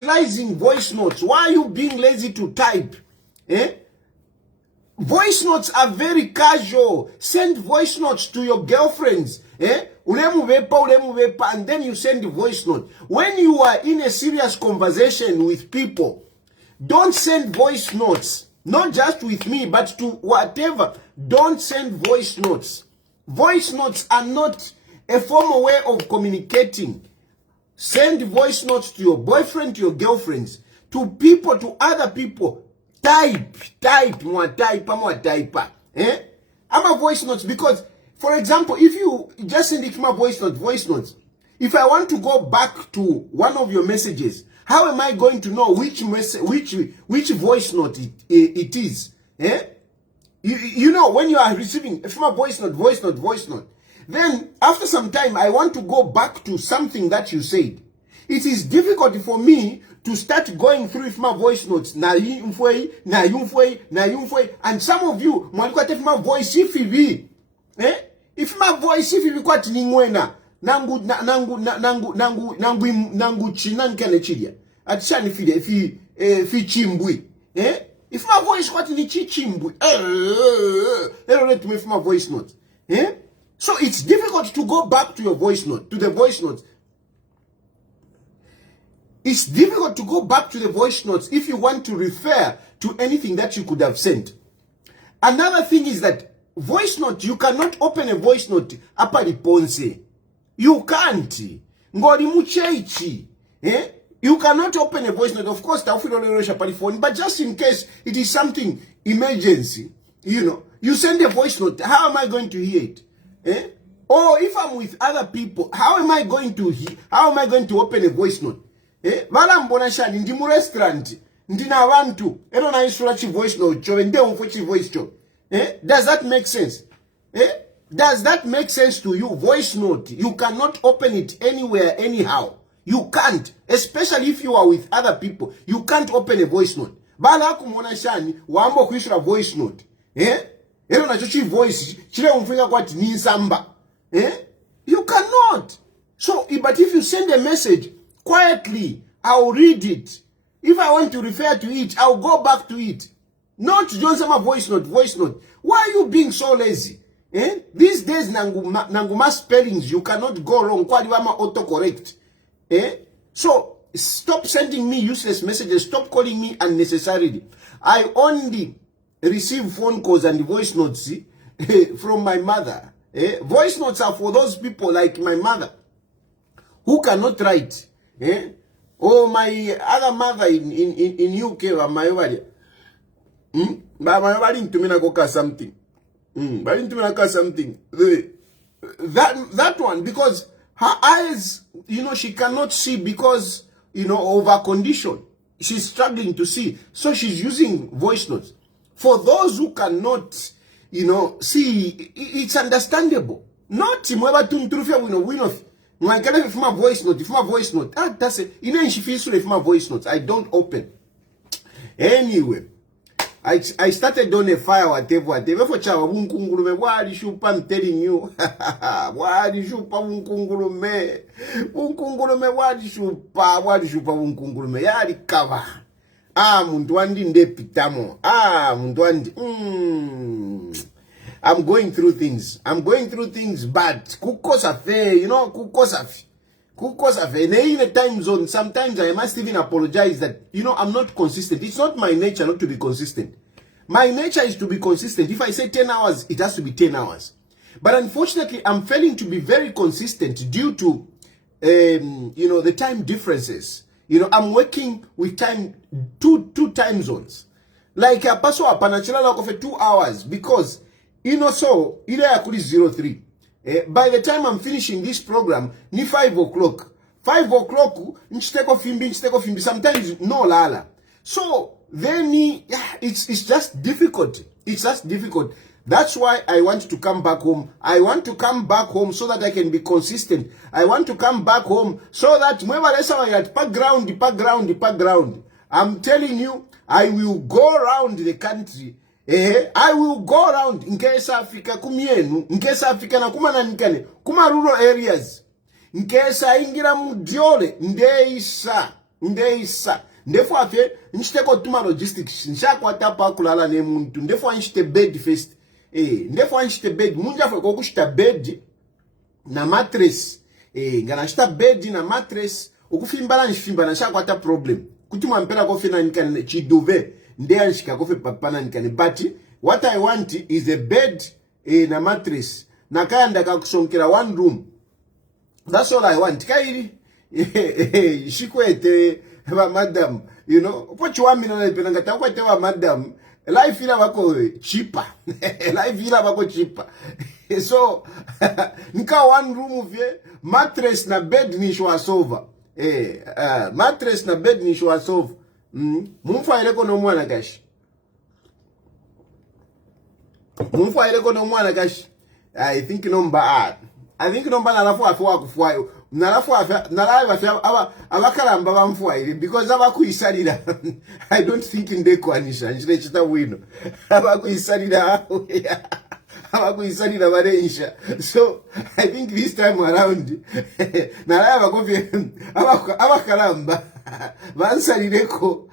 utilizing voice notes. Why are you being lazy to type? Voice notes are very casual. Send voice notes to your girlfriends. And then you send the voice note. When you are in a serious conversation with people, don't send voice notes. Not just with me, but to whatever. Don't send voice notes. Voice notes are not a formal way of communicating. Send voice notes to your boyfriend, to your girlfriends, to people, to other people. Type. I'm a voice notes because, for example, if you just send it to my voice notes, if I want to go back to one of your messages, how am I going to know which voice note it is? You know, when you are receiving from a voice note, then after some time, I want to go back to something that you said. It is difficult for me to start going through with my voice notes. And some of you, if my voice if my voice if quite ningwena nangu chinanke chilia atishani fi chimbwi if my voice quite ni chimbwi let me my voice note so it's difficult to go back to your voice note, to the voice notes. It's difficult to go back to the voice notes if you want to refer to anything that you could have sent. Another thing is that voice note, you cannot open a voice note apari ponse. You can't. Ngori mucheichi. You cannot open a voice note. Of course, but just in case it is something emergency, you know, you send a voice note. How am I going to hear it? Or if I'm with other people, how am I going to open a voice note? Vala mbona shani ndi mu restaurant ndina abantu ero na isula chi voice note cho nde umfo chi voice cho does that make sense? Does that make sense to you? Voice note, you cannot open it anywhere anyhow. You can't, especially if you are with other people. You can't open a voice note. Vala kumona shani wambo kuishura voice note ero na cho chi voice chile umfika kwati ni nsamba you cannot. So but if you send a message quietly, I'll read it. If I want to refer to it, I'll go back to it. Not just my voice note. Why are you being so lazy? These days, nanguma spellings, you cannot go wrong. Kwaliwama autocorrect. So, stop sending me useless messages. Stop calling me unnecessarily. I only receive phone calls and voice notes from my mother. Voice notes are for those people like my mother who cannot write. Oh, my other mother in UK, my everybody. My everybody to me na something. Something. That one, because her eyes, you know, she cannot see because, you know, of her condition. She's struggling to see. So she's using voice notes. For those who cannot, you know, see, it's understandable. Not mweba tumtrufia wino. My voice note. That's it. You know, she feels with my voice notes. I don't open. Anyway, I started on a fire, whatever. For chawa wunkungurume. Wadi shupa, I'm telling you. Wadi shupa wunkungurume. Wadi shupa wunkungurume. Yadi kava. Mundwandi nde pitamo. Mundwandi. I'm going through things, but kukosafe, you know, kukosafe. In a time zone, sometimes I must even apologize that, you know, I'm not consistent. It's not my nature not to be consistent. My nature is to be consistent. If I say 10 hours, it has to be 10 hours. But unfortunately, I'm failing to be very consistent due to, you know, the time differences. You know, I'm working with two time zones. Like a paso apanachila for 2 hours because, you know, so, ile yakuli 03. By the time I'm finishing this program, ni 5 o'clock. 5 o'clock, nchiteko fimbi, sometimes no lala. So, then, it's just difficult. It's just difficult. That's why I want to come back home. I want to come back home so that I can be consistent. I want to come back home so that, background. I'm telling you, I will go around the country. I will go around in case Africa kumienu, in case Africa na kuma rural areas. In case ingira mudiole, ndeisa. ndeisa ndefo afe nchiteko tuma logistics nchakwata pa kulala ne muntu ndefo anchite bed first ndefo anchite bed munja fwe kokushita bed na mattress ngana chita bed na mattress ukufimbana nchifimbana chakwata problem kuti mwampera kofe na nikane chiduve nde anchika kofe papana nikane but what I want is a bed na mattress na kaya ndaka kusonkera one room. That's all I want. Kairi shikwete ba madam, you know, what you want me na penanga takwete wa madam, life ila wako cheaper. Life ila wako cheaper. So nika one room vye mattress na bed ni shwa sova. Mattress na bed ni shwa sova. Mumfa ileko no mwana kashi. Mumfa ileko no mwana kashi. I think number nalafu afwa kufuayo nalafu afwa abakalamba bamfuaire because abakuisalira I don't think in dekwanisha njire chita wino abakuisalira barensha. So I think this time around nalaba kofi abakalamba bansalireko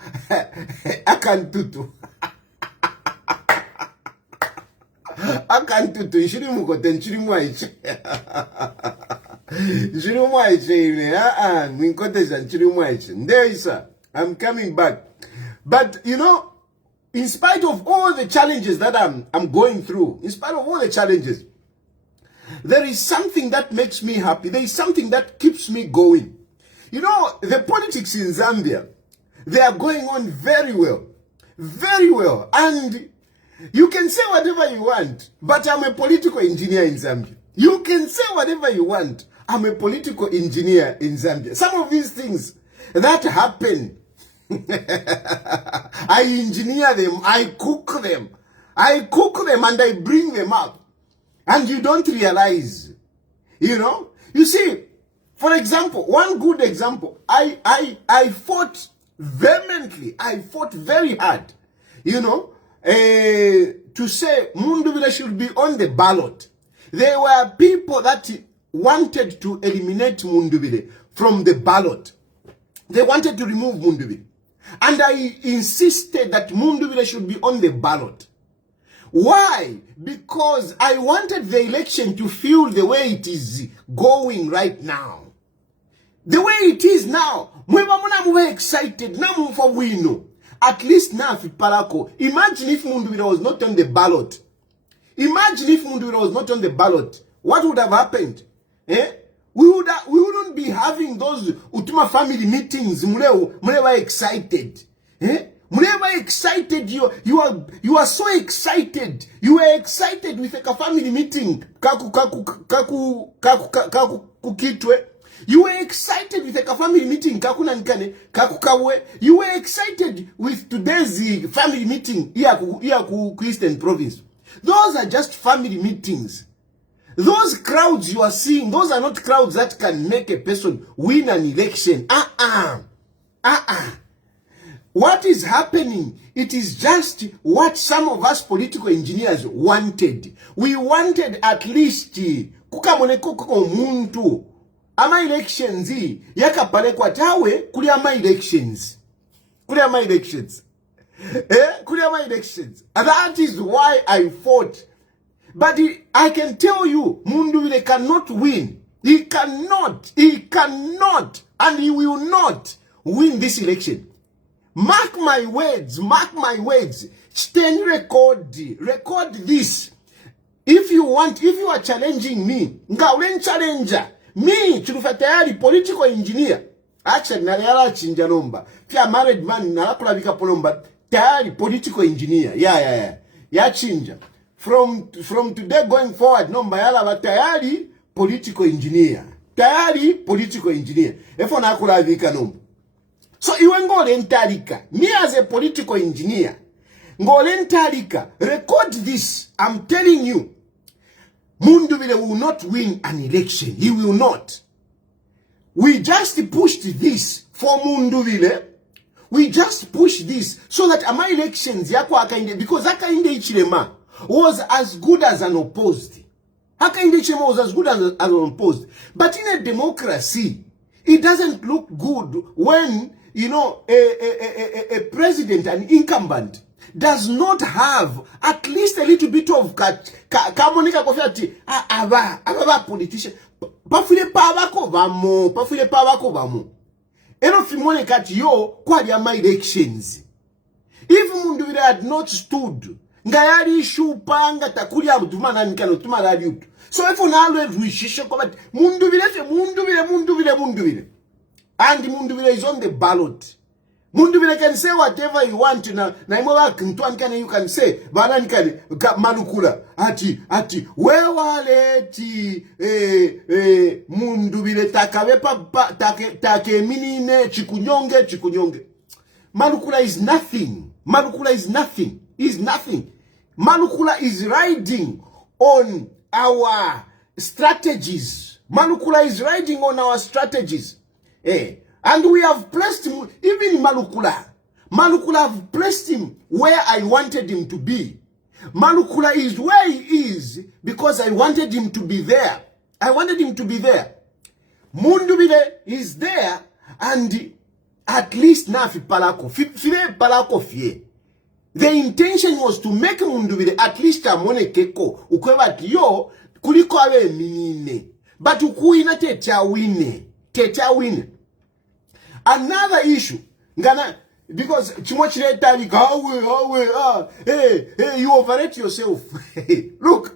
akantutu akantutu nshiri mukote nshiri mwaiche nshiri mwaiche nkote za nshiri mwaiche ndeisa. I'm coming back, but you know, in spite of all the challenges that I'm going through, in spite of all the challenges, there is something that makes me happy. There is something that keeps me going. You know, the politics in Zambia, they are going on very well, and you can say whatever you want, but I'm a political engineer in Zambia. You can say whatever you want, I'm a political engineer in Zambia. Some of these things that happen, I engineer them, I cook them and I bring them up. And you don't realize, you know? You see, for example, one good example, I fought vehemently, I fought very hard, you know, to say Mundubile should be on the ballot. There were people that wanted to eliminate Mundubile from the ballot. They wanted to remove Mundubile. And I insisted that Mundubile should be on the ballot. Why? Because I wanted the election to feel the way it is going right now. The way it is now. Mwe excited. Na mfa wino. At least now, Parako. Imagine if Mundubile was not on the ballot. Imagine if Mundubile was not on the ballot. What would have happened? We wouldn't be having those Utuma family meetings. Mule were excited. Mule excited. You are so excited. You were excited with a family meeting. Kitwe. You were excited with a family meeting. You were excited with today's family meeting here ku Eastern Province. Those are just family meetings. Those crowds you are seeing, those are not crowds that can make a person win an election. What is happening? It is just what some of us political engineers wanted. We wanted at least kukamoneko muntu. Ama elections yakapalekwa tawe kuli ama elections. Kuli ama elections. Kuli ama elections. And that is why I fought. But I can tell you, Mundubile cannot win. He cannot, and he will not win this election. Mark my words, Stand record this. If you are challenging me, ngaulen challenger. Me, Tayali, political engineer. Actually, naliala chinja nomba. Pia married man, nalakula vika polomba. Tayali, political engineer. Yeah, chinja. From today going forward, nomba yala Tayali, political engineer. Tayali, political engineer. Efo nakula vika nomba. So, iwe ngole ntalika. Me as a political engineer, ngole ntalika. Record this. I'm telling you. Mundubile will not win an election. He will not. We just pushed this for Mundubile. We just pushed this so that my elections because Akainde Ichilema was as good as an opposed. Akainde Ichilema was as good as an opposed. But in a democracy, it doesn't look good when you know, a president, an incumbent, does not have at least a little bit of kamonika kofati aba politician pafule pabako vamo eno fimone kati yo kwa ama elections. If mundu vile had not stood ngayari shupanga takuli abutuma nani kano tuma radio. So if on always wishisho kwa mundu vile and mundu vile is on the ballot. Mundu vile can say whatever you want na imowa kintuan kane you can say banani kane manukula ati wewale ti mundu vile takawe take minine chikunyonge. Manukula is nothing. Manukula is nothing. Manukula is riding on our strategies. Manukula is riding on our strategies. And we have placed him, even Malukula have placed him where I wanted him to be. Malukula is where he is because I wanted him to be there. Mundubile is there, and at least nafi palako. File palako fie. The intention was to make Mundubile at least amone keko. Ukwewa yo kuliko awe minine. But ukuina tetea wine. Another issue, because Chimochile Tayali, you overrate yourself. Look,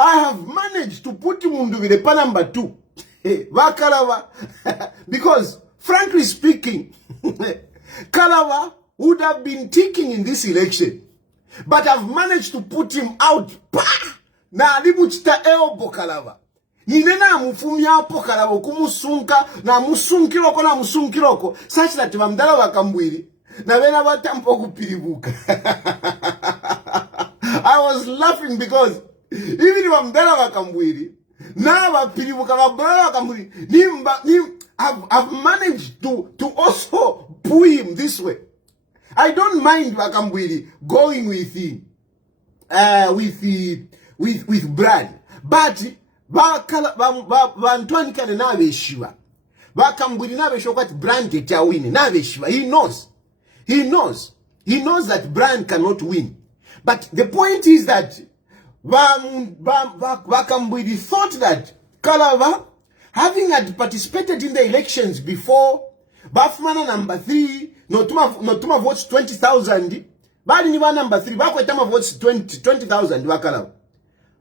I have managed to put Mundu with the pa number 2. Kalawa, because frankly speaking, Kalawa would have been ticking in this election, but I've managed to put him out. Na alibuchita elbo Kalawa. Ninena mufumya po Kalawa kumusunka na musunkiroko such that vamdala wakambwiri na vena batampo kupiribuka. I was laughing because even vamdala wakambwiri na vapiribuka vamdala wakambwiri I've managed to also poo him this way. I don't mind wakambwiri going with Brad, but Antoine kane na beshiwa bakambwiri na beshiwa kwati Brand etia win na beshiwa. He knows that Brand cannot win, but the point is that bakambwiri thought that Kalava, having had participated in the elections before, bafumana number 3 notuma votes 20,000 bali ni number 3 bakwetama votes 20,000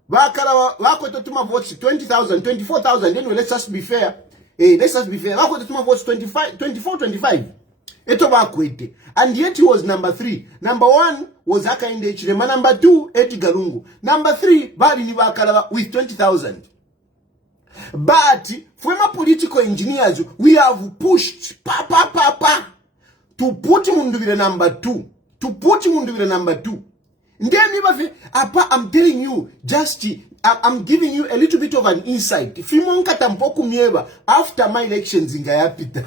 Bakalava wako tuma votes 20,000, 24,000. Anyway, let's just be fair. Wako tuma votes 25. Eto bakwete. And yet he was number 3. Number 1 was Hakainde Chirema. Number 2, Eti Garungu. Number 3, Bali ni Bakalawa with 20,000. But former political engineers, we have pushed to put him into the number 2. I'm telling you, I'm giving you a little bit of an insight. After my elections in Gayapita,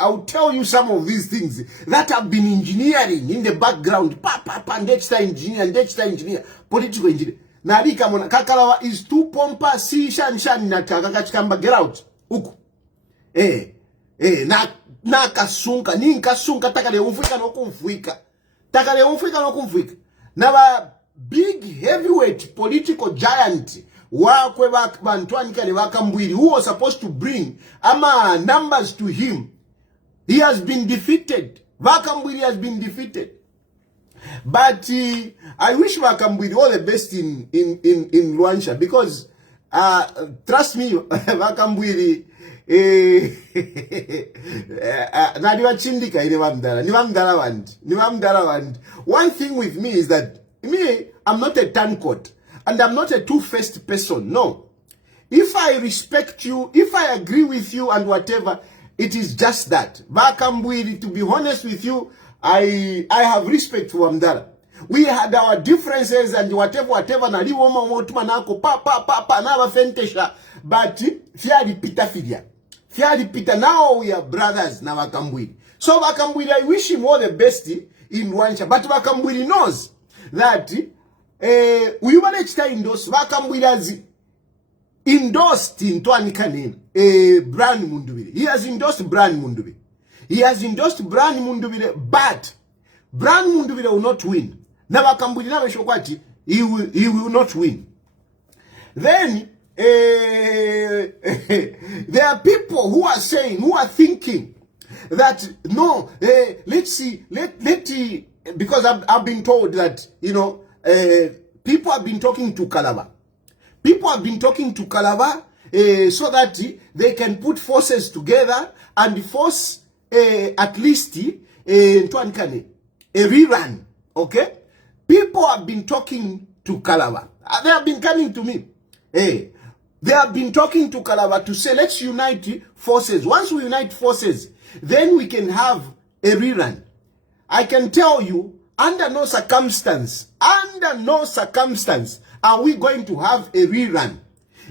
I'll tell you some of these things that have been engineering in the background. Engineer, political engineer. Narika mona Kakalawa is too pompa si shan na kakachikamba, get out. Uku. Na kasunka, ninkasunka takale umfuika no kumfuika. Now big heavyweight political giant wakwe Antoine kane wakambwiri, who was supposed to bring numbers to him, he has been defeated. Wakambwiri has been defeated. But I wish Wakambwiri all the best in Luansha, because trust me, Wakambwiri one thing with me is that I'm not a turncoat and I'm not a two-faced person. No. If I respect you, if I agree with you and whatever, it is just that. Bakambwiri, to be honest with you, I have respect for Amdala. We had our differences and whatever na liwoma motuma nako pa na fentesha, but fiari pita fidia. Fiari pita, now we are brothers na Wakambwiri. So Wakambwiri, I wish him all the best in Wansha, but Wakambwiri knows that we manage to endorse Wakambwiri as endorsed in Twanikane Brian Mundubile. He has endorsed Brian Mundubile. He has endorsed Brian Mundubile, but Brian Mundubile will not win. Never Kambudina Shokwati, he will not win. Then there are people who are saying, who are thinking that no, let's see, because I've been told that, you know, people have been talking to Calabar. People have been talking to Calabar so that they can put forces together and force at least a rerun. Okay? People have been talking to Calabar. They have been coming to me. They have been talking to Calabar to say, let's unite forces. Once we unite forces, then we can have a rerun. I can tell you, under no circumstance are we going to have a rerun.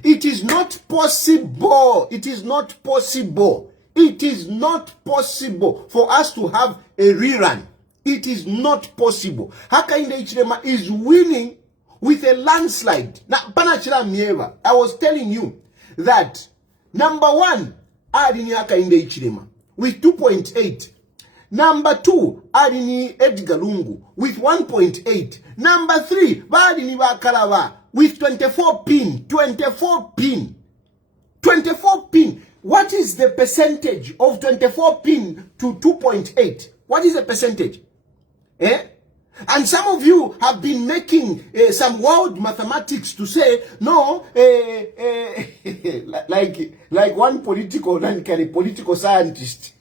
It is not possible. It is not possible. It is not possible for us to have a rerun. It is not possible. Hakainde Hichilema is winning with a landslide. Now, Panachira Mieva, I was telling you that number one, Adini Hakainde Hichilema with 2.8. Number 2, Adini Edgar Lungu with 1.8. Number 3, Badini Bakalawa with 24 pin. 24 pin. 24 pin. What is the percentage of 24 pin to 2.8? What is the percentage? And some of you have been making some wild mathematics to say, no, like one political scientist.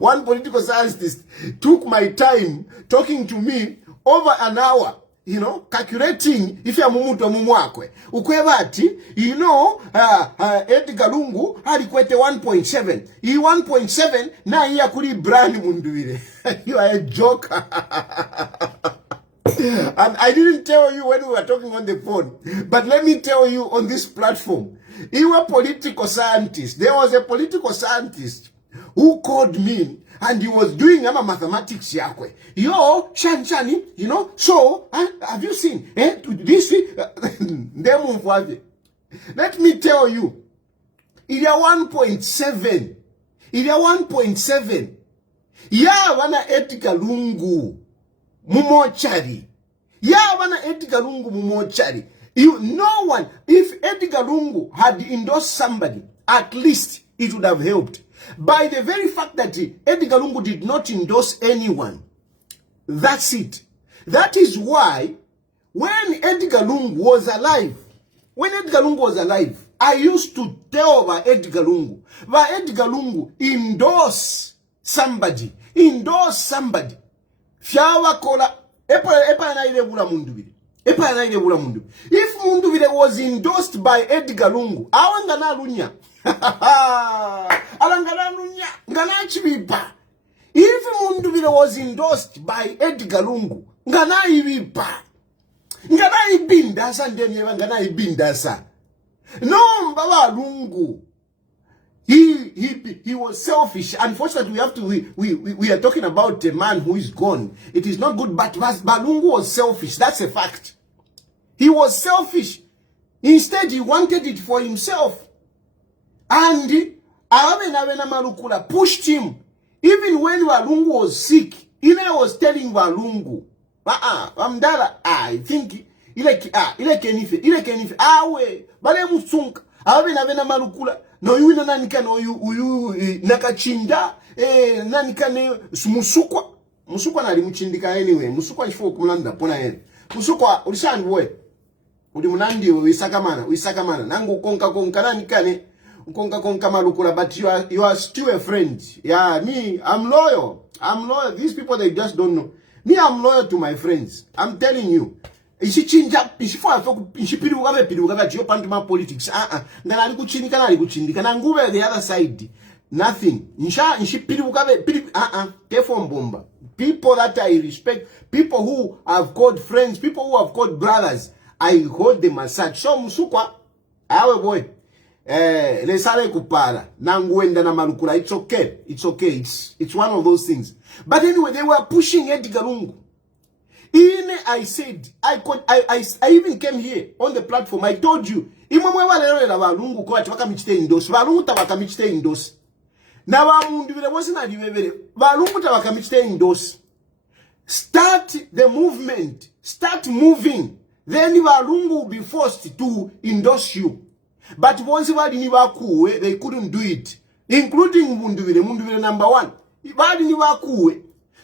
One political scientist took my time talking to me over an hour, you know, calculating if ya mumuto mumwakwe. Ukwevati, you know, Edgar Lungu halikwete 1.7. He 1.7, na iya kuli brand munduile. You are a joker. And I didn't tell you when we were talking on the phone. But let me tell you on this platform. You were a political scientist. There was a political scientist who called me and he was doing mathematics yakwe. Yo, Shani, you know, so, have you seen, this, let me tell you, it is 1.7. It is 1.7. Ya wana Edgar Lungu mumochari. Ya wana Edgar Lungu mumochari. No one, if Edgar Lungu had endorsed somebody, at least it would have helped. By the very fact that Edgar Lungu did not endorse anyone, that's it. That is why when Edgar Lungu was alive, I used to tell about Edgar Lungu. But Edgar Lungu endorse somebody. Fiawa kola epa na ile bula mundubile. If Mundubile was endorsed by Edgar Lungu, awangana lunya. Alangana lunya. Ngana chibipa. If Mundubile was endorsed by Edgar Lungu, ngana ibipa. Ngana ibindasa ndenye ngana ibindasa. No, Baba Lungu. He was selfish. Unfortunately, we are talking about a man who is gone. It is not good, but Balungu was selfish. That's a fact. He was selfish. Instead, he wanted it for himself. And Awena Malukula pushed him. Even when Balungu was sick, Ine was telling Balungu, Amdala, I think, ile kenife, awe, bale musunka, Awena Malukula. No yu na nanika no yu nakachinda nanika ne musukwa na limuchindika anyway musukwa nifo kumulanda pona yene musukwa ulishandwe uli munandi wisakamana nangu konka nanika ne konka malukula, but you are still a friend. Yeah, me, I'm loyal. These people, they just don't know. Me, I'm loyal to my friends. I'm telling you. Isichinja chiyo pantuma politics. Ngana alikuchindika na nguve the other side. Nothing. Tefo mbomba. People that I respect, people who have called friends, people who have called brothers, I hold them as such. So musukwa, awe boy. Lesale kupara. Nanguenda na malukula. It's okay. It's one of those things. But anyway, they were pushing Edgar Lungu. I said, I even came here on the platform. I told you, imamwe walero balungu ko ati bakamichite indosi. Balungu tabakamichite indosi. Na bamundu bile bosi na dibebele. Balungu tabakamichite indosi. Start the movement. Start moving. Then balungu will be forced to endorse you. But once they couldn't do it. Including Mundubile number 1.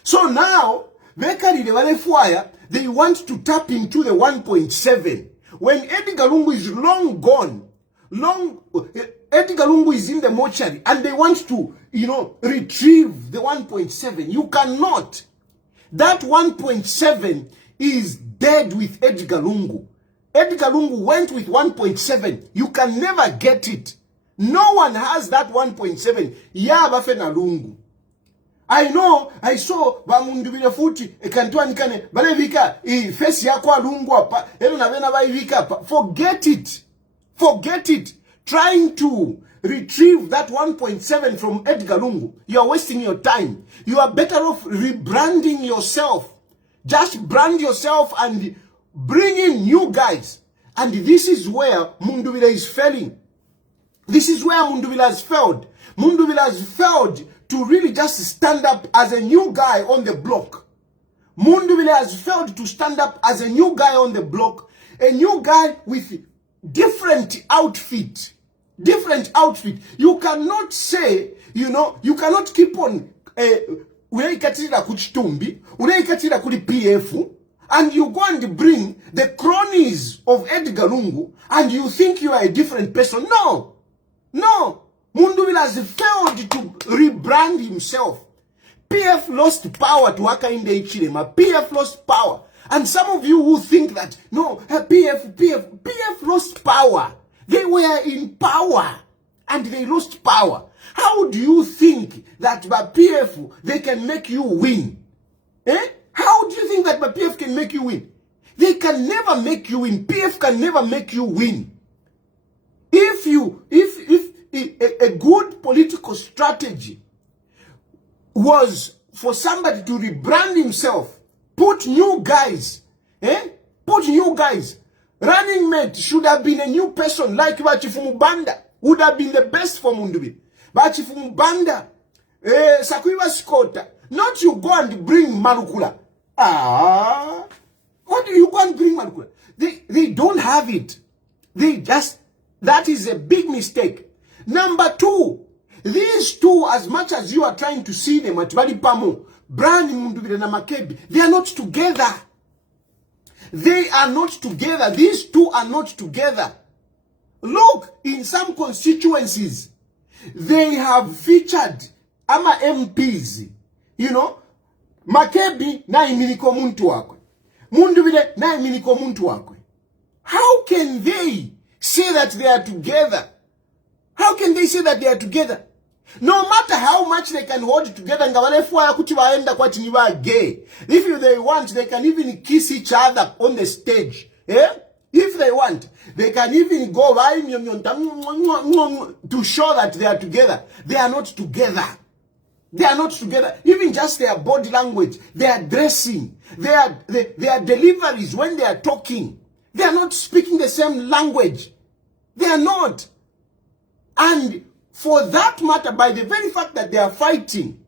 So now, they want to tap into the 1.7. When Edgar Lungu is long gone, Edgar Lungu is in the mortuary, and they want to, retrieve the 1.7. You cannot. That 1.7 is dead with Edgar Lungu. Edgar Lungu went with 1.7. You can never get it. No one has that 1.7. Ya bafena Lungu. I know, I saw bamundubile futi ekantwani kane balevika face yakwa Lungu apa elo na bena baivika. Forget it. Forget it. Trying to retrieve that 1.7 from Edgar Lungu. You are wasting your time. You are better off rebranding yourself. Just brand yourself and bring in new guys. And this is where Mundubile is failing. This is where Mundubile has failed. Mundubile has failed to really just stand up as a new guy on the block. Mundubile has failed to stand up as a new guy on the block. A new guy with different outfit. Different outfit. You cannot say, you cannot keep on unaikatira kuchitumbi, unaikatira kuli PF, and you go and bring the cronies of Edgar Lungu, and you think you are a different person. No. No. Mundubile has failed to rebrand himself. PF lost power to waka in the Ichilema. PF lost power. And some of you who think that, no, PF lost power. They were in power, and they lost power. How do you think that by PF, they can make you win? How do you think that by PF can make you win? They can never make you win. PF can never make you win. If a good political strategy was for somebody to rebrand himself, put new guys, put new guys. Running mate should have been a new person like Bachifu Mubanda, would have been the best for Mundubile. Bachifu Mubanda, Sakuiwa Skota, not you go and bring Marukula. What do you go and bring Marukula? They don't have it. That is a big mistake. Number 2, these two, as much as you are trying to see them at Balipamo, Brand Mundubile na Makebi, they are not together. They are not together. These two are not together. Look, in some constituencies, they have featured ama MPs. Makebi na imiliko muntu wakwe. Mundubile na imiliko muntu wakwe. How can they say that they are together? How can they say that they are together? No matter how much they can hold together, if they want, they can even kiss each other on the stage. If they want, they can even go to show that they are together. They are not together. They are not together. Even just their body language, their dressing, their deliveries when they are talking. They are not speaking the same language. They are not. And for that matter, by the very fact that they are fighting,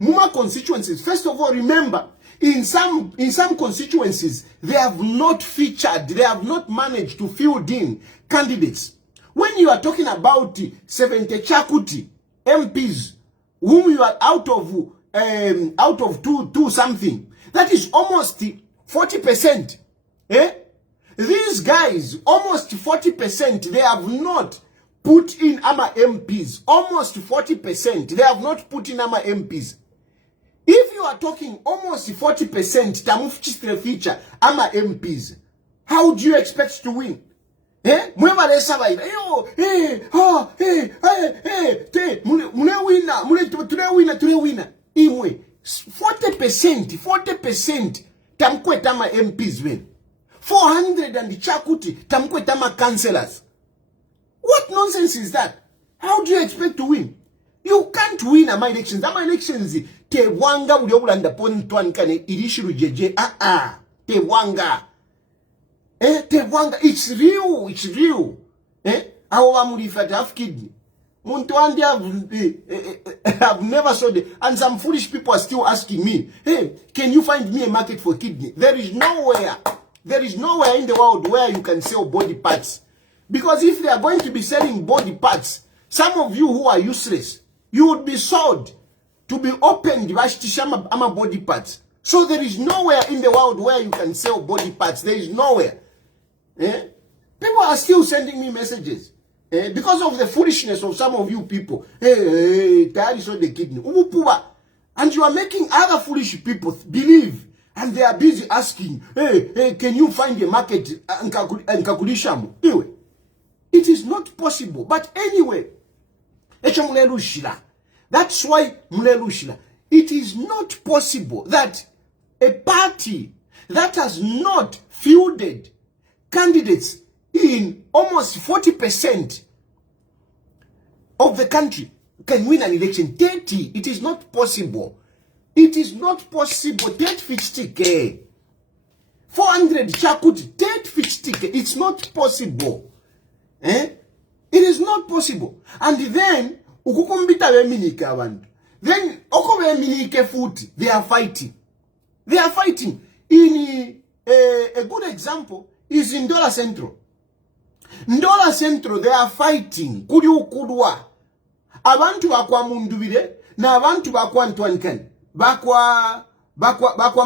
Muma constituencies, first of all, remember, in some constituencies, they have not featured, they have not managed to field in candidates. When you are talking about 70 Chakuti MPs, whom you are out of two something, that is almost 40%. These guys, almost 40%, they have not put in AMA MPs. Almost 40%. They have not put in AMA MPs. If you are talking almost 40%, Tamufchistre feature AMA MPs, how do you expect to win? Mwema le survive. Mule wina. Imwe. 40%. Tamkwe tama MPs win. 400 and the Chakuti, tamkwe tama councillors. What nonsense is that? How do you expect to win? You can't win AMA elections. AMA elections, te wanga uliobulanda pon tuan kane irishiru jeje. tebwanga. Tebwanga, it's real. How am I have kidney? I've never saw it. And some foolish people are still asking me, hey, can you find me a market for kidney? There is nowhere in the world where you can sell body parts. Because if they are going to be selling body parts, some of you who are useless, you would be sold to be opened ama body parts. So there is nowhere in the world where you can sell body parts. There is nowhere. People are still sending me messages. Because of the foolishness of some of you people. Tayali sold the kidney. And you are making other foolish people believe. And they are busy asking, hey, can you find a market? It is not possible. But anyway, that's why it is not possible that a party that has not fielded candidates in almost 40% of the country can win an election. 30, it is not possible. It is not possible. 30 400 chakut, 30 it's not possible. It is not possible. And then ukukumbita weminika abantu. Then oko weminike futi, they are fighting. They are fighting. In a good example is in Dollar Central. Ndola Central, they are fighting. Kuri ukudwa. Abantu bakwa Mundubire, na abantu bakwa Ntwanikani. Bakwa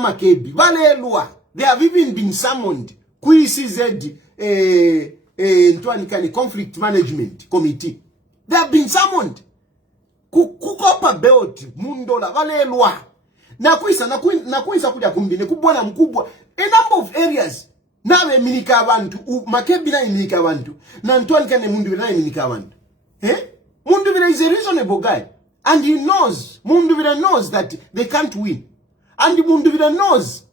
Makebi. Balelua. They have even been summoned. CZ Ntwanikani Conflict Management Committee. They have been summoned. Kukopa belt mundola balelua. Na kuisa kuja kumbine kubwana mkubwa. A number of areas. Nawe minika abantu, Makebi na minika abantu. Na Ntwanikani Mundubire na minika abantu. Mundubire is a reasonable guy. And he knows, Mundubire knows that they can't win. And Mundubire knows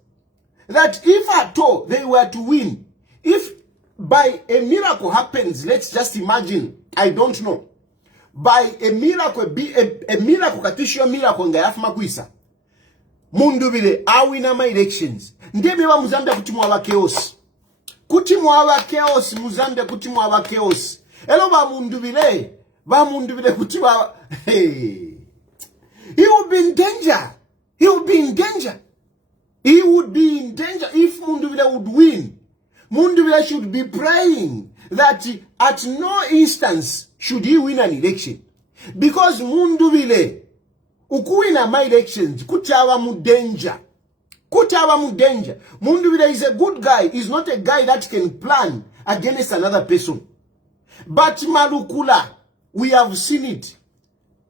that if at all they were to win, if by a miracle happens, let's just imagine, I don't know, by a miracle, a miracle, katishio miracle ngayafu makuisa, Mundubire awina ma elections. Ndeme wa Muzambia kutimu wa chaos. Kutimu wa chaos, Muzambia kutimu wa chaos. Elo ba Mundubire kutimu wa... Hey. He would be in danger. He would be in danger. He would be in danger if Mundubire would win. Mundubire should be praying that at no instance should he win an election. Because Mundubire, ukuwina my elections, kutawa mu danger. Kutawa mu danger. Mundubire is a good guy. He's not a guy that can plan against another person. But Malukula, we have seen it.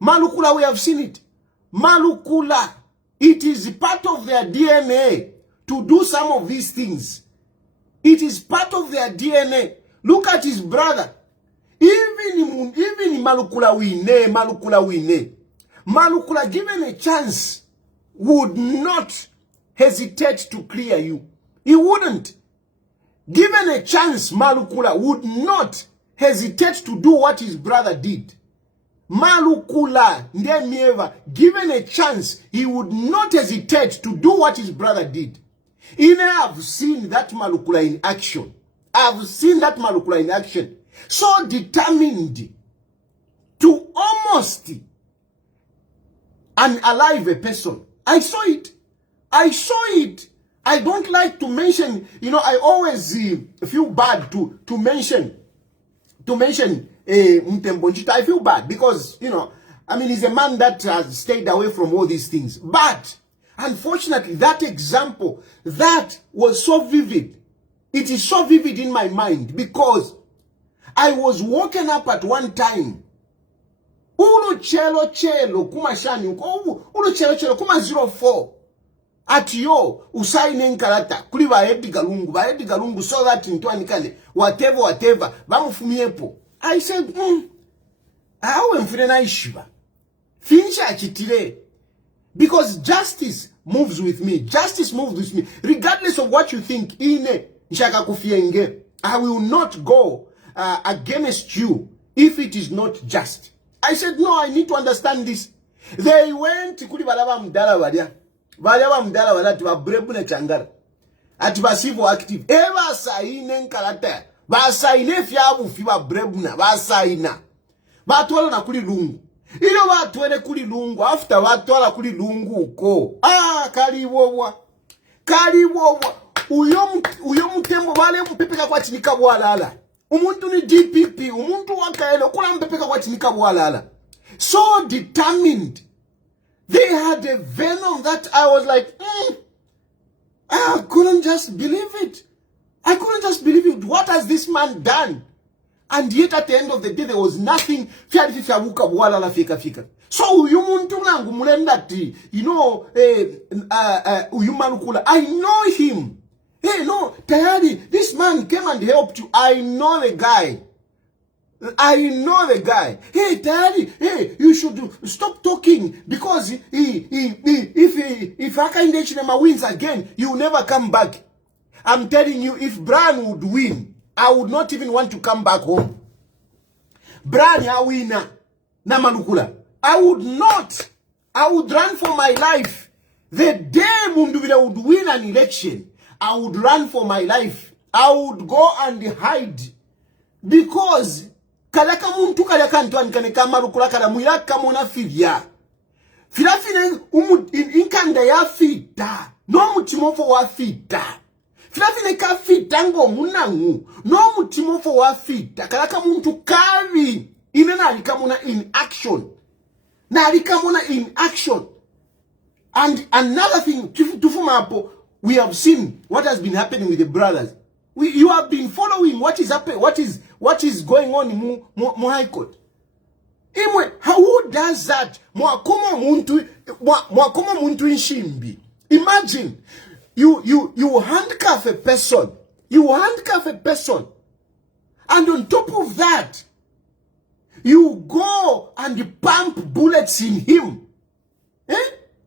Malukula, we have seen it. Malukula, it is part of their DNA to do some of these things. It is part of their DNA. Look at his brother. Even Malukula wine. Malukula, given a chance, would not hesitate to clear you. He wouldn't. Given a chance, Malukula would not hesitate to do what his brother did. Malukula, Ndemieva, given a chance, he would not hesitate to do what his brother did. I have seen that Malukula in action. I've seen that Malukula in action. So determined to almost unalive a person. I saw it. I saw it. I don't like to mention, I always feel bad to mention Mtembonjita. I feel bad because, he's a man that has stayed away from all these things. But, unfortunately, that example, that was so vivid. It is so vivid in my mind because I was woken up at one time. Ulu chelo kuma shani, ulu chelo kuma 04. At yo, usaine nkarata, kuli baedi galungu, so that Ntwanikani, whatever, bamufumiepo. I said, awe mfrena ishiba. Finisha achitire. Because justice moves with me. Justice moves with me. Regardless of what you think, nshaka kufienge, I will not go against you if it is not just. I said, no, I need to understand this. They went, kuli balaba mdala wadia. Balaba mdala wadia, tiba brebu ne changara. ati basivo active eba saine nkalata basaine fyabu fiba brebuna basaina batwala na kuli lungu ilo batwele kuli lungu after batwala kuli lungu uko kalibobwa uyo mutembo bale mpepeka kwa chinika bwalala umuntu ni DPP umuntu wakaelo kula mpepeka kwa chinika bwalala so determined. They had a venom that I was like, I couldn't just believe it. I couldn't just believe it. What has this man done? And yet at the end of the day, there was nothing. So I know him. Hey, no, Tayali, this man came and helped you. I know the guy. Hey, Tayali, hey, you should stop talking because if Hakainde Hichilema wins again, you will never come back. I'm telling you, if Brian would win, I would not even want to come back home. Brian ya winner na Malukula. I would not. I would run for my life. The day Mundubile would win an election, I would run for my life. I would go and hide because kalaka muntu kalaka Antoine kaneka Malukula kala mwilaka mona filia. Filafine inkanda ya fita. No mutimofo wa fita. Filafine ka fita ngo munangu. No mutimofo wa fita. Kalaka muntu kavi. Inena alikamuna in action. Na alikamuna in action. And another thing, tufumapo, we have seen what has been happening with the brothers. You have been following what is happening, what is going on in Mo High Court. Who does that? Mwakoma muntu inshimbi. Imagine you handcuff a person. And on top of that, you go and pump bullets in him.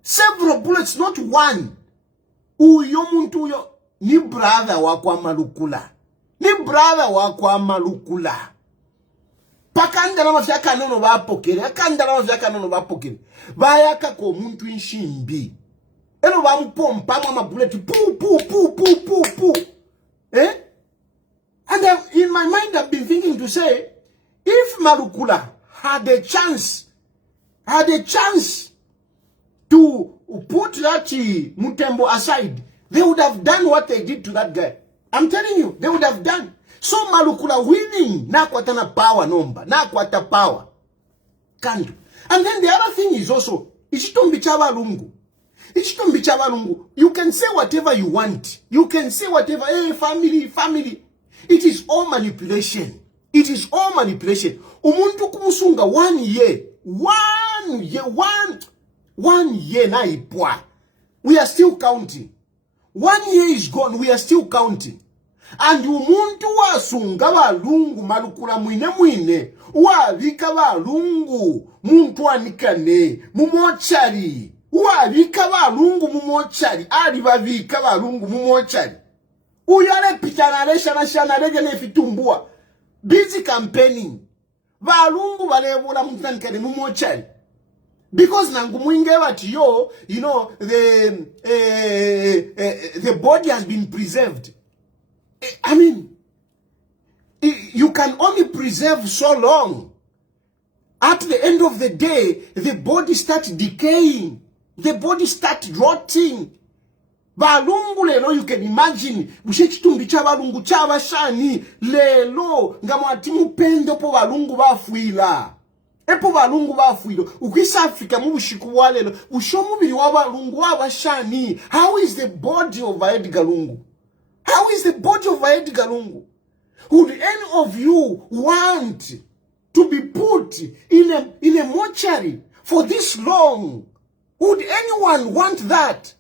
Several bullets, not one. Uyo muntu uyo ni brother wakwa Malukula. Pakanda na mafyaka nono bapokele. Bayaka ko muntu inshimbi. Eno bampompa mama bullet pu. And in my mind I've been thinking to say, if Malukula had a chance to put that Mutembo aside, they would have done what they did to that guy. I'm telling you, they would have done. So Malukula winning, na kwatana power number, na kwata power. Can't do. And then the other thing is also, ichitumbichaba lungu. You can say whatever you want. You can say whatever, hey, family. It is all manipulation. Umuntu kumusunga 1 year. 1 year na ipwa. We are still counting. 1 year is gone. We are still counting. And umuntu wasunga balungu Malukula mwine. Wabika balungu. Muntu anikane. Mumochari. Wabika balungu mumochari. Alibavika balungu mumochari. Uyale pitanalesha na shanaleja nefitumbua. Busy campaigning. Balungu balebola muntu anikane mumochari. Because nangumwinge what you know, the body has been preserved. I mean, you can only preserve so long. At the end of the day, the body starts decaying. The body starts rotting. Balungu lelo, you can imagine, bushechitumbi cha balungu cha bashani, lelo, ngamwatimu pendo po balungu bafuila. Epo balungu bafuilo. Ukisa Afrika mubushiku walelo. Ushomubili wa balungu wa bashani. How is the body of Edgar Lungu? Would any of you want to be put in a mortuary for this long? Would anyone want that?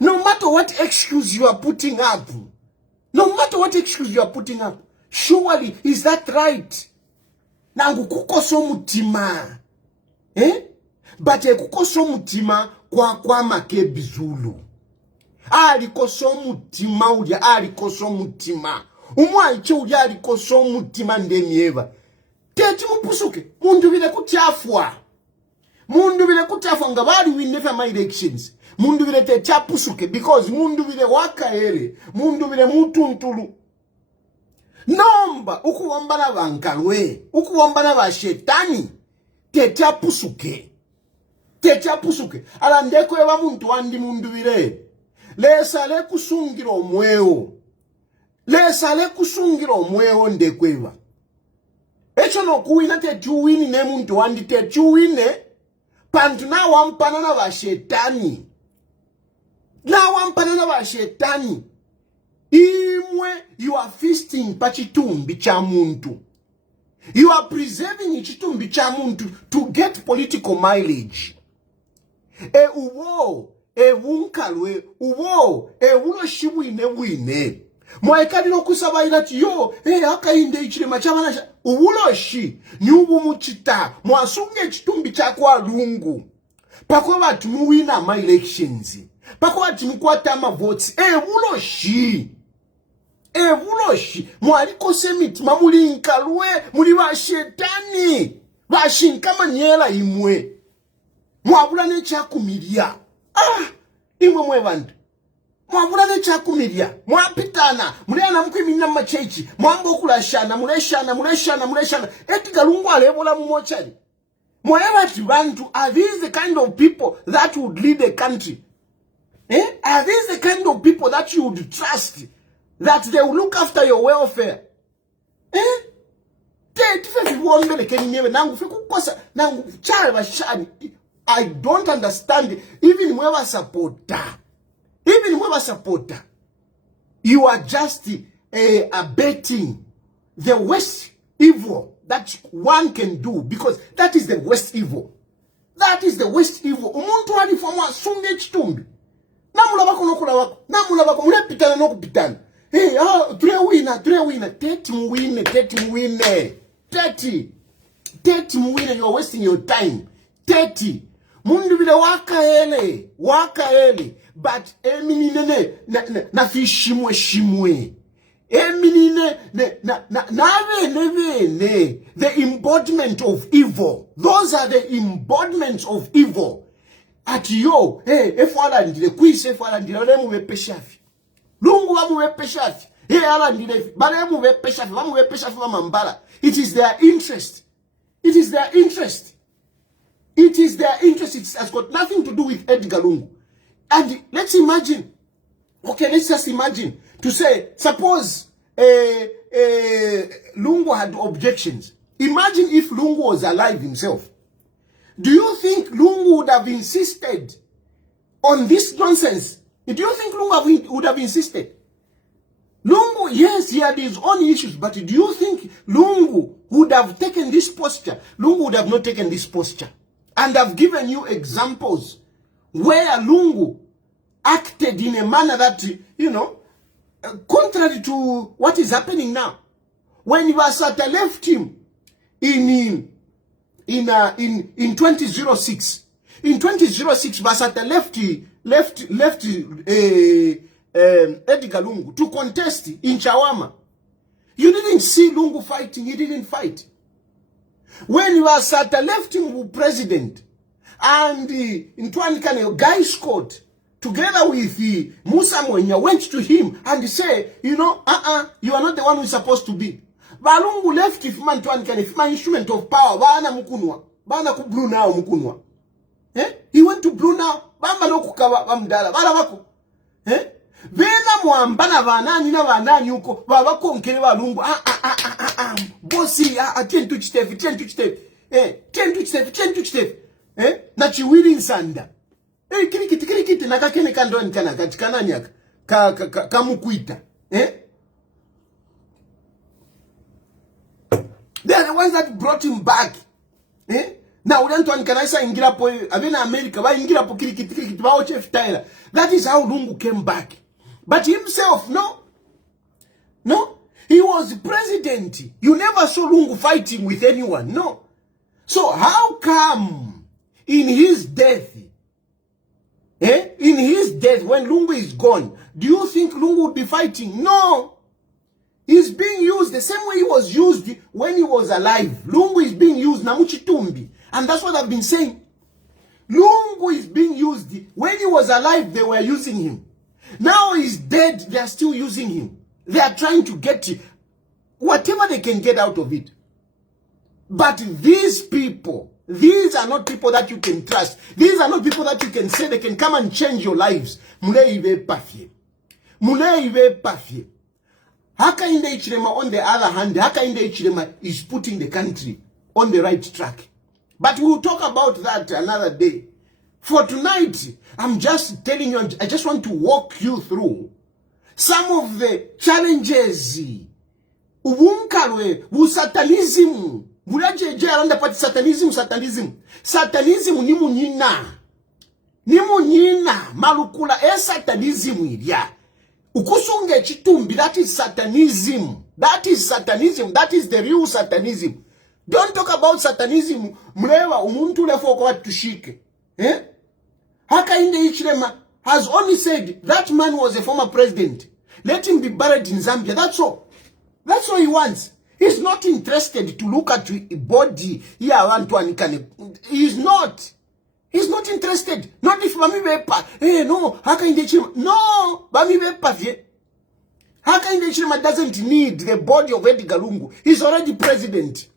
No matter what excuse you are putting up. Surely, is that right? Nangu kukoso mutima. But kukoso mutima kwa makebizulu. Alikoso mutima uja alikoso mutima. Umwaiche uja alikoso mutima ndemieva. Teti mupusuke. Mundu vile kutiafwa nga bali win never my elections. mundu vile te chapusuke, because mundu vile wakaele, mundu vile mutuntulu. Nomba, ukuwambana vankalwe, ukuwambana va shetani, te chapusuke. Te chapusuke. Ala ndeko eva muntu wandi mundu vile. Lesa le kusungira omweo. Lesa le kusungira omweo ndeko eva. Echo no kuwina te chuwini ne muntu wandi te chuwine. Pantu na wampana na va shetani. Na wampana na va shetani. Imwe, you are feasting pa chitumbi cha muntu. You are preserving chitumbi cha muntu to get political mileage. Uwo, wunkalwe, uwo, wulo shiwine wine. Mwaekadi no kusabaila ti yo, haka inde ichile machamana sha. Uwulo shi, nyubu muchita, mwasunge chitumbi cha kwa lungu. Pakwa watu muwina ma elections. Pakwa watu mkwata ama votes. Wulo shi. Vuloshi, mwaliko semit, mamuli inkalwe, muli wa shetani, wa shinkama nyela imwe. Mwabula ne chakumilia. Imwe mwe bandu. Mwabula ne chakumilia. Mwapitana, muliana mkwimina machechi, mwambo kulashana, muleshana. Eti galungu alebola mumochari. Mweba tibantu, are these the kind of people that would lead a country? Are these the kind of people that you would trust? That they will look after your welfare. I don't understand. Even whoever supporter. You are just abetting the worst evil that one can do. Because that is the worst evil. That is the worst evil. Umuntu wali fomwa sunge chitumbi. Namula bako nokula wako. Namula bako mule pitana noku pitana. Hey, three winner. 30 mwine. 30 mwine, you are wasting your time. 30. Mundu vile wakaele. But eminine na fi shimwe. Eminine nave. The embodiment of evil. Those are the embodiments of evil. At yo, efwala ndile kwise efwala ndile lemu wepeshafi. Lungu wepeshafi. Ala ndile balemu wepeshafi, wepeshafi wamambala. It is their interest. It has got nothing to do with Edgar Lungu. And let's just imagine to say, suppose Lungu had objections. Imagine if Lungu was alive himself. Do you think Lungu would have insisted on this nonsense? Do you think Lungu would have insisted? Lungu, yes, he had his own issues, but do you think Lungu would have taken this posture? Lungu would have not taken this posture. And I've given you examples where Lungu acted in a manner that, contrary to what is happening now. When Vasata left him in 2006, Vasata left Edgar Lungu to contest in Chawama. You didn't see Lungu fighting. He didn't fight. When Vasata left him president, and in Twanikane, Guy Scott, together with Musa Mwenya, went to him and said, you are not the one who is supposed to be. Balungu left if man Twanikane, if my instrument of power, Bana Mukunwa, Bana ku Blue now Mukunwa. He went to Blue now, Bamba no kukawa Bamdala, Bana Waku. Vena mwambana vanani na vanani uko babako nkele balungu bosi atien to chitef na chiwili nsanda kirikiti nakakene kandoni kana katikana nyaka kamukuita they are the ones that brought him back na ulantu ankanasa ingira po abena America ba ingira po kirikiti ba Chef Tyler. That is how Lungu came back. But himself, no. He was president. You never saw Lungu fighting with anyone. No. So how come in his death, when Lungu is gone, do you think Lungu would be fighting? No. He's being used the same way he was used when he was alive. Lungu is being used namuchitumbi. And that's what I've been saying. Lungu is being used when he was alive, they were using him. Now he's dead, they are still using him. They are trying to get whatever they can get out of it. But these people, these are not people that you can trust. These are not people that you can say they can come and change your lives. Muleive pafye. Muleive pafye. Hakainde Ichilema, on the other hand, Hakainde Ichilema is putting the country on the right track. But we'll talk about that another day. For tonight, I'm just telling you, I just want to walk you through some of the challenges. Ubunkalwe, satanism. Bulajeje aranda pati satanism. Satanism ni munyina. Malukula satanism ilia. Ukusunge chitumbi, that is satanism. That is satanism. That is the real satanism. Don't talk about satanism. Mlewa umuntu lefo kwa tushike. Hakainde Ichilema has only said that man was a former president. Let him be buried in Zambia. That's all. That's all he wants. He's not interested to look at the body. He's not. He's not interested. Not if Bami Bepa. No. Hakainde Ichilema. No. Bami Bepa. Hakainde Ichilema doesn't need the body of Edgar Lungu. He's already president.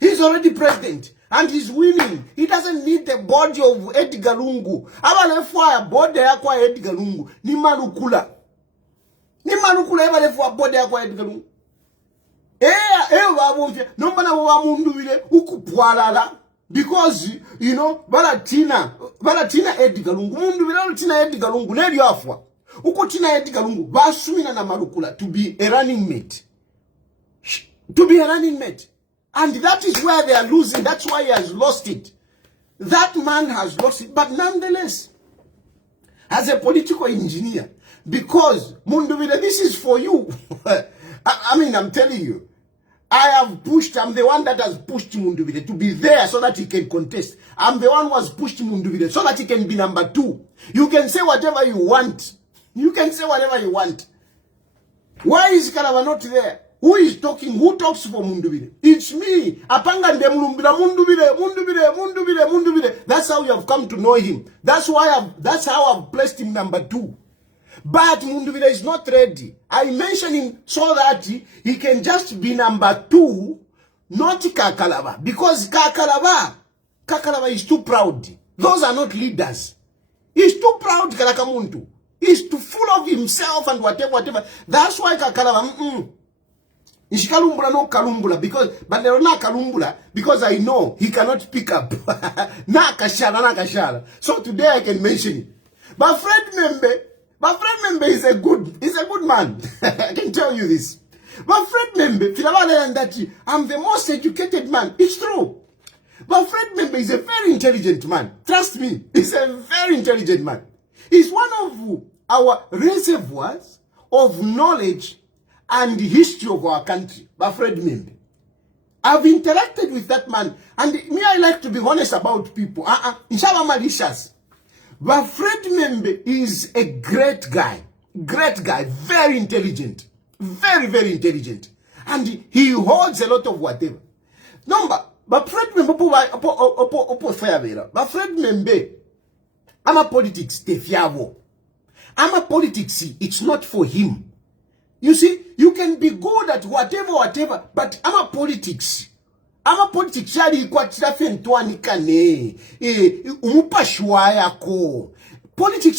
He's already president. And he's winning. He doesn't need the body of Edgar Lungu. Abalefwa body yakwa Edgar Lungu. Ni malukula. Ni malukula abalefwa body yakwa Edgar Lungu. Nombana wa mundu vile ukupwalala. Because, you know, balatina Edgar Lungu. Mundu vile tina Edgar Lungu. Neri afwa. Ukotina Edgar Lungu. Basumina na malukula. To be a running mate. To be a running mate. And that is where they are losing. That's why he has lost it. That man has lost it. But nonetheless, as a political engineer, because Munduvile, this is for you. I mean, I'm telling you, I have pushed, I'm the one that has pushed Munduvile to be there so that he can contest. I'm the one who has pushed Munduvile so that he can be number 2. You can say whatever you want. You can say whatever you want. Why is Kalava not there? Who is talking? Who talks for Munduvile? It's me. Apanga ndemlumbila Munduvile. That's how you have come to know him. That's how I've placed him number 2. But Munduvile is not ready. I mention him so that he can just be number 2, not Kakalava. Because Kakalava is too proud. Those are not leaders. He's too proud, Kalakamuntu. He's too full of himself and whatever. That's why Kakalava, Ishikalumbula no kalumbula but they are not kalumbula because I know he cannot pick up. Nakashala. So today I can mention it. But Fred Membe is a good man. I can tell you this. But Fred Membe, I'm the most educated man. It's true. But Fred Membe is a very intelligent man. Trust me, he's a very intelligent man. He's one of our reservoirs of knowledge and the history of our country, Fred Membe. I've interacted with that man, and me, I like to be honest about people. Inshallah, malicious. But Fred Membe is a great guy, very intelligent, very intelligent, and he holds a lot of whatever. But Fred Membe, but Fred Membe, I'm a politics, I'm a politics, it's not for him. You see, you can be good at whatever, but I'm a politics. Politics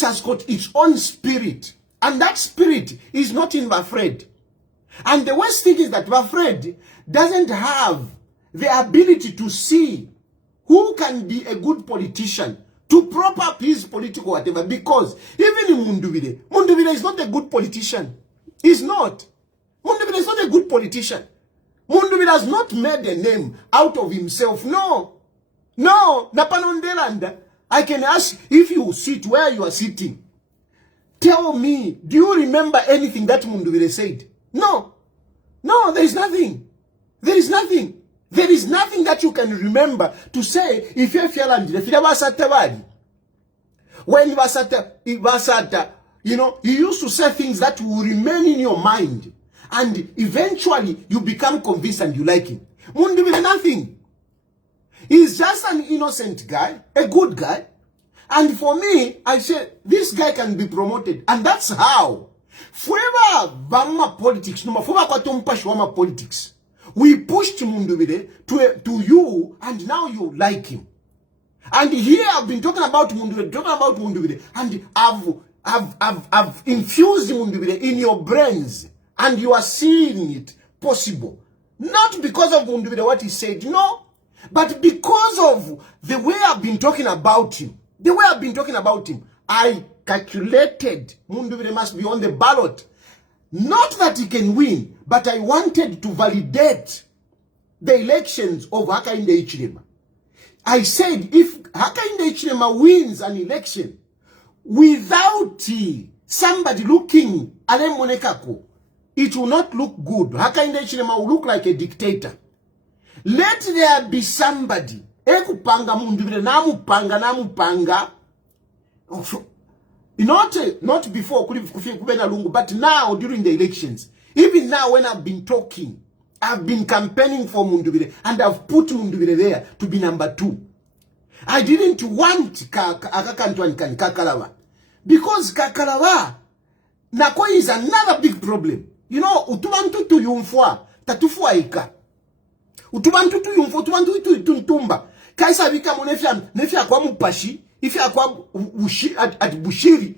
has got its own spirit. And that spirit is not in Bafred. And the worst thing is that Bafred doesn't have the ability to see who can be a good politician to prop up his political whatever. Because even in Munduvile is not a good politician. He's not. Munduvile is not a good politician. Munduvile has not made a name out of himself. No. Napanondelanda. I can ask, if you sit where you are sitting, tell me, do you remember anything that Munduvile said? No, there is nothing. There is nothing that you can remember to say, if you're feeling when Vasata, you know, he used to say things that will remain in your mind. And eventually, you become convinced and you like him. Munduvile, nothing. He's just an innocent guy, a good guy. And for me, I said, this guy can be promoted. And that's how. Forever, Vama politics, no matter politics. We pushed Mundubire to you, and now you like him. And here I've been talking about Mundubire, and I've infused Mundubire in your brains, and you are seeing it possible. Not because of Mundubire, what he said, no, but because of the way I've been talking about him. The way I've been talking about him, I calculated Mundubire must be on the ballot. Not that he can win, but I wanted to validate the elections of Hakainde Hichilema. I said, if Hakainde Hichilema wins an election without somebody looking at Monekako, it will not look good. Hakainde Hichilema will look like a dictator. Let there be somebody. Ekupanga Mundubire, namupanga. Not before, but now during the elections. Even now when I've been talking, I've been campaigning for Mundubire, and I've put Mundubire there to be number 2. I didn't want Kakalawa. Because Kakalawa, Nako is another big problem. You know, utubantu tu yumfwa, tatufwa ika. Utubantu tu yumfwa, utubantu tu tuntumba. Kaisa vika nefia kwa mupashi, ifya kwa Bushiri,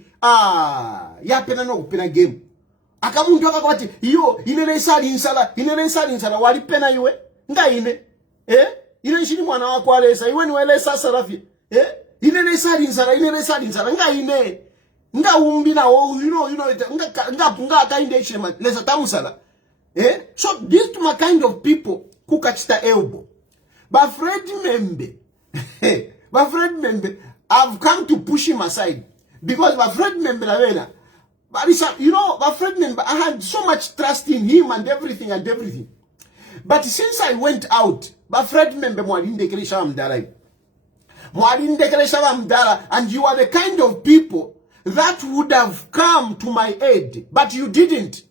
ya pena no upena game. Akamuntu akakwati, iyo, inele sali insala, wali pena iwe, nga ine, ine nshini mwana wako alesa, iwe niwele sasa rafi, inele sali insala, nga ine, nga umbina, nga Hakainde Hichilema, lesa tamusala, so these two my kind of people, kukachita elbow. But Fred Membe, I've come to push him aside. Because my friend member, you know, my friend member, I had so much trust in him and everything. But since I went out, my friend member, and you are the kind of people that would have come to my aid, but you didn't.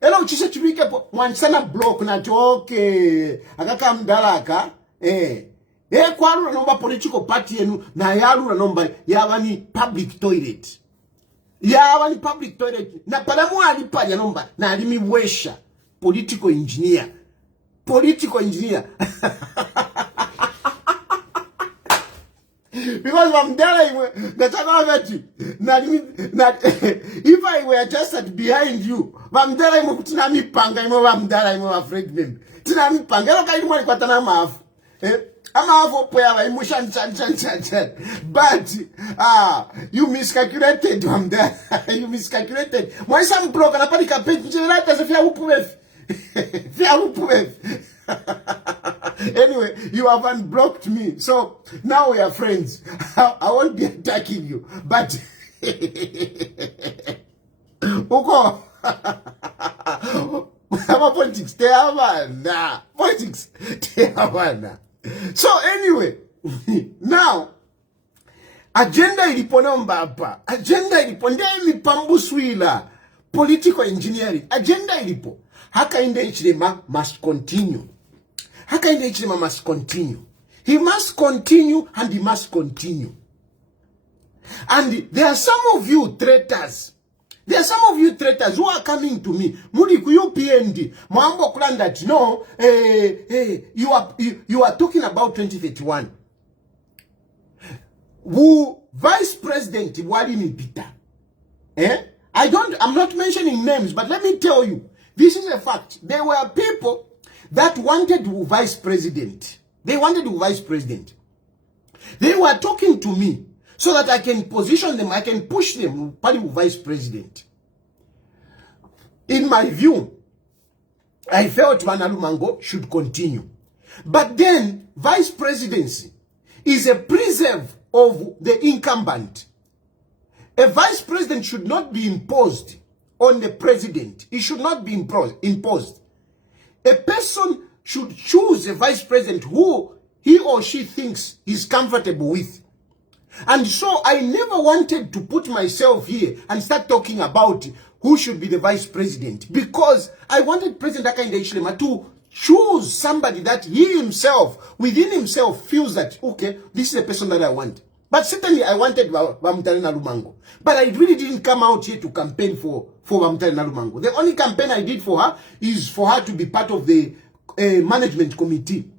Hello, chise chibike mwansana block na choke akaka mdalaka kwa alura nomba political party yenu na yalura nomba yabani public toilet na palamu alipanya nomba na alimiwesha political engineer because I'm there, if I were just behind you, I'm there, I'm afraid them. Tinami panga, but you miscalculated, I'm there. You miscalculated. Why some broke and a panic page as if you anyway, you have unblocked me, so now we are friends. I won't be attacking you, but Uko politics, so anyway, now agenda iliponomba hapa, agenda ilipondeni pambuswila political engineering, agenda ilipo. Hakainde Hichilema must continue. Hakainde Hichilema must continue. He must continue and he must continue. And there are some of you traitors. There are some of you traitors who are coming to me. Muli kuyu PND. Mwambo kulanda, no, you are talking about 2031. Who Vice President Wali Nipita. I'm not mentioning names, but let me tell you, this is a fact. There were people that wanted to vice president. They wanted to vice president. They were talking to me so that I can position them, I can push them to vice president. In my view, I felt Manalumango should continue. But then, vice presidency is a preserve of the incumbent. A vice president should not be imposed on the president. It should not be imposed. A person should choose a vice president who he or she thinks is comfortable with. And so I never wanted to put myself here and start talking about who should be the vice president, because I wanted President Hakainde Hichilema to choose somebody that he himself, within himself, feels that, okay, this is the person that I want. But certainly I wanted Bamutale Nalumango. But I really didn't come out here to campaign for Bamutale Nalumango. The only campaign I did for her is for her to be part of the management committee.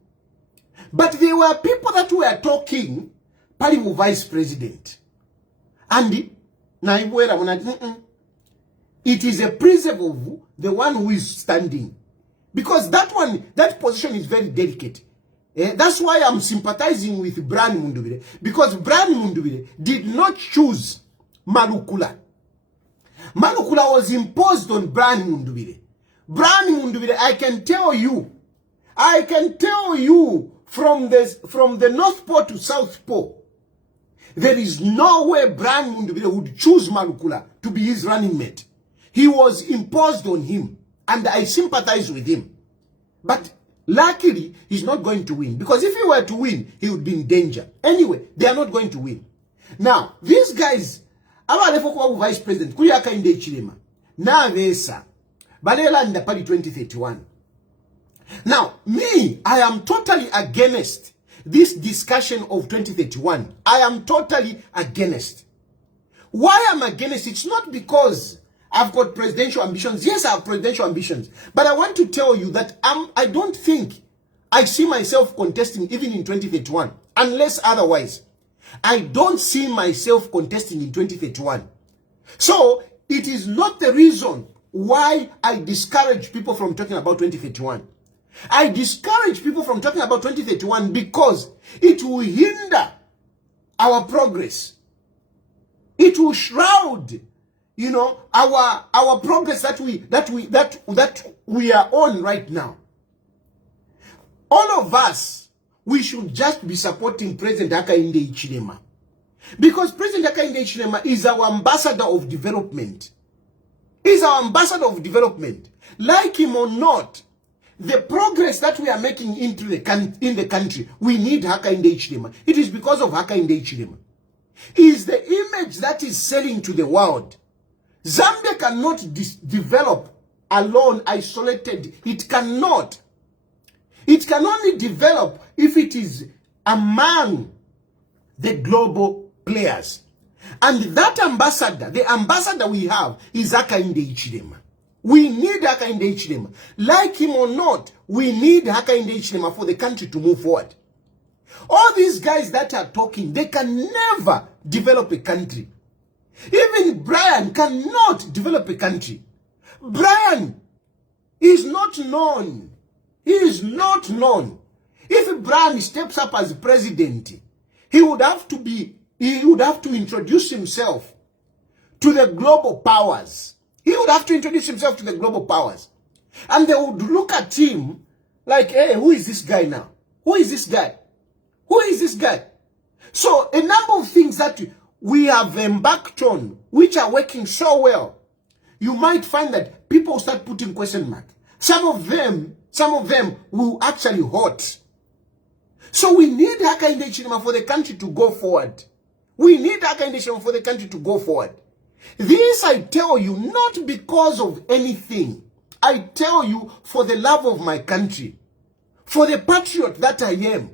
But there were people that were talking, Palibu vice president. And it is a principle of the one who is standing. Because that position is very delicate. That's why I'm sympathizing with Brian Mundubile. Because Brian Mundubile did not choose Malukula. Malukula was imposed on Brian Mundubile. Brian Mundubile, I can tell you from the North Pole to South Pole, there is no way Brian Mundubile would choose Malukula to be his running mate. He was imposed on him, and I sympathize with him. But luckily, he's not going to win. Because if he were to win, he would be in danger. Anyway, they are not going to win. Now, these guys, vice president, Kuyaka Inde Chilema, na vesa, Balela in the party 2031. Now, me, I am totally against this discussion of 2031. I am totally against. Why I'm against? It's not because I've got presidential ambitions. Yes, I have presidential ambitions. But I want to tell you that I don't think I see myself contesting even in 2031. Unless otherwise. I don't see myself contesting in 2031. So, it is not the reason why I discourage people from talking about 2031. I discourage people from talking about 2031 because it will hinder our progress. It will shroud, you know, our progress that we are on right now. All of us, we should just be supporting President Hakainde Hichilema. Because President Hakainde Hichilema is our ambassador of development. He's our ambassador of development. Like him or not, the progress that we are making in the country, we need Hakainde Hichilema. It is because of Hakainde Hichilema. He is the image that is selling to the world. Zambia cannot develop alone, isolated. It cannot. It can only develop if it is among the global players. And that ambassador, the ambassador we have, is Hakainde Hichilema. We need Hakainde Hichilema. Like him or not, we need Hakainde Hichilema for the country to move forward. All these guys that are talking, they can never develop a country. Even Brian cannot develop a country. Brian is not known. He is not known. If Brian steps up as president, he would have to introduce himself to the global powers. He would have to introduce himself to the global powers. And they would look at him like, hey, who is this guy now? Who is this guy? Who is this guy? So a number of things that we have embarked on, which are working so well, you might find that people start putting question mark. Some of them will actually hurt. So we need Hakainde Hichilema for the country to go forward. We need Hakainde Hichilema for the country to go forward. This I tell you not because of anything. I tell you for the love of my country. For the patriot that I am.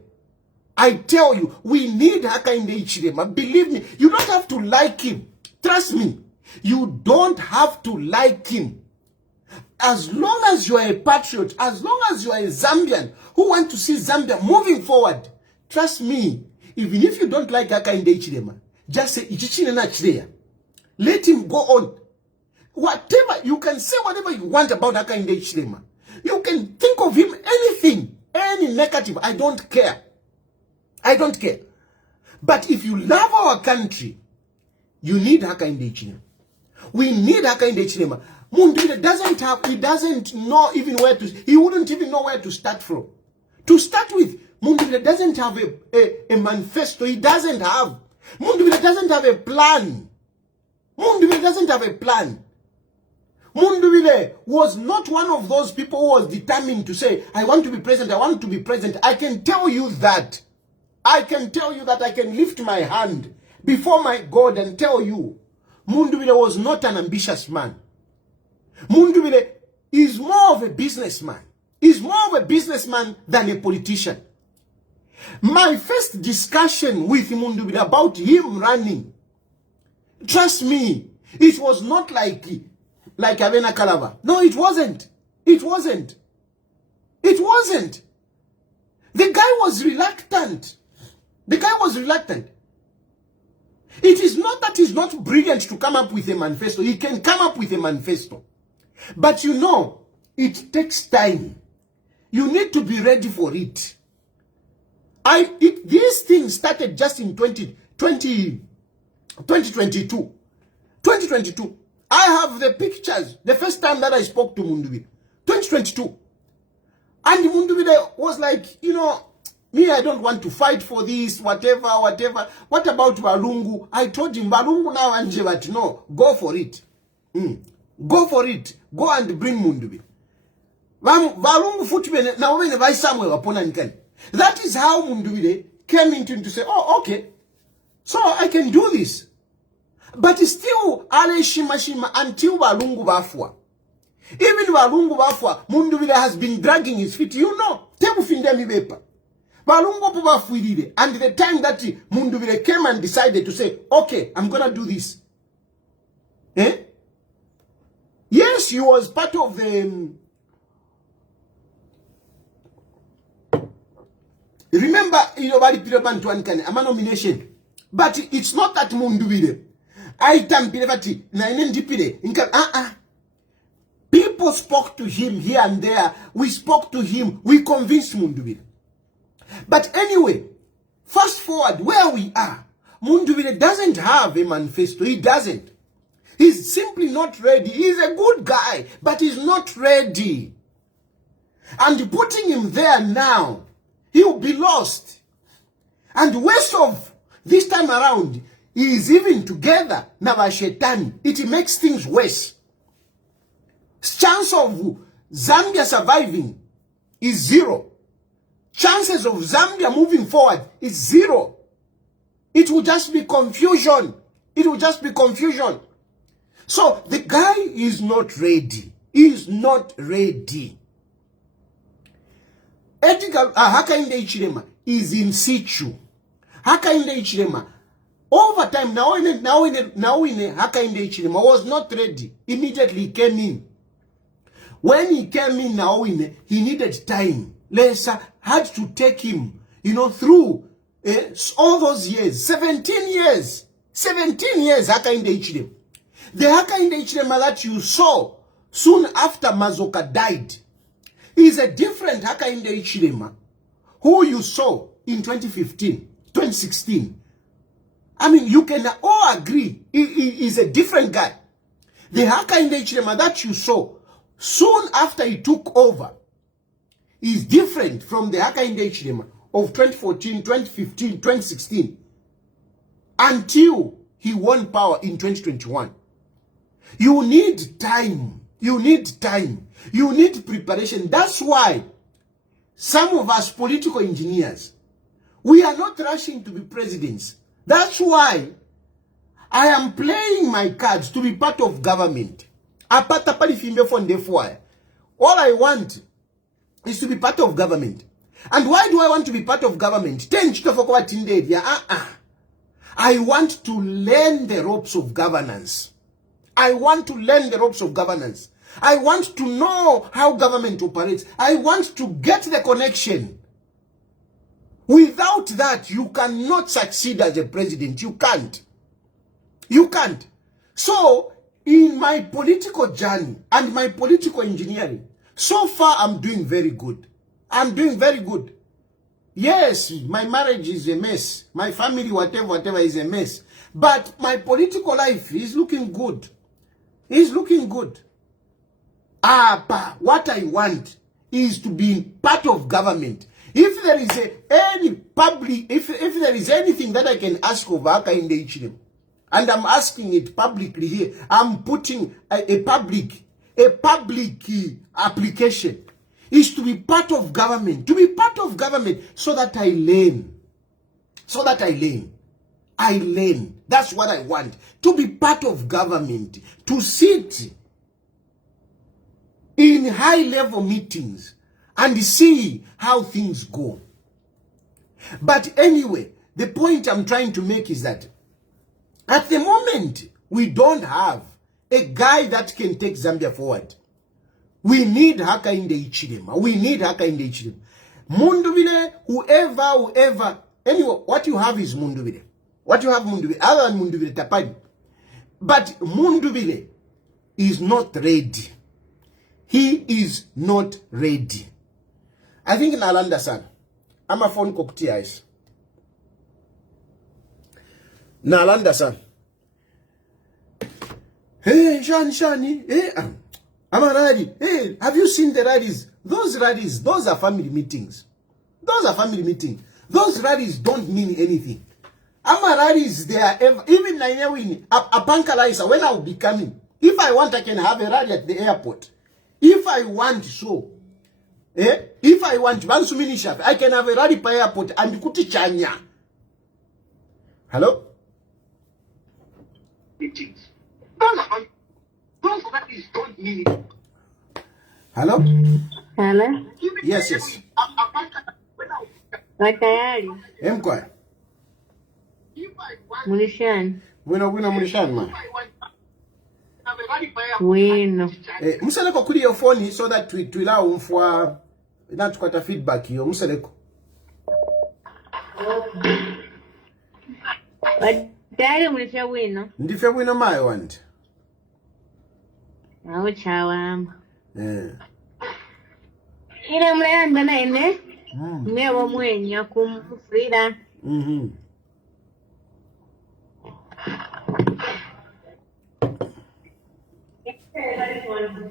I tell you, we need Hakainde Hichilema. Believe me, you don't have to like him. Trust me. You don't have to like him. As long as you are a patriot, as long as you are a Zambian who want to see Zambia moving forward, trust me, even if you don't like Hakainde Hichilema, just say, Ichichinena Chileya. Let him go on. Whatever, you can say whatever you want about Hakainde Hichilema. You can think of him anything, any negative. I don't care. I don't care. But if you love our country, you need Hakainde Hichilema. We need Hakainde Hichilema. Mundubile he doesn't know even where to, he wouldn't even know where to start from. To start with, Mundubile doesn't have a manifesto. He doesn't have. Mundubile doesn't have a plan. Mundubile doesn't have a plan. Mundubile was not one of those people who was determined to say, I want to be president, I want to be president. I can tell you that. I can tell you that I can lift my hand before my God and tell you, Mundubile was not an ambitious man. Mundubile is more of a businessman. He's more of a businessman than a politician. My first discussion with Mundubile about him running, trust me, it was not like Avena Kalava. No, it wasn't. It wasn't. It wasn't. The guy was reluctant. The guy was reluctant. It is not that he's not brilliant to come up with a manifesto. He can come up with a manifesto. But you know, it takes time. You need to be ready for it. These things started just in 2022. 2022. I have the pictures. The first time that I spoke to Mundubile. 2022. And Mundubile was like, you know, me, I don't want to fight for this, whatever. What about Balungu? I told him, Balungu now and but no, go for it. Go for it. Go and bring Mundubile. Balungu football now when I somewhere upon and that is how Mundubile came into him to say, oh, okay, so I can do this. But still, ale shima until Balungu Bafwa. Even Balungu Bafwa, Mundubile has been dragging his feet. You know, tebu findemi bepa. Balungu Bafwa, and the time that Mundubile came and decided to say, okay, I'm gonna do this. Yes, he was part of the. Remember, you know, Bari Piroban to Ankane, I'm a nomination. But it's not that Mundubile. I tam Pirevati, Nainen Dipide, people spoke to him here and there. We spoke to him. We convinced Mundubile. But anyway, fast forward where we are. Mundubile doesn't have a manifesto. He doesn't. He's simply not ready. He's a good guy, but he's not ready. And putting him there now, he'll be lost. And worst of this time around, he is even together, Nabashetani. It makes things worse. Chance of Zambia surviving is 0. Chances of Zambia moving forward is 0. It will just be confusion. It will just be confusion. So the guy is not ready. He is not ready. Ethical Hakainde Ichilema is in situ. Hakainde Ichilema over time now in Hakainde Ichilema was not ready. Immediately he came in. When he came in now he needed time. Lesa had to take him, you know, through all those years, 17 years Hakainde Ichilema. The Hakainde Ichilema that you saw soon after Mazoka died is a different Hakainde Ichilema who you saw in 2015, 2016. I mean, you can all agree he is a different guy. The Hakainde Ichilema that you saw soon after he took over is different from the Hakainde Ichilema of 2014, 2015, 2016 until he won power in 2021. You need time. You need time. You need preparation. That's why some of us political engineers, we are not rushing to be presidents. That's why I am playing my cards to be part of government. All I want is to be part of government. And why do I want to be part of government? I want to learn the ropes of governance. I want to learn the ropes of governance. I want to know how government operates. I want to get the connection. Without that, you cannot succeed as a president. You can't. You can't. So, in my political journey and my political engineering, so far I'm doing very good. I'm doing very good. Yes, my marriage is a mess. My family, whatever is a mess. But my political life is looking good. It's looking good. But what I want is to be part of government. If there is any public, if there is anything that I can ask of Hakainde Ichilema, and I'm asking it publicly here, I'm putting a public application, is to be part of government. To be part of government so that I learn. So that I learn. I learn. That's what I want. To be part of government. To sit in high-level meetings and see how things go. But anyway, the point I'm trying to make is that at the moment, we don't have a guy that can take Zambia forward. We need Hakainde Hichilema. We need Hakainde Hichilema. Munduvile, whoever. Anyway, what you have is Munduvile. What you have Munduvile, other than Munduvile Tapadi. But Munduvile is not ready. He is not ready. I think Nalanda san. I'm a phone cocktail eyes. Nalanda san. Hey, Shani, hey, I'm a rally. Hey, have you seen the rallies? Those rallies, those are family meetings. Those are family meetings. Those rallies don't mean anything. I'm a rallies, they are even a pankalizer, when I will be coming. If I want, I can have a rally at the airport. If I want, so. If I want, I can have a rally per airport and kuti chanya. Hello? Meetings. Those rallies don't mean it. Hello? Hello? Yes, yes. Tayali. Mkwa. Mulishani. Bueno, mulishani, man. Bueno. Musaleko kuli your phone so that we allow for not quite a feedback here. Musaleko. Tayali mulisha wino. Ndife wino my want. Awo chawama. Ina mlayanda na ene. Mewa mwenya kumfrida.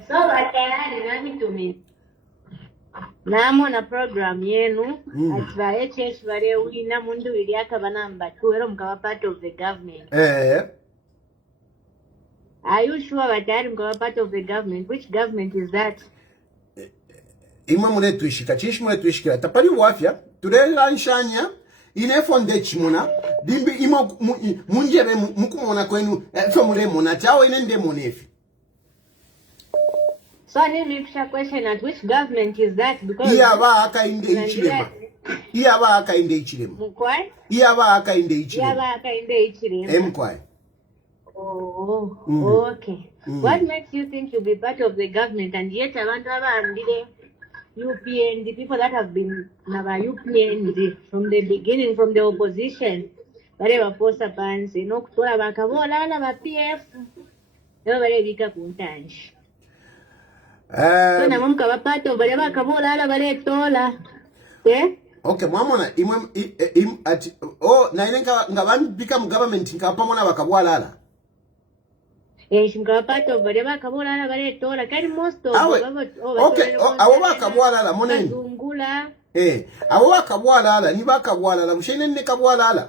So Tayali nami tumi. Namo na program yenu ativaye chesh vale wina mundu wili akabanamba tuwero mkawa part of the government. Are you sure that I am part of the government? Which government is that? Ima mune tuishika, chish mune tuishika. Tapari wafya, turela nshanya, inefonde chimuna, dimbi ima munjebe mukumona kwenu, femule mona, chao inende monefi. So I need to make a question at which government is that? Because Iyaba Hakainde Hichilema. Iyaba Hakainde Hichilema. Mkwai? Iyaba Hakainde Hichilema. Iyaba Hakainde Hichilema. Mkwai. Oh, okay. What makes you think you'll be part of the government and yet the UPN, the people that have been UPN from the beginning, from the opposition, whatever poster pants, you know, kutola bakabola la PF, no very big kuntanji. So na mumka bapato bale bakabola la bale tola. Eh? Okay, mwamona na inenga ngabani become government ngapamona bakabwala la. Shimkapato bale bakabola la bale tola kali most of okay, abo bakabwala la moneni. Zungula. Abo bakabwala la ni bakabwala la mushene ne kabwala la.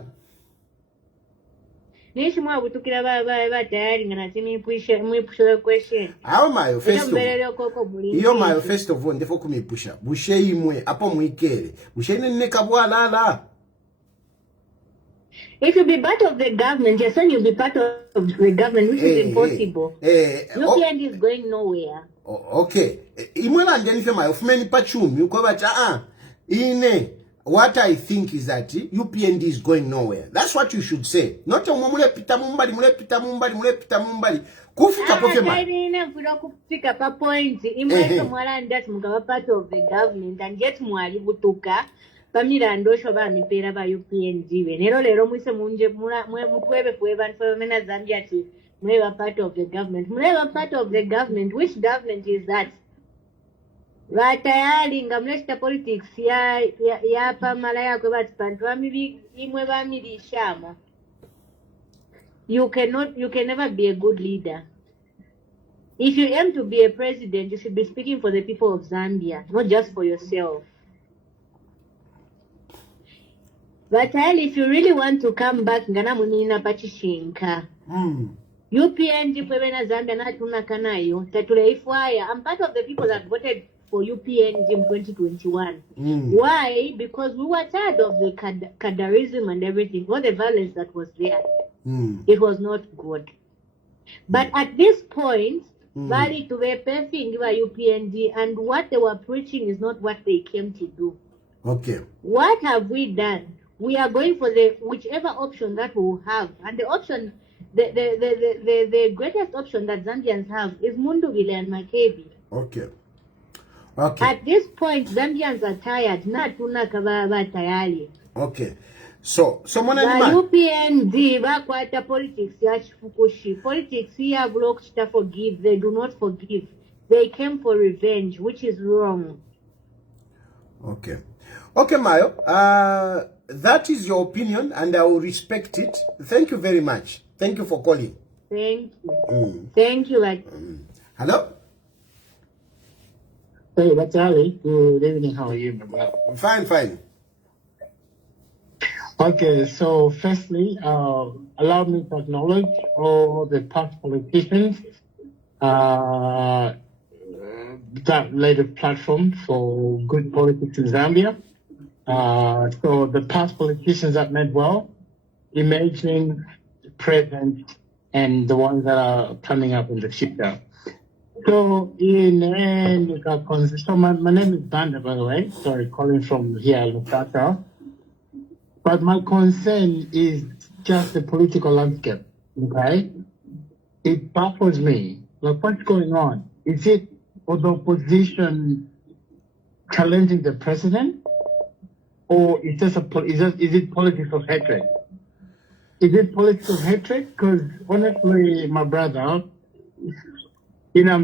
Nishi mwa butukira ba Tayali ngana timi pusha question. Awo mayo first of iyo mayo first of all ndefo kumipusha bushe imwe apo mwikere bushene ne kabwala la. If you be part of the government, yes, when you be part of the government, which is impossible. UPN is going nowhere. Okay. Imwela ndeni fema ofumeni pachumi ukoba ine. What I think is that UPND is going nowhere. That's what you should say. Not mule pita mumbali. Kufika po fema. Ine mfudo kufika pa point. Imwela mwala ndati mkawa part of the government and yet mwali butuka. Pamira ndosho ba mipera ba UPND we. Lero mwise munje mutwebe fueba nfemena Zambia ti mwewa part of the government. Mwewa part of the government. Which government is that? Tayali ngamlesta politics ya pamala yako bati pantu imwe bamili shama. You can never be a good leader. If you aim to be a president, you should be speaking for the people of Zambia, not just for yourself. But if you really want to come back, ngana munina pachishinka. UPN pwebena Zambia na tunakanayo tatule ifwaya. I'm part of the people that voted for UPN in 2021. Why? Because we were tired of the cadarism and everything, all the violence that was there. It was not good. But at this point, Valley to be perfect UPND, and what they were preaching is not what they came to do. Okay. What have we done? We are going for the whichever option that we will have. And the option, the greatest option that Zambians have is Munduvile and Makebi. Okay. Okay. At this point, Zambians are tired. Not Tayali. Okay. So someone The animal. UPND bakwata politics ya Fukushi. Politics here blocks to forgive. They do not forgive. They came for revenge, which is wrong. Okay. Okay, Mayo. That is your opinion, and I will respect it. Thank you very much. Thank you for calling. Thank you. Thank you. Hello? Hey, Tayali. Good evening. How are you, my brother? Fine, fine. Okay, so firstly, allow me to acknowledge all the past politicians that laid a platform for good politics in Zambia. So the past politicians that made well, emerging, present, and the ones that are coming up in the future. So so my name is Banda, by the way. Sorry, calling from here, Lusaka. But my concern is just the political landscape. Okay, it baffles me. Like, what's going on? Is it for the opposition challenging the president, or is this is it politics of hatred? Is it politics of hatred? Because honestly, my brother, I'm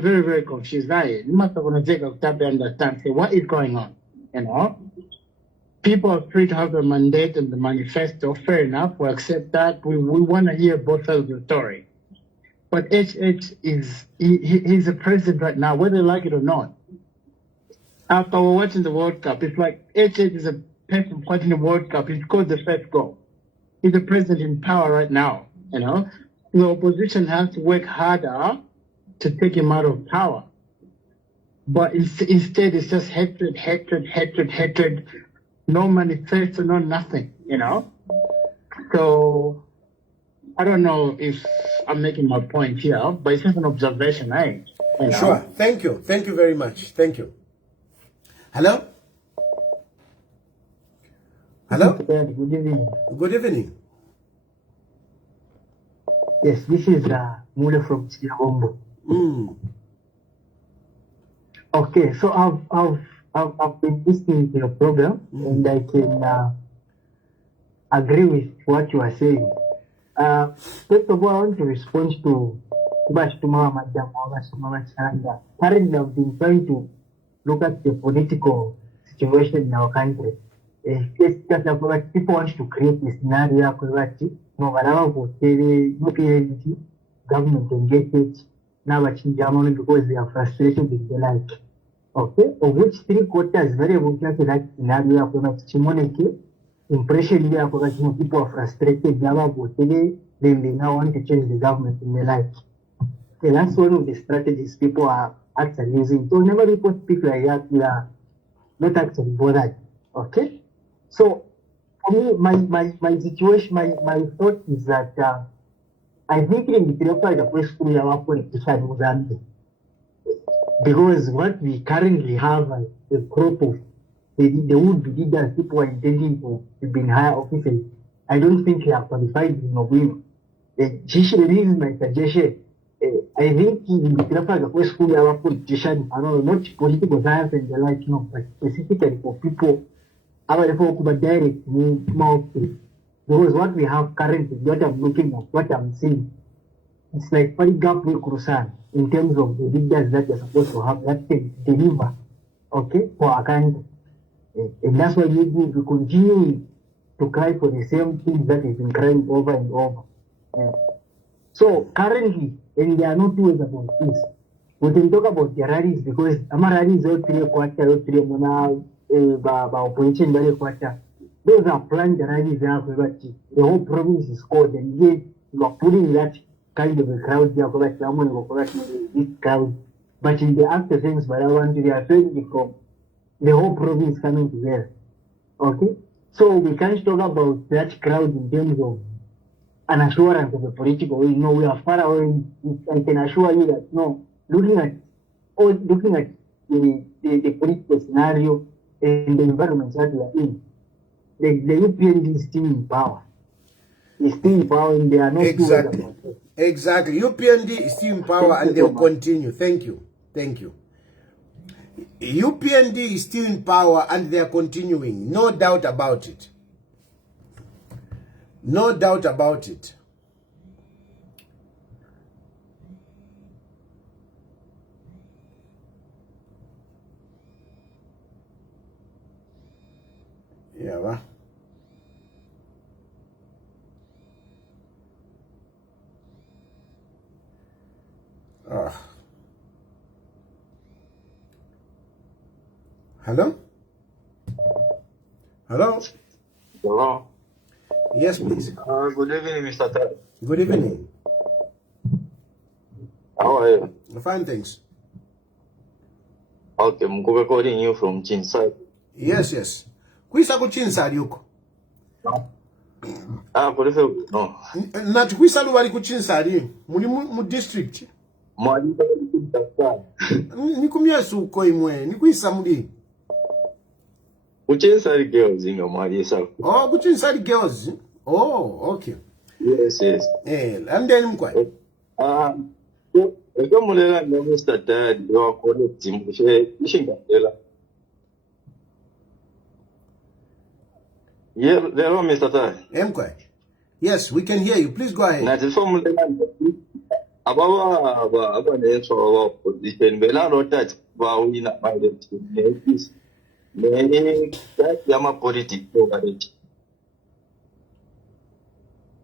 very, very confused. You must have to take a step and understand, say, what is going on? People are free to have the mandate and the manifesto. Fair enough, we accept that. We want to hear both sides of the story. But HH he's the president right now, whether they like it or not. After we're watching the World Cup, it's like HH is a person watching the World Cup. He scored the first goal. He's the president in power right now. The opposition has to work harder to take him out of power. But instead, it's just hatred, hatred, hatred, hatred. No manifesto, no nothing, So I don't know if I'm making my point here, but it's just an observation, eh? Sure. Thank you. Thank you very much. Thank you. Hello? Hello? Good evening. Good evening. Yes, this is Mule from Chiabombo. Okay, so I've been listening to your program, and I can agree with what you are saying. First of all, I want to respond to currently I've been trying to look at the political situation in our country. People want to create a scenario government engaged now because they are frustrated with the like. Okay, of which 3/4 very important that scenario impression people are frustrated then they now want to change the government in their life. Okay, that's one of the strategies people are actually using. So whenever people speak like that, we are not actually bothered. Okay? So for me, my situation, my thought is that I think in the period of the school politician Mozambique. Because what we currently have a crop of the would-be leaders, people are intending to be in higher offices. I don't think they are qualified in November. This is my suggestion. I think in the period of the school, our politicians are not political science and the like, but specifically for people, our folk direct mouth. Because what we have currently, what I'm looking at, what I'm seeing, it's like very gap we cross in terms of the leaders that you're supposed to have that can deliver, okay, for our country. And that's why we need to continue to cry for the same things that we've been crying over and over. So currently, and there are no two ways about this. We can talk about the rallies because our rallies are 3/4, opposition quarter. Those are planned rallies there, but the whole province is called, and yet you are putting that kind of a crowd there, this crowd. But in the after things, but I want to be afraid from the whole province coming together. Okay? So we can't talk about that crowd in terms of an assurance of the political. We are far away. I can assure you that looking at the political scenario, in the environment that we are in. The UPND is still in power. It's still in power and they are not too worried about it. Exactly. UPND is still in power and they'll continue. Thank you. Thank you. UPND is still in power and they are continuing. No doubt about it. No doubt about it. Yeah, well. Hello? Hello? Hello. Yes, please. Good evening, Mr. Tayali. Good evening. How are you? Fine, thanks. Okay, I'm calling you from Chinsai. Yes, yes. Kwisa kuchinsali yuko. Kulife no. Nati kwisa luwali kuchinsali. Muli mu district. Mwali Nikumyesu uko imwe. Nikwisa muli. Kuchinsali girls inga mwali sa. Oh, kuchinsali girls. Oh, okay. Yes, yes. And then mkwai. Eko mulela na Mr. Tayali wa collect mkushe ishinga ela. Yeah, there are Mr. Tayali. Mkwai. Yes, we can hear you. Please go ahead. Na tifo mulela aba neso wa position bela rotat ba wina by the team. Yama politics over it.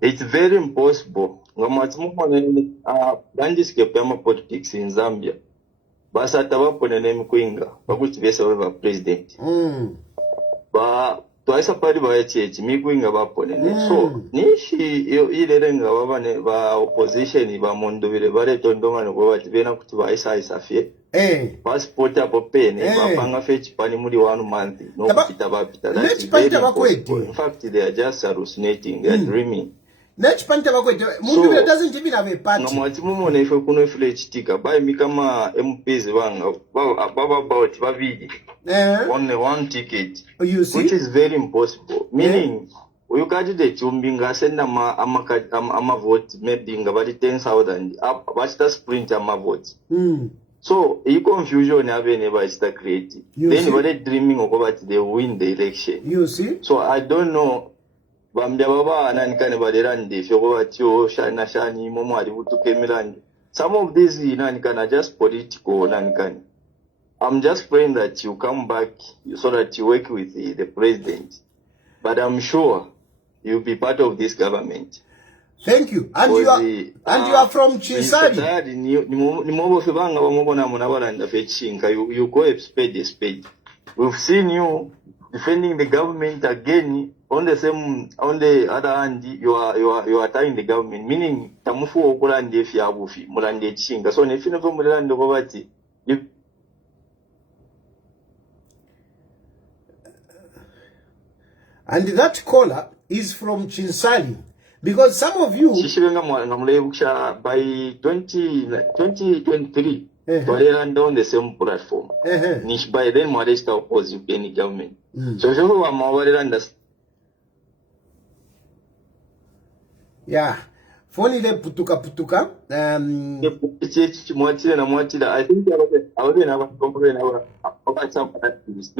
It's very impossible. Landscape yama politics in Zambia. Basa tabapone name kuinga. Bakuti besa weva president. Ba twaisa pali ba yachechi mikuinga bapone. So nishi ilerenga babane ba opposition ba mondo bile bare tondonga no bati bena kuti ba isa fie. Passport apo pene bapanga fetch pani muri 1 month no kita bapita. In fact they are just hallucinating, they are dreaming. Mundu doesn't even have a party. No mwati mumo na ife kuno ifule chitika bai mikama MPs wanga baba about babidi only one ticket, you see? which is very impossible, meaning uyukadide chumbinga senda ama vote maybe nga bali 10,000 bachita sprint ama vote. So iyi confusion abene bachita create, then bale dreaming okobati they win the election. You see? So I don't know bambya baba nanikane balerande fyoko batyo shana shani momo ali butukemirande. Some of these nanikana just political nanikane. I'm just praying that you come back so that you work with the president. But I'm sure you'll be part of this government. Thank you. And you are from Chinsali. You go a spade. We've seen you defending the government again. On the other hand, you are attacking the government, meaning tamufu okulande fyabufi mulande chinga. So if you never mulande kobati, and that caller is from Chinsali. Because some of you by 2023 land on the same platform. By then Modesta oppose you any government. So you understand. Yeah. Phone ile putuka. I think I would never complain about some activists.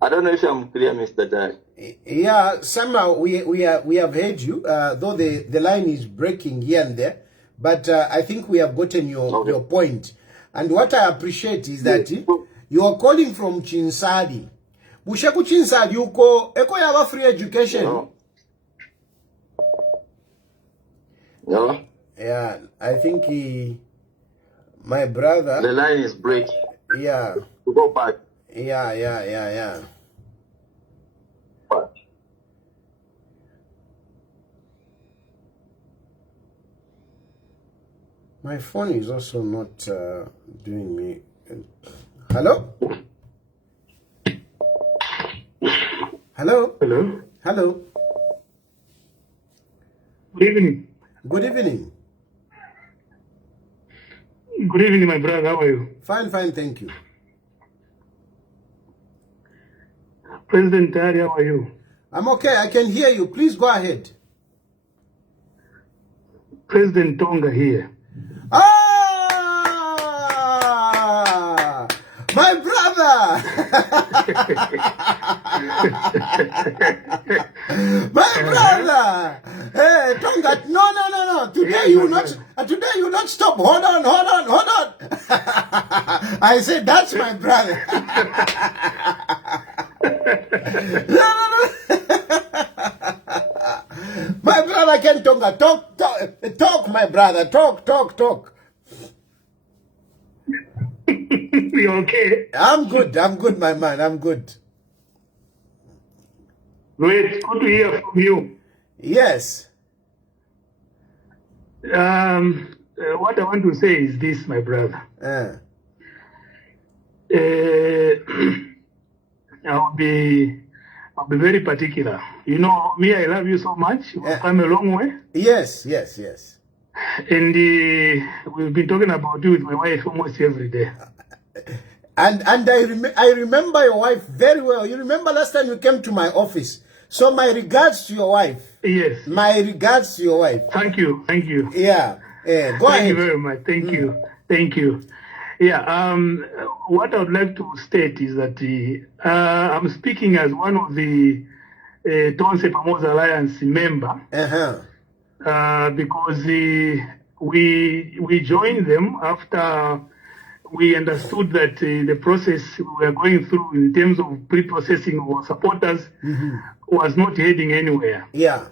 I don't know if I'm clear, Mr. Tayali. Yeah, somehow we have heard you, though the line is breaking here and there, but I think we have gotten your point. And what I appreciate is that you are calling from Chinsali. Bushaku Chinsali, eko yaba free education. No. Yeah, I think my brother. The line is breaking. Yeah. Go back. Yeah. Back. My phone is also not doing me. Hello? Hello? Good evening. Good evening. Good evening, my brother. How are you? Fine, thank you. President Tayali, how are you? I'm okay. I can hear you. Please go ahead. President Tonga here. Ah, my brother. My brother. Hey, Tonga. No. Today you not stop. Hold on. I said that's my brother. No. My brother can Tonga. Talk, my brother. Talk. You okay? I'm good, my man. I'm good. Great. Good to hear from you. Yes. What I want to say is this, my brother. I'll be very particular. You know, me, I love you so much. We've come a long way. Yes. And we've been talking about you with my wife almost every day. And I remember your wife very well. You remember last time you came to my office. So my regards to your wife. Yes. My regards to your wife. Thank you. Yeah. Go ahead. Thank you very much. Thank you. Yeah. What I would like to state is that I'm speaking as one of the Tonse Pamoza Alliance member. Because we joined them after we understood that the process we were going through in terms of pre-processing our supporters was not heading anywhere. Yeah.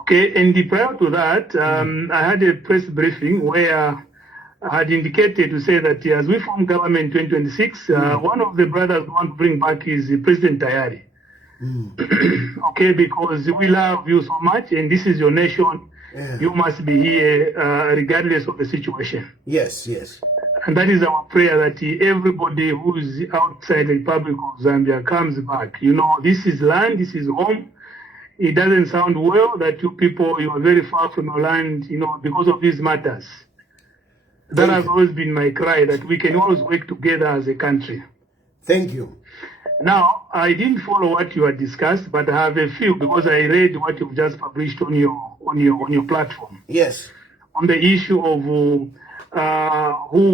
Okay, and prior to that, I had a press briefing where I had indicated to say that as we form government in 2026, one of the brothers we want to bring back is President Tayali. Okay, because we love you so much and this is your nation. Yeah. You must be here regardless of the situation. Yes. And that is our prayer, that everybody who is outside the Republic of Zambia comes back. You know, this is land, this is home. It doesn't sound well that you people, you are very far from your land, you know, because of these matters. That has always been my cry, that we can always work together as a country. Thank you. Now, I didn't follow what you had discussed, but I have a few because I read what you've just published on your platform. Yes. On the issue of who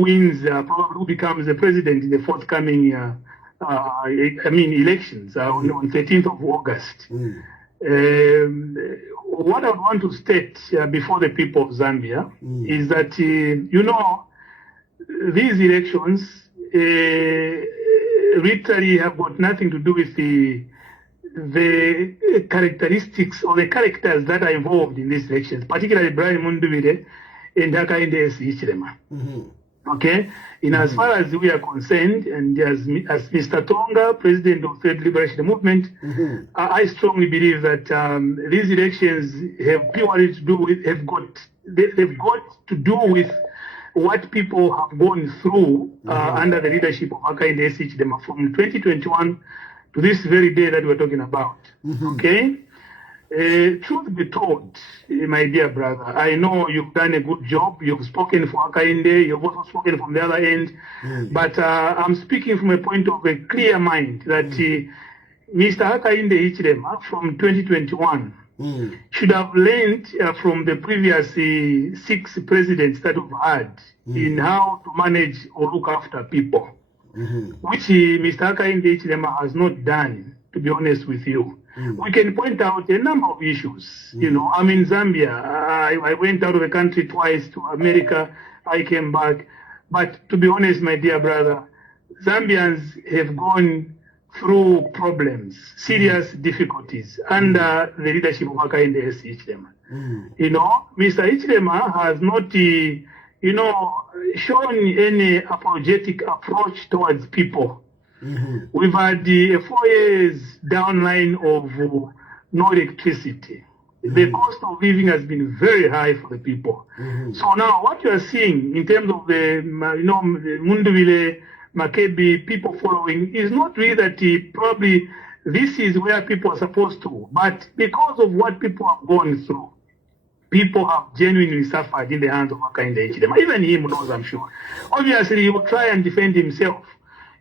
wins, probably who becomes the president in the forthcoming, elections on 13th of August. What I want to state before the people of Zambia is that, you know, these elections literally have got nothing to do with the characteristics or the characters that are involved in these elections, particularly Brian Mundubire and Hakainde Hichilema. Okay? In as far as we are concerned, and as Mr. Tonga, President of Third Liberation Movement, I strongly believe that these elections have purely to do with, they've got to do with what people have gone through under the leadership of Hakainde Hichilema from 2021 to this very day that we're talking about. Okay? Truth be told, my dear brother, I know you've done a good job. You've spoken for Hakainde, you've also spoken from the other end. But I'm speaking from a point of a clear mind that Mr. Hakainde Hichilema from 2021 should have learned from the previous 6 presidents that we've had in how to manage or look after people, which Mr. Hakainde Hichilema has not done, to be honest with you. We can point out a number of issues. You know, I'm in Zambia. I went out of the country twice to America. I came back. But to be honest, my dear brother, Zambians have gone through problems, serious difficulties under the leadership of Hakainde Hichilema. You know, Mr. Hichilema has not, shown any apologetic approach towards people. We've had 4 years downline of no electricity. The cost of living has been very high for the people. So now what you are seeing in terms of the Munduvile, Makebi, people following is not really that probably this is where people are supposed to, but because of what people have gone through, people have genuinely suffered in the hands of Hakainde Hichilema. Even him knows, I'm sure. Obviously, he will try and defend himself.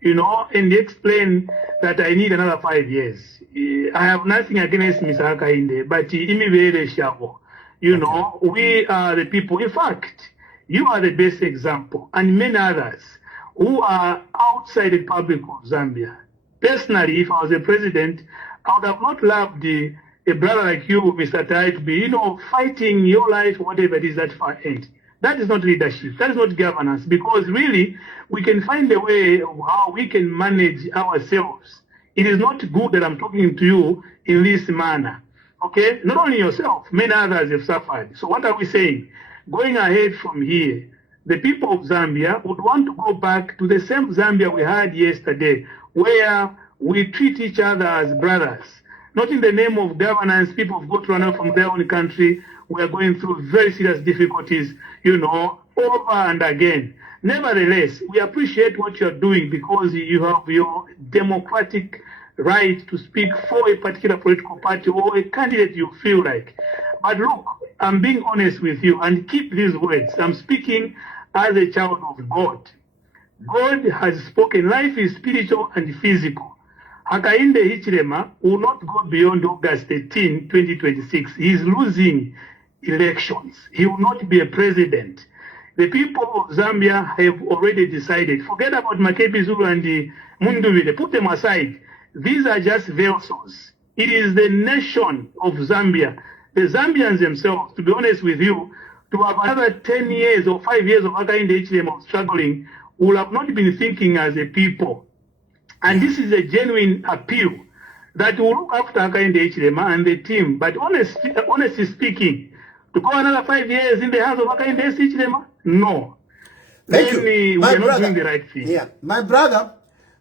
and explain that I need another 5 years. I have nothing against Mr. Hakainde, but we are the people. In fact, you are the best example, and many others who are outside the Republic of Zambia. Personally, if I was a president, I would have not loved a brother like you, Mr. Tayali, to be, fighting your life, whatever it is, that far end. That is not leadership. That is not governance, because really, we can find a way of how we can manage ourselves. It is not good that I'm talking to you in this manner. Okay? Not only yourself, many others have suffered. So what are we saying? Going ahead from here, the people of Zambia would want to go back to the same Zambia we had yesterday, where we treat each other as brothers. Not in the name of governance, people have got to run out from their own country. We are going through very serious difficulties, over and again. Nevertheless, we appreciate what you are doing, because you have your democratic right to speak for a particular political party or a candidate you feel like. But look, I'm being honest with you, and keep these words. I'm speaking as a child of God. God has spoken. Life is spiritual and physical. Hakainde Hichilema will not go beyond August 13, 2026. He is losing elections. He will not be a president. The people of Zambia have already decided. Forget about Makepi Zulu and the Munduvile. Put them aside. These are just vessels. It is the nation of Zambia. The Zambians themselves, to be honest with you, to have another 10 years or 5 years of Hakainde Hichilema struggling, will have not been thinking as a people. And this is a genuine appeal that will look after Hakainde Hichilema and the team. But honestly speaking, to go another 5 years in the hands of Hakainde Hichilema, no. Thank then you. we are not doing the right thing. Yeah, my brother,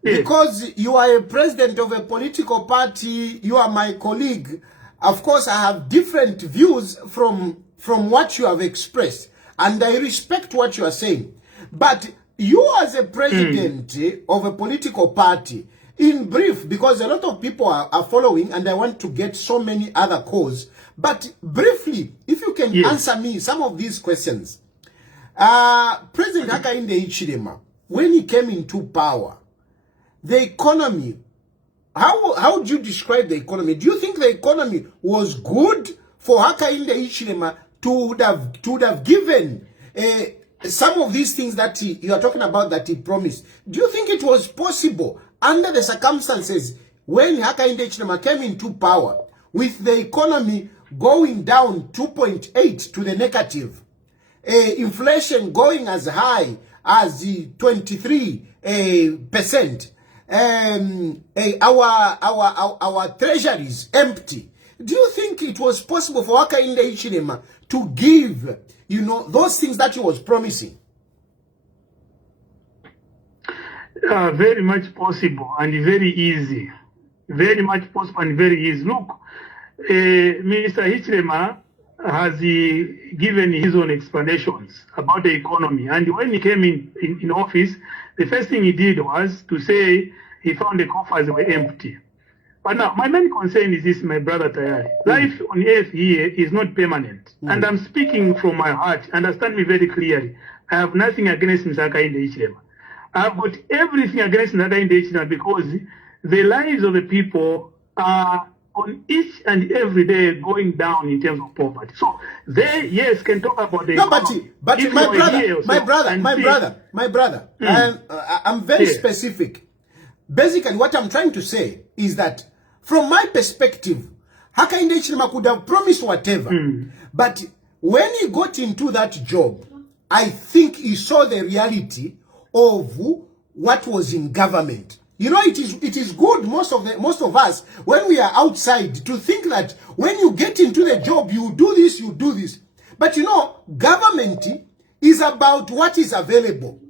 because you are a president of a political party, you are my colleague. Of course, I have different views from what you have expressed, and I respect what you are saying. But you as a president of a political party, in brief, because a lot of people are following, and I want to get so many other calls, but briefly, if you can answer me some of these questions. President Hakainde Hichilema, when he came into power, the economy, how would you describe the economy? Do you think the economy was good for Hakainde Hichilema to have given some of these things that you are talking about that he promised? Do you think it was possible under the circumstances when Hakainde Hichilema came into power, with the economy going down 2.8 to the negative, inflation going as high as 23%, our treasuries empty? Do you think it was possible for Hakainde Hichilema to give, those things that he was promising? Very much possible and very easy. Very much possible and very easy. Look, Mr. Hichilema has given his own explanations about the economy. And when he came in office, the first thing he did was to say he found the coffers were empty. But now, my main concern is this, my brother Tayali. Life on earth here is not permanent. And I'm speaking from my heart. Understand me very clearly. I have nothing against Mr. Hakainde Hichilema. I've got everything against Mr. Hakainde Hichilema, because the lives of the people are on each and every day going down in terms of poverty. So they, yes, can talk about the economy. But my brother, I'm very specific. Basically, what I'm trying to say is that, from my perspective, Hakainde Hichilema could have promised whatever. But when he got into that job, I think he saw the reality of what was in government. It is good, most of us, when we are outside, to think that when you get into the job, you do this. But government is about what is available.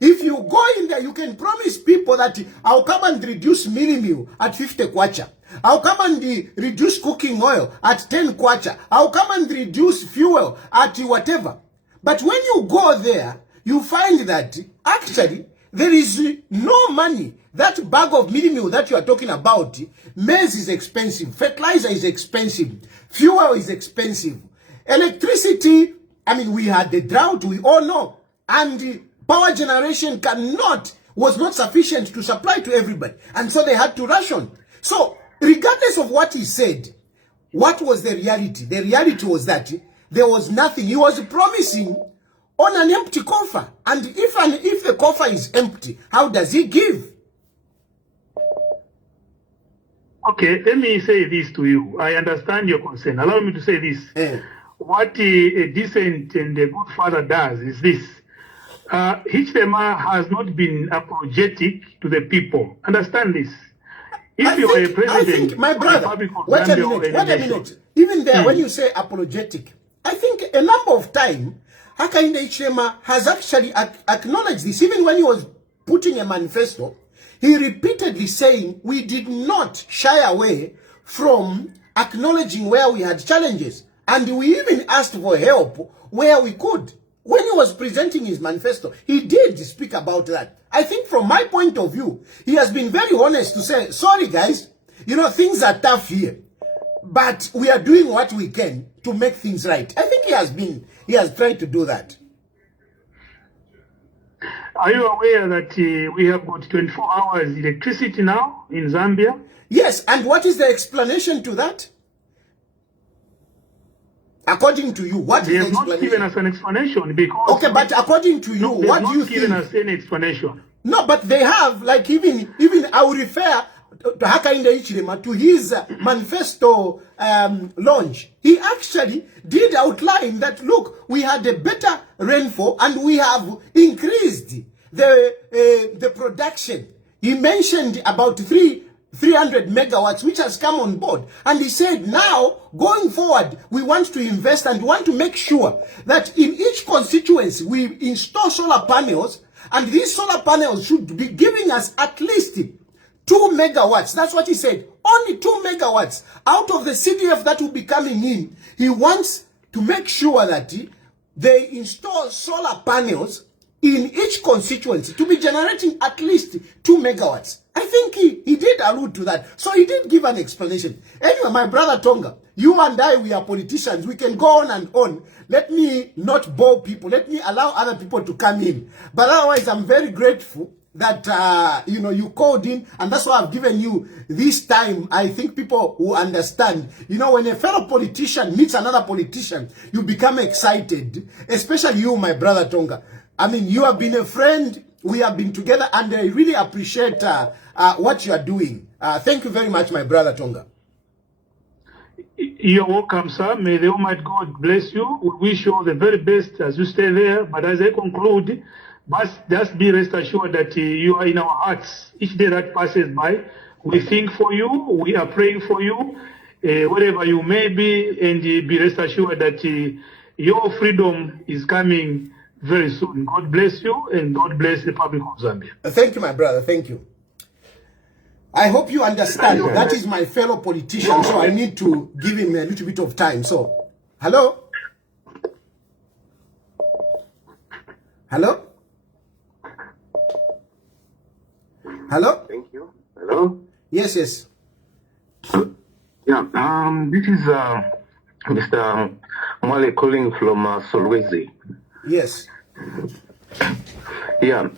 If you go in there, you can promise people that I'll come and reduce minimum at 50 kwacha. I'll come and reduce cooking oil at 10 kwacha. I'll come and reduce fuel at whatever. But when you go there, you find that actually there is no money. That bag of minimum that you are talking about, maize is expensive, fertilizer is expensive, fuel is expensive, electricity, we had the drought, we all know, and power generation cannot was not sufficient to supply to everybody. And so they had to ration. So regardless of what he said, what was the reality? The reality was that there was nothing. He was promising on an empty coffer. And if the coffer is empty, how does he give? Okay, let me say this to you. I understand your concern. Allow me to say this. What a decent and a good father does is this. Hichilema has not been apologetic to the people. Understand this. If you are a president, I think, my brother, wait a minute. Even there, when you say apologetic, I think a number of times, Hakainde Hichilema has actually acknowledged this. Even when he was putting a manifesto, he repeatedly saying we did not shy away from acknowledging where we had challenges. And we even asked for help where we could. When he was presenting his manifesto, he did speak about that. I think from my point of view, he has been very honest to say, sorry guys, you know, things are tough here, but we are doing what we can to make things right. I think he has tried to do that. Are you aware that we have got 24 hours electricity now in Zambia? Yes, and what is the explanation to that? According to you, what is the explanation? They have not given us an explanation because... Okay, but according to you, what do you think? They have not given us any explanation. No, but they have, like even I will refer to Hakainde Hichilema to his manifesto launch. He actually did outline that, look, we had a better rainfall and we have increased the production. He mentioned about 300 megawatts, which has come on board. And he said, now, going forward, we want to invest and want to make sure that in each constituency, we install solar panels, and these solar panels should be giving us at least 2 megawatts. That's what he said. Only 2 megawatts out of the CDF that will be coming in. He wants to make sure that they install solar panels in each constituency to be generating at least 2 megawatts. I think he did allude to that. So he did give an explanation. Anyway, my brother Tonga, you and I, we are politicians. We can go on and on. Let me not bore people. Let me allow other people to come in. But otherwise, I'm very grateful that, you know, you called in. And that's why I've given you this time. I think people will understand. You know, when a fellow politician meets another politician, you become excited. Especially you, my brother Tonga. I mean, you have been a friend. We have been together, and I really appreciate what you are doing. Thank you very much, my brother Tonga. You're welcome, sir. May the Almighty God bless you. We wish you all the very best as you stay there. But as I conclude, just be rest assured that you are in our hearts. Each day that passes by, we think for you. We are praying for you, wherever you may be, and be rest assured that your freedom is coming very soon. God bless you, and God bless the Republic of Zambia. Thank you, my brother. Thank you. I hope you understand. That is my fellow politician, so I need to give him a little bit of time. So, hello? Hello? Hello? Thank you. Hello? Yes, yes. Yeah, this is Mr. Mwale calling from Solwezi. Yes. Yeah.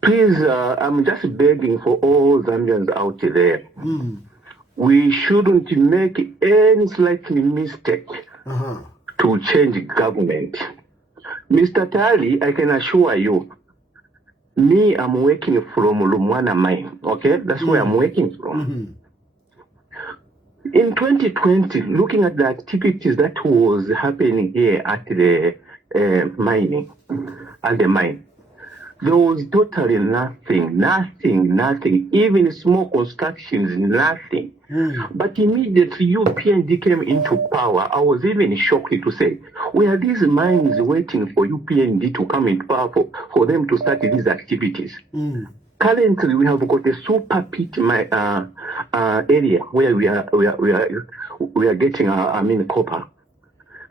Please, I'm just begging for all Zambians out there. We shouldn't make any slight mistake to change government. Mr. Tayali, I can assure you, me, I'm working from Lumwana mine. Okay, that's where I'm working from. In 2020, looking at the activities that was happening here at the mining, at the mine, there was totally nothing, even small constructions, nothing. But immediately UPND came into power. I was even shocked to say, were these mines waiting for UPND to come into power for them to start these activities? Currently, we have got a super pit area where we are getting copper.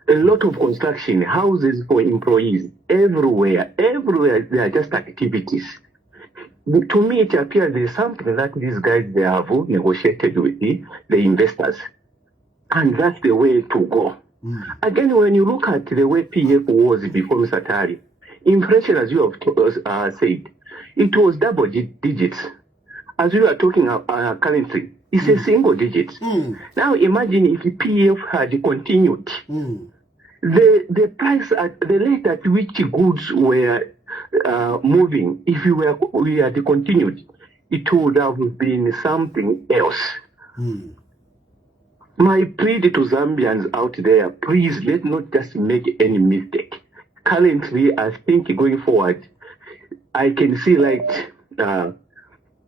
A lot of construction, houses for employees, everywhere there are just activities. To me, it appears there is something that these guys, they have negotiated with the investors. And that's the way to go. Again, when you look at the way PF was before Mr. Tayali, inflation, as you have said, it was double digits. As we are talking currently, it's a single digit. Now imagine if the PF had continued, the price at the rate at which goods were moving, if we had continued, it would have been something else. My plea to Zambians out there, please let's not just make any mistake. Currently, I think going forward, I can see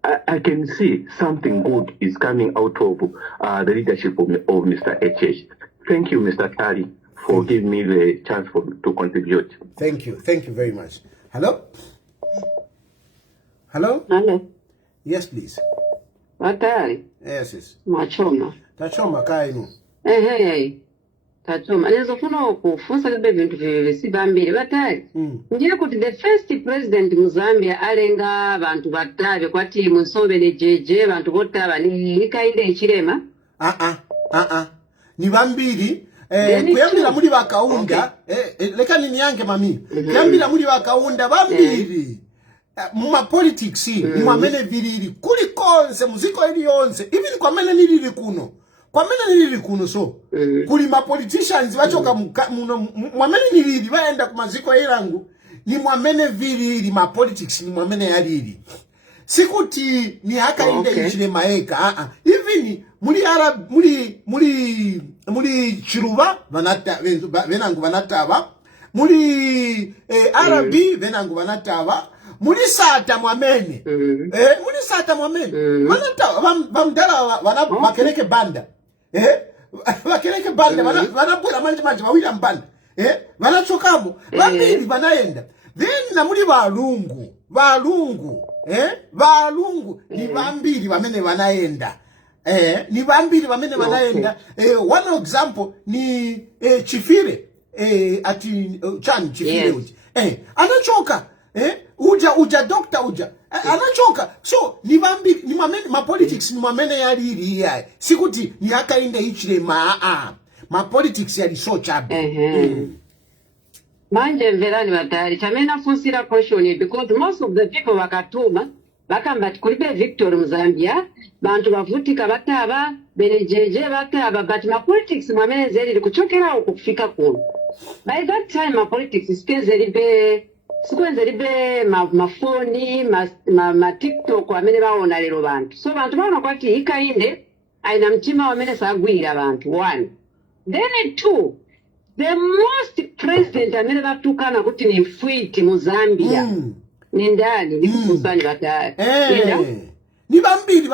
I can see something good is coming out of the leadership of Mr. HH. Thank you, Mr. Tayali, for giving me the chance to contribute. Thank you very much. Hello? Hello? Hello. Yes, please. Batari. Yes. Machoma. Tachoma kainu. Hey. Tachoma. Nizofuna kufunza libe vintu visibambiri. Batari. Njira kuti the first president mu Zambia alenga abantu batabe kwa timu Nsobele JJ abantu botaba ni kainde ichirema. Ni bambiri. Kuyambira muri bakaunda. Leka nini yange mami. Kuyambira muri bakaunda bambiri. Muma politics mwamene viriri kuli konse muziko ili yonse even kwa mene nilili kuno so kuli ma politicians wachoka mwamene nilili waenda kumaziko ilangu ni mwamene viriri ma politics ni mwamene yalili sikuti ni haka inde ichile maeka even muri chiruba venangu vanataba muri arabi venangu vanataba muri sata mwamene muri sata mwamene vanamdala vakeleke banda vakeleke banda vanabwela manje vawira mbanda vanachokamo vambiri vanaenda then na muri valungu ni vambiri vamene vanaenda ni vambiri vamene vanaenda one example ni Chifire ati Chan Chifire uji anachoka uja doctor uja anachoka so ni vambiri ni mamene ma politics ni mamene yaliri ya sikuti ni hakainde ichile ma politics yali so chabe manje mverani Batari chamena fusira question because most of the people wakatuma bakamba kulibe victory mu Zambia bantu bavutika bataba benejeje bataba but ma politics mamene zeri kuchokera okufika kuno by that time ma politics skenzeribe sikwenze mafoni ma TikTok amene baona lero bantu so bantu baona kwati ikainde aina mtima wamene sagwira bantu one then two the most president amene batukana kuti ni mfwiti mu Zambia ni ndani ni kusani Batari ni vambiri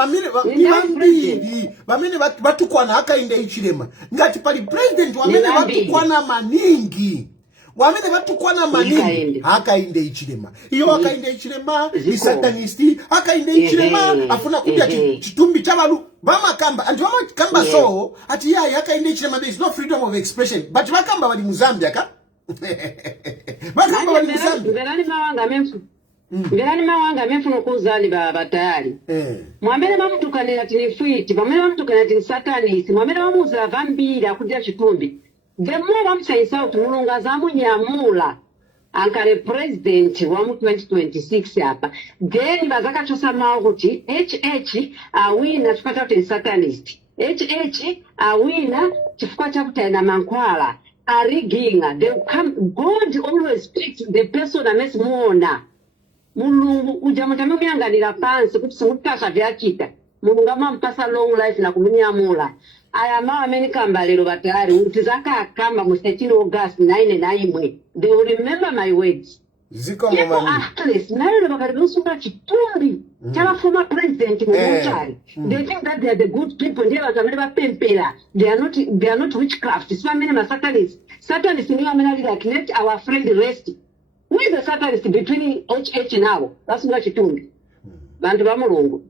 vamene vatukwana hakainde ichilema ngati pali president wamene vatukwana maningi wamene vatukwana maningi hakainde ichilema iyo hakainde ichilema ni satanisti hakainde ichilema afuna kudya chitumbi chavalu vamakamba anti vamakamba so ati yayi hakainde ichilema there is no freedom of expression but vakamba vali mu Zambia ka vakamba vali mu Zambia Ngerani mawanga mefuna kuzali Batayali. Mwamene mamutukanira ati ni fwiti, mwamene mamutukanira ati ni satanisi, mwamene mamuza vambira kudya chitumbi. The more wamsayisa kuti mulunga zamu nyamula ankale president wa mu 2026 hapa. Then bazaka chosa mao kuti HH awina chifukwa chakuti ni satanist. HH awina chifukwa chakuti ina mankwala. Ariginga. God always picks the person amesimuona. Mulungu ujamutame myanganira pansi kuti simutasa vyachita mulungu amampasa long life na kumunyamula aya mawa amene kamba lero Batari kuti zakakamba mu 13 August 9 they will remember my words ziko atlas nalo bakaribusuka chitumbi chala former president mu Batari they think that they are the good people ndiye batamele bapempera they are not witchcraft so amene ma satanists ni amene like let our friend rest. Who is the satanist between HH now? That's not chitumbi. Bantu ba mulungu.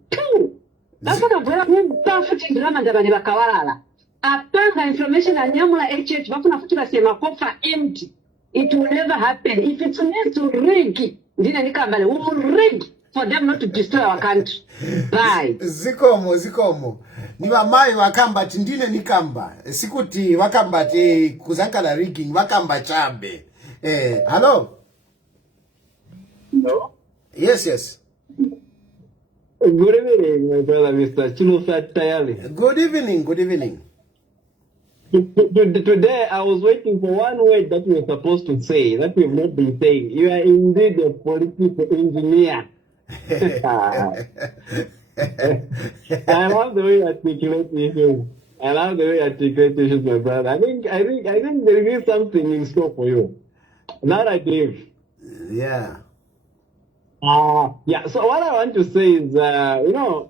That's what I'm going drama ndabani bakawalala. Apanga information anyamula HH bafuna futura sema kofa empty. It will never happen. If it's meant to rig, ndina nikambale, we will rig for them not to destroy our country. Bye. Zikomo. Ni wamai wakamba tindine nikamba. Sikuti wakamba kuzakala rigging wakamba chabe. Hello? Hello? Yes, yes. Good evening, my brother, Mr. Chinofat Tayali. Good evening, good evening. Today, I was waiting for one word that you were supposed to say, that you have not been saying. You are indeed a political engineer. I love the way you articulate issues. I love the way you articulate issues, my brother. I think there is something in store for you. That I believe. Yeah. Yeah. So what I want to say is, I don't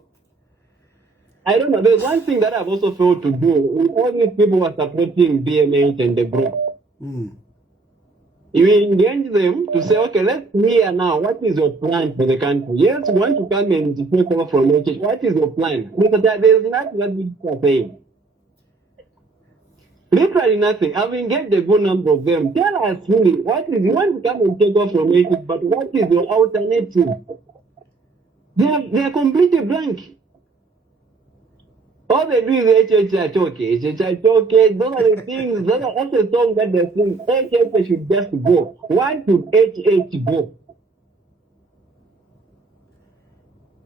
know. There's one thing that I've also failed to do. All these people who are supporting BMH and the group. You engage them to say, okay, let's hear now. What is your plan for the country? Yes, we want to come and take over from HH. What is your plan? Because there's nothing that we are saying. Literally nothing. I've engaged a good number of them. Tell us really, what is, you want to come and take off from HH, but what is your alternative? They are completely blank. All they do is HH okay. Those are the things, that's the song that they sing. HH should just go. Why should HH go?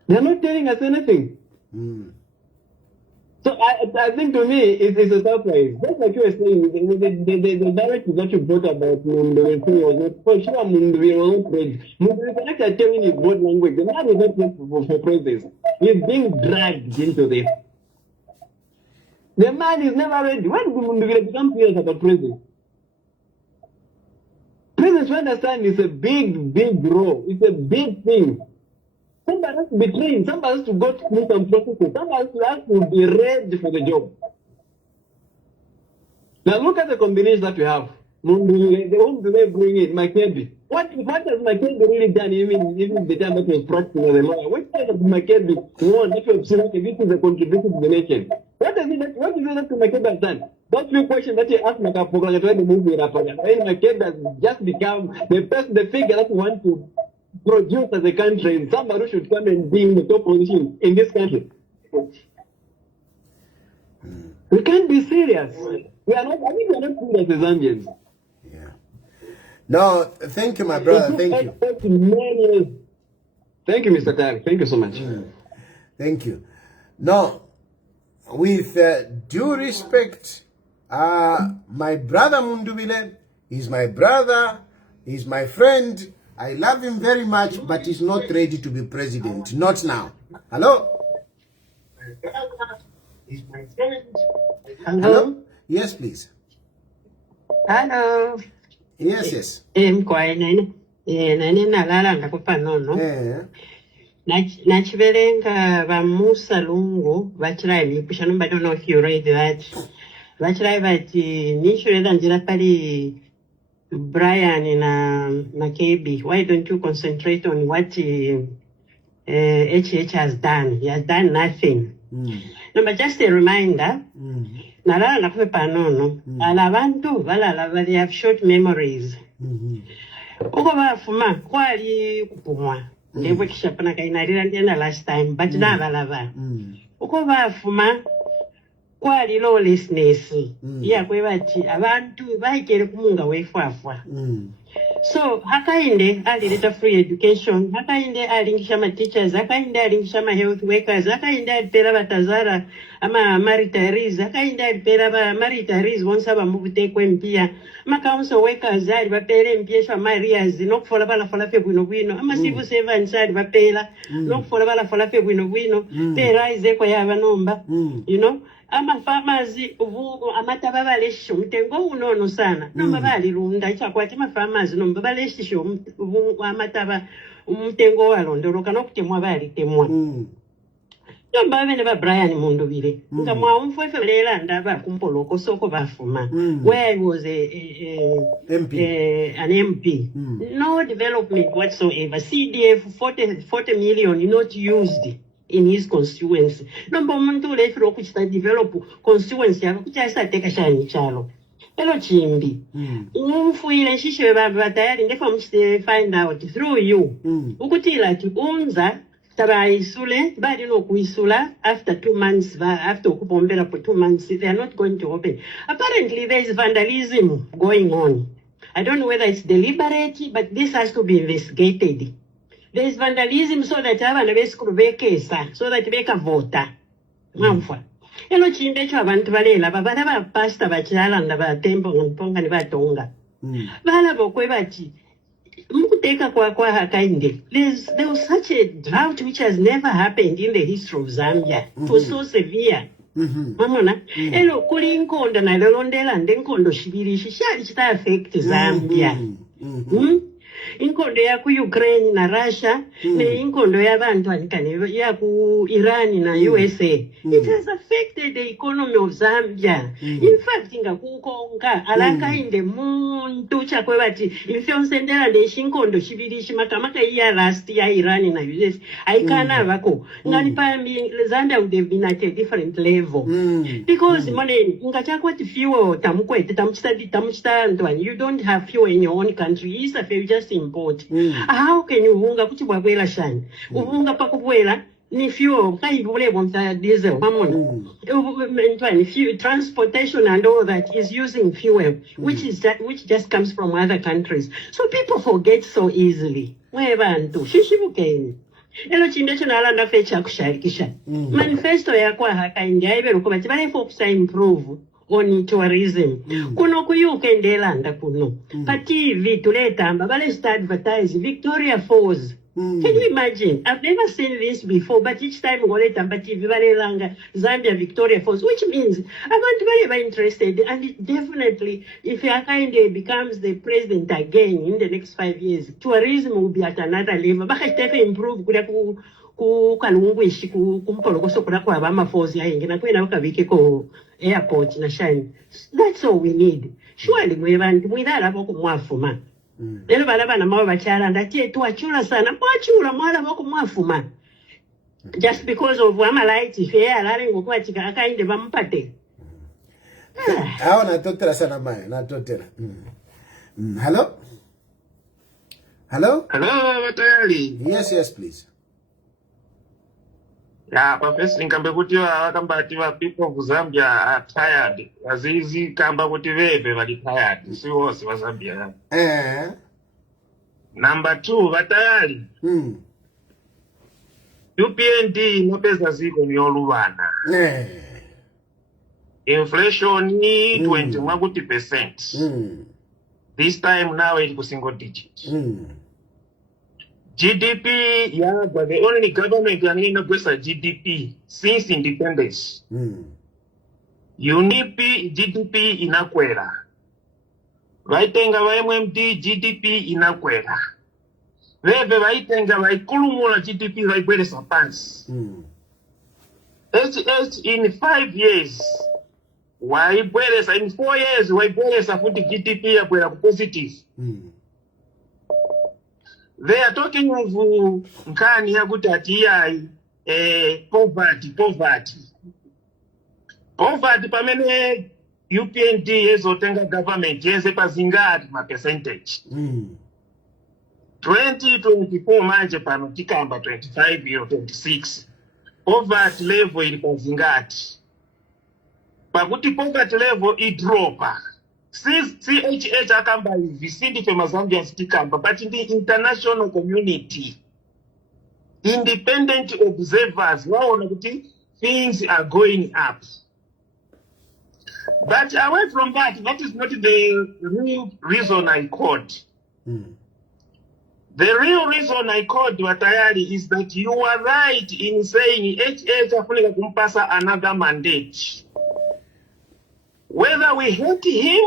They're not telling us anything. So I think to me, it's a surprise. Just like you were saying, the directive that you brought about Munduwe was not, for sure Munduwe was not ready. Munduwe can actually tell in his broad language, the man is not ready for process. He's being dragged into this. The man is never ready. When Munduwe become serious about prison? Prison, you understand, is a big, big role. It's a big thing. Somebody has to be trained. Somebody has to go through some processes. Somebody has to be ready for the job. Now look at the combination that we have. Whom do they bring in? Makebi. What has Makebi really done even the time that he was practicing as a lawyer? What kind of Makebi won that you have seen, okay, this is a contribution to the nation? What is it that Makebi has done? Those few questions that you asked Makapoga when the movie happened, when Makebi has just become the figure that we want to produce as a country, and somebody who should come and be in the top position in this country. We can't be serious. We are not, I think we are not serious as Zambians. Yeah. No, thank you, my brother. Thank you. Thank you, Mr. Tayali. Thank you so much. Thank you. Now, with due respect, my brother Munduwile is my brother, he's my friend. I love him very much, but he's not ready to be president. Not now. Hello? Hello? Yes, please. Hello. Yes, yes. Nachiverenga vamusa lungu vachirai pushano. I don't know if you read that. Vachirai vati nishureda njira pali Brian na KB. Why don't you concentrate on what HH has done? He has done nothing. No, but just a reminder. Nalala nakupe panono. Alabantu valala they have short memories. Uko bafuma kwali kupumwa. Ndebwe kishapana kainarira ndena last time, but na valava. Uko bafuma kwali lawlessness. Yeah, kwebati abantu baikere kumunga wefwafwa. So hakainde alileta free education, hakainde alingisha ma teachers, hakainde alingisha ma health workers, hakainde alipera batazara ama retirees, hakainde alipera ba retirees bonsa ba mubutekwe mpia, ama council workers ali bapere mpia shwa marias nokufola bala fola fe bwino ama civil servants ali bapela nokufola bala fola fe bwino te rise kwa yaba nomba, you know. Ama farmers ubu amataba baleshisho mtengo unono sana nomba balirunda ichakwati ma farmers nomba baleshisho ubu amataba mtengo walondoroka nokutemwa balitemwa nomba bene ba Brian Munduwile ngamwa umfwefe lela ndaba kumpoloko soko bafuma where he was an MP. No development whatsoever. CDF 40 million not used in his constituency. Number muntu lefiro kuchita develop constituency yako kuchasa teka shani chalo. Elo chimbi. Umfuile shishe baba tayari ndefa mchite find out through you. Ukutila ti unza taba isule badi no kuisula after 2 months after kupombera for 2 months they are not going to open. Apparently there is vandalism going on. I don't know whether it's deliberate, but this has to be investigated. There's vandalism so that abana besikulu bekesa, so that bekavota. Mwamfwa. Eno chinde echo abantu balela babala ba pastor bachilala ba tempo ngonponga ni batonga. Bala bokwe bati mukuteka kwa Hakainde. There was such a drought which has never happened in the history of Zambia. It was so severe. Mamona elo kuli inkondo na lolondela ndenkondo shibiri shishali chita affect Zambia. Inkondo ya ku Ukraine na Russia ne inkondo ya bantu alikane ya ku Iran na USA. It has affected the economy of Zambia. In fact ngakukonga alakainde muntu chakwe bati ifyonsendera de shinkondo shibiri shimakamaka ya last ya Iran na US aikana bako ngani pa Zambia would have been at a different level because money ngachakwa fuel tamukwete tamuchita ndwani you don't have fuel in your own country is a you just import. How can you hunga kuti bwabwela shani? Uhunga pakubwela ni fuel kaibule bonta diesel mamona. Transportation and all that is using fuel which just comes from other countries. So people forget so easily. Webantu shishibukeni. Elo chindecho nalanda fecha kusharikisha. Manifesto ya kwa Hakainde aibero kubati bale focus improve on tourism. Kuno kuyukendela nda kuno. Pa TV tuletamba bale start advertise Victoria Falls. Can you imagine? I've never seen this before, but each time ngoletamba TV bale langa Zambia Victoria Falls, which means I'm not very interested. And it definitely, if Hakainde becomes the president again in the next 5 years, tourism will be at another level. Baka itefe improve kuda ku kalungwishi kumpolokoso kuda kwa bama falls ya ingena kwena wakabike ko airport na shine. That's all we need. Surely mwidala boko mwafuma. Lero bana mawe bachara ndatie tuachula sana mwachula mwala boko mwafuma. Just because of amalaiti fair alale ngokuwa chika Hakainde bampate. Hao natotela sana maya, natotela. Hello? Hello? Hello, Tayali. Yes, please. Yeah, Professor Nkambe kuti wakambati wa people of Zambia are tired. Azizi kamba kuti veve wali tired. Si wose wa Zambia. Number 2, Vatayali. UPND inopeza ziko ni olubana. Inflation ni 20%. This time now it's single digit. GDP, yeah, but the only government that has a GDP since independence. UNIP GDP inakwera. Vaitenga va MMD GDP inakwera. Veve vaitenga vaikulumula GDP vaibweresa pansi. HH in 5 years. Waibweresa in 4 years waibweresa futi GDP yakwera positive. They are talking of nkani ya kutati poverty. Poverty pamene UPND yezotenga government yenze pazingati ma percentage. 2024 manje pano tikamba 25 or 26. Poverty level ili pazingati. Pakuti poverty level idropa. CHH akamba visindi fema Zambia stikamba, but in the international community, independent observers, waona kuti things are going up. But away from that, that is not the real reason I called. The real reason I called Tayali is that you are right in saying HH afunika kumpasa another mandate. Whether we hate him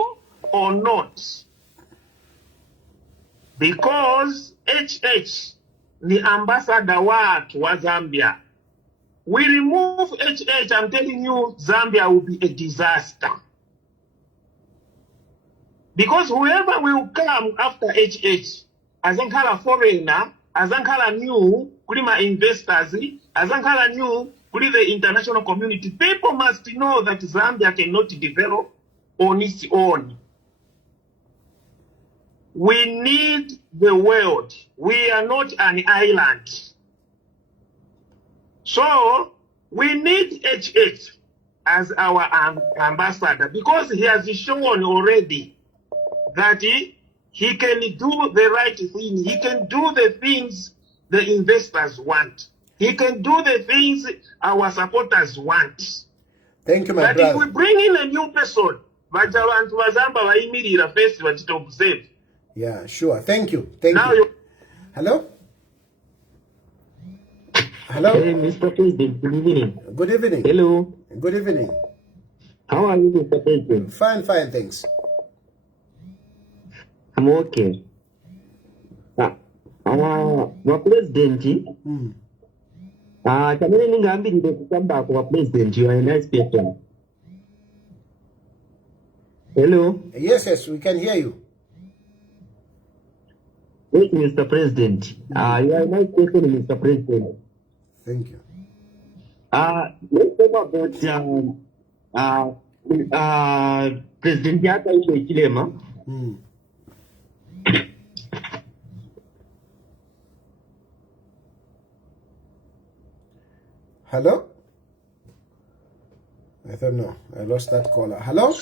or not, because HH the ambassador wa Zambia. We remove HH, I'm telling you, Zambia will be a disaster. Because whoever will come after HH, azankala foreigner, azankala new, kulima investors, azankala new, kuli the international community, people must know that Zambia cannot develop on its own. We need the world. We are not an island. So, we need HH as our ambassador because he has shown already that he can do the right thing. He can do the things the investors want. He can do the things our supporters want. Thank you, my but brother. But if we bring in a new person, yeah, sure. Thank you. Thank you. Hello? Hello? Hey, Mr. President, good evening. Good evening. Hello. Good evening. How are you, Mr. President? Fine, thanks. I'm okay. Our president, kamene ningambirire kukamba kwa president, you are a nice person. Hello? Yes, we can hear you. Yes, Mr. President. You are a nice person, Mr. President. Thank you. Let's talk about President Yaka Chilema. Hello? I don't know. I lost that caller. Hello?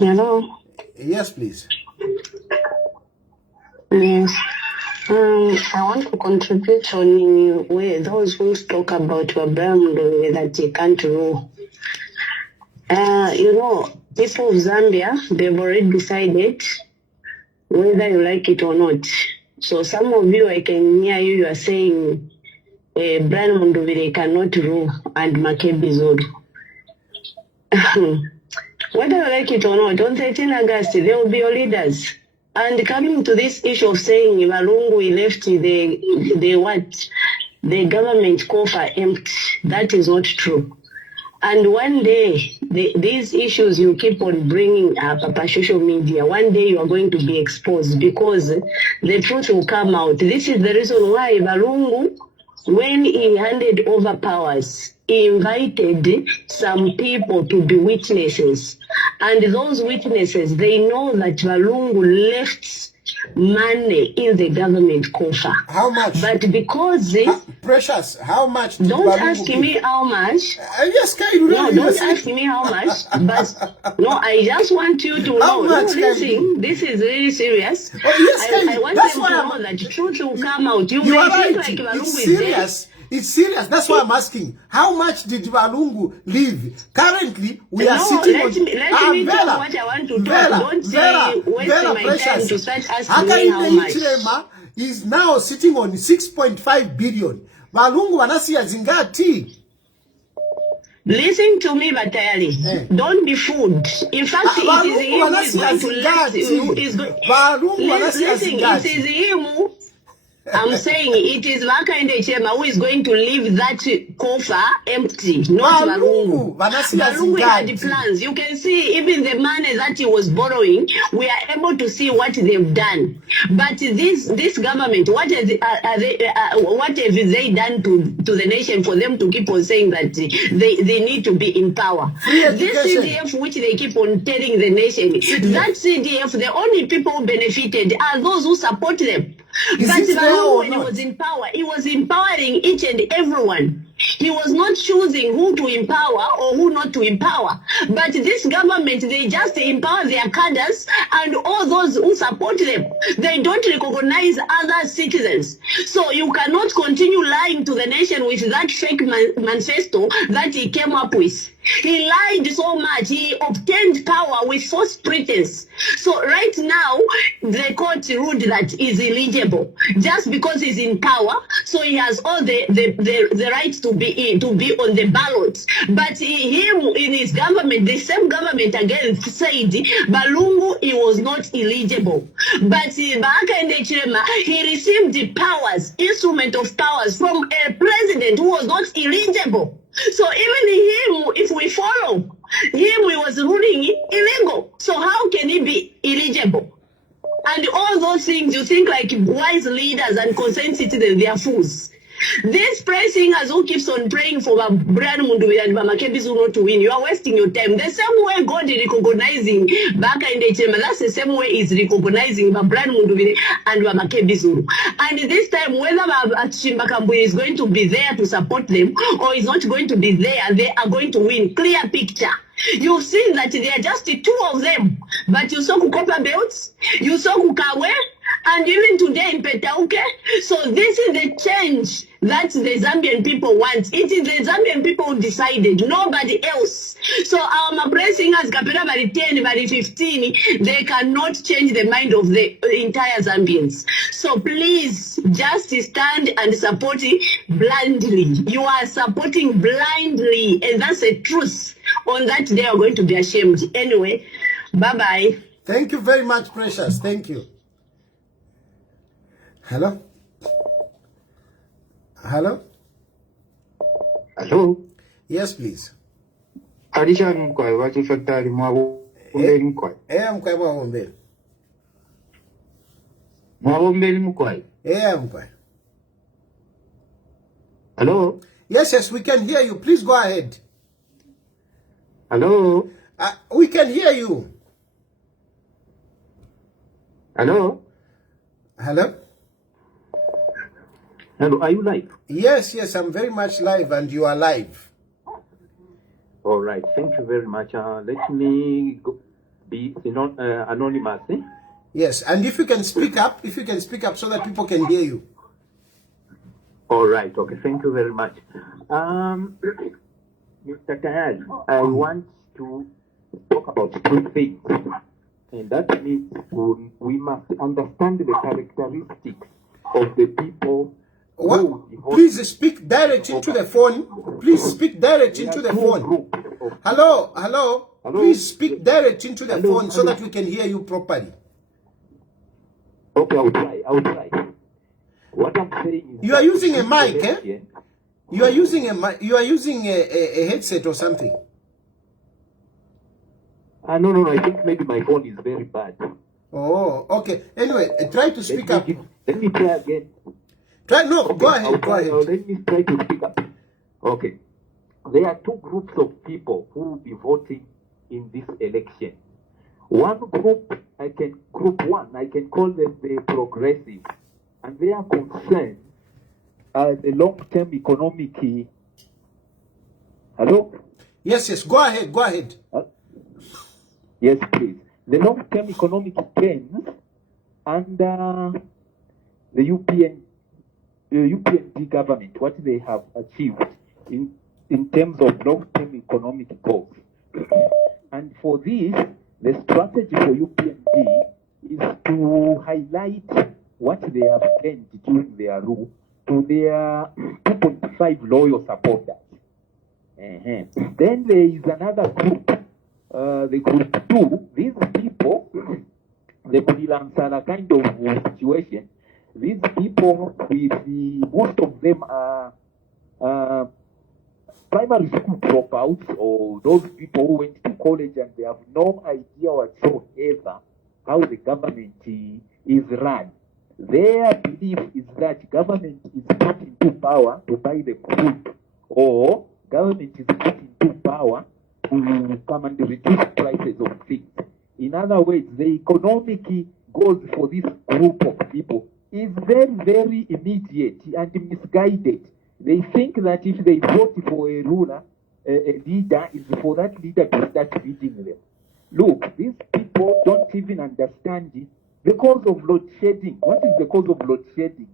Hello? Yes, please. Yes. I want to contribute on where those who talk about Abraham that he can't rule. People of Zambia, they've already decided whether you like it or not. So some of you, I can hear you are saying Brian Mondovile cannot rule and Makebi Zulu. Whether you like it or not, on 13 August, there will be your leaders. And coming to this issue of saying Ivalungu left the government coffer empty, that is not true. And one day, these issues you keep on bringing up on social media, one day you are going to be exposed because the truth will come out. This is the reason why Ivalungu, when he handed over powers, he invited some people to be witnesses. And those witnesses, they know that Valungu left money in the government coffer. How much? But because... Precious, how much did Don't Valungu ask give? me how much. Yes, can you No, don't ask me how much. But no, I just want you to know. No, listen, this is really serious. Oh, yes, I want them to know that the truth will come out. You are may think right. like Valungu It's is serious. dead. It's serious. That's why I'm asking. How much did Valungu leave? Currently, we are sitting let on... me talk what I want to talk. Don't say waste my time to start asking me how much. Chilema is now sitting on 6.5 billion. Valungu wanasi zingati. Listen to me, Tayali. Don't be fooled. In fact, it is him who is going to left. Listen, it is him who... I'm saying it is Vakande Chema who is going to leave that coffer empty, not Valungu. Valungu had plans. You can see even the money that he was borrowing, we are able to see what they've done. But this government, what have they done to the nation for them to keep on saying that they need to be in power? This CDF which they keep on telling the nation, that CDF, the only people who benefited are those who support them. But when he was in power, he was empowering each and everyone. He was not choosing who to empower or who not to empower. But this government, they just empower their cadres and all those who support them. They don't recognize other citizens. So you cannot continue lying to the nation with that fake manifesto that he came up with. He lied so much. He obtained power with false pretense. So right now, the court ruled that he's eligible just because he's in power. So he has all the rights to be on the ballot. But him in his government, the same government again said Valungu he was not eligible. But he received the powers, instrument of powers from a president who was not eligible. So even him, if we follow him, he was ruling illegal. So how can he be eligible? And all those things, you think like wise leaders and concerned citizens, they are fools. This prayer singers who keeps on praying for Brian Munduwi and Makebi Zulu to win, you are wasting your time. The same way God is recognizing Baka in the chamber, that's the same way He's recognizing Brian Munduwi and Makebi Zulu. And this time, whether Chimbakambu is going to be there to support them or is not going to be there, they are going to win. Clear picture. You've seen that there are just two of them. But you saw Kukopa Belts, you saw Kukawe, and even today in Petauke. So this is the change that the Zambian people want. It is the Zambian people who decided, nobody else. So our Mabre singers, Kapera by 10, by 15, they cannot change the mind of the entire Zambians. So please just stand and support it blindly. You are supporting blindly, and that's the truth. On that day, are going to be ashamed. Anyway, bye-bye. Thank you very much, Precious. Thank you. Hello? Hello? Hello? Yes, please. Alisha mkwai, watu fatali mwabombeli mkwai. Mkwai mwabombeli. Mwabombeli mkwai. Mkwai. Hello? Yes, we can hear you. Please go ahead. Hello? We can hear you. Hello? Hello? Hello, are you live? Yes, I'm very much live, and you are live. All right, thank you very much. Let me be anonymous. Yes, and if you can speak up, so that people can hear you. All right, okay, thank you very much. Mr. Tayali, I want to talk about two things. And that means we must understand the characteristics of the people. Please speak direct into the phone. Please speak direct into the phone. Hello. Please speak direct into the phone so that we can hear you properly. Okay, I'll try. What I'm saying is you are using a mic, eh? You are using a headset or something. No. I think maybe my phone is very bad. Oh, okay. Anyway, try to speak up. Let me try again. Go ahead. Let me try to speak up. Okay. There are two groups of people who will be voting in this election. One group, group one, I can call them the progressive. And they are concerned the long-term economic... Hello? Yes. Go ahead. Yes, please. The long-term economic trends under the UPND government, what they have achieved in terms of long-term economic goals. And for this, the strategy for UPND is to highlight what they have gained during their rule to their 2.5 loyal supporters. Then there is another group, the group two. These people, the Kulilansala kind of situation, these people, most of them are primary school dropouts, or those people who went to college and they have no idea whatsoever how the government is run. Their belief is that government is put into power to buy the food, or government is put into power to come and reduce prices of things. In other words, the economic goals for this group of people is very, very immediate and misguided. They think that if they vote for a ruler, a leader, is for that leader to start feeding them. Look, these people don't even understand the cause of load shedding. What is the cause of load shedding?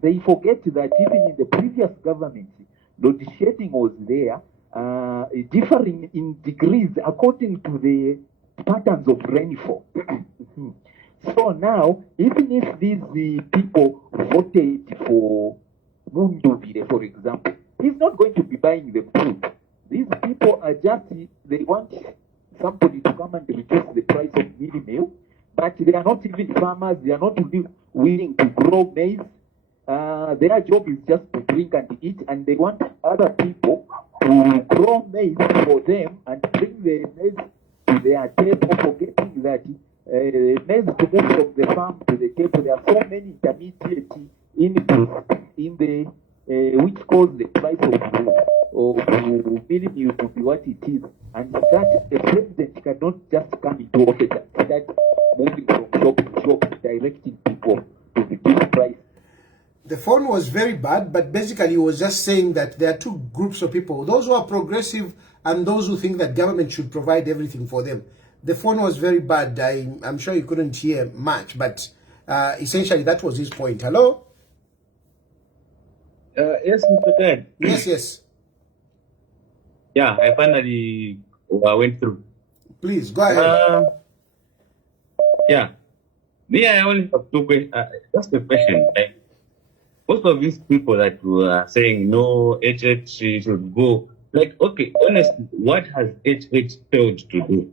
They forget that even in the previous government, load shedding was there, differing in degrees according to the patterns of rainfall. So now, even if these people voted for Munduvire, for example, he's not going to be buying the food. These people are just, they want somebody to come and reduce the price of mealie meal, but they are not even farmers. They are not willing to grow maize. Their job is just to drink and eat, and they want other people to grow maize for them and bring the maize to their table, forgetting that maize to move from the farm to the table. There are so many intermediate inputs in the which cause the price of mealie meal to be what it is, and that the president cannot just come into office and start moving from shop to shop, directing people to reduce price. The phone was very bad, but basically he was just saying that there are two groups of people, those who are progressive and those who think that government should provide everything for them. The phone was very bad. I'm sure you couldn't hear much, but essentially, that was his point. Hello? Yes, Mr. Ted. Yes. Yeah, I finally went through. Please, go ahead. Yeah. Me, I only have two questions. Just a question. Like, most of these people that were saying no, HH should go. Like, okay, honestly, what has HH failed to do?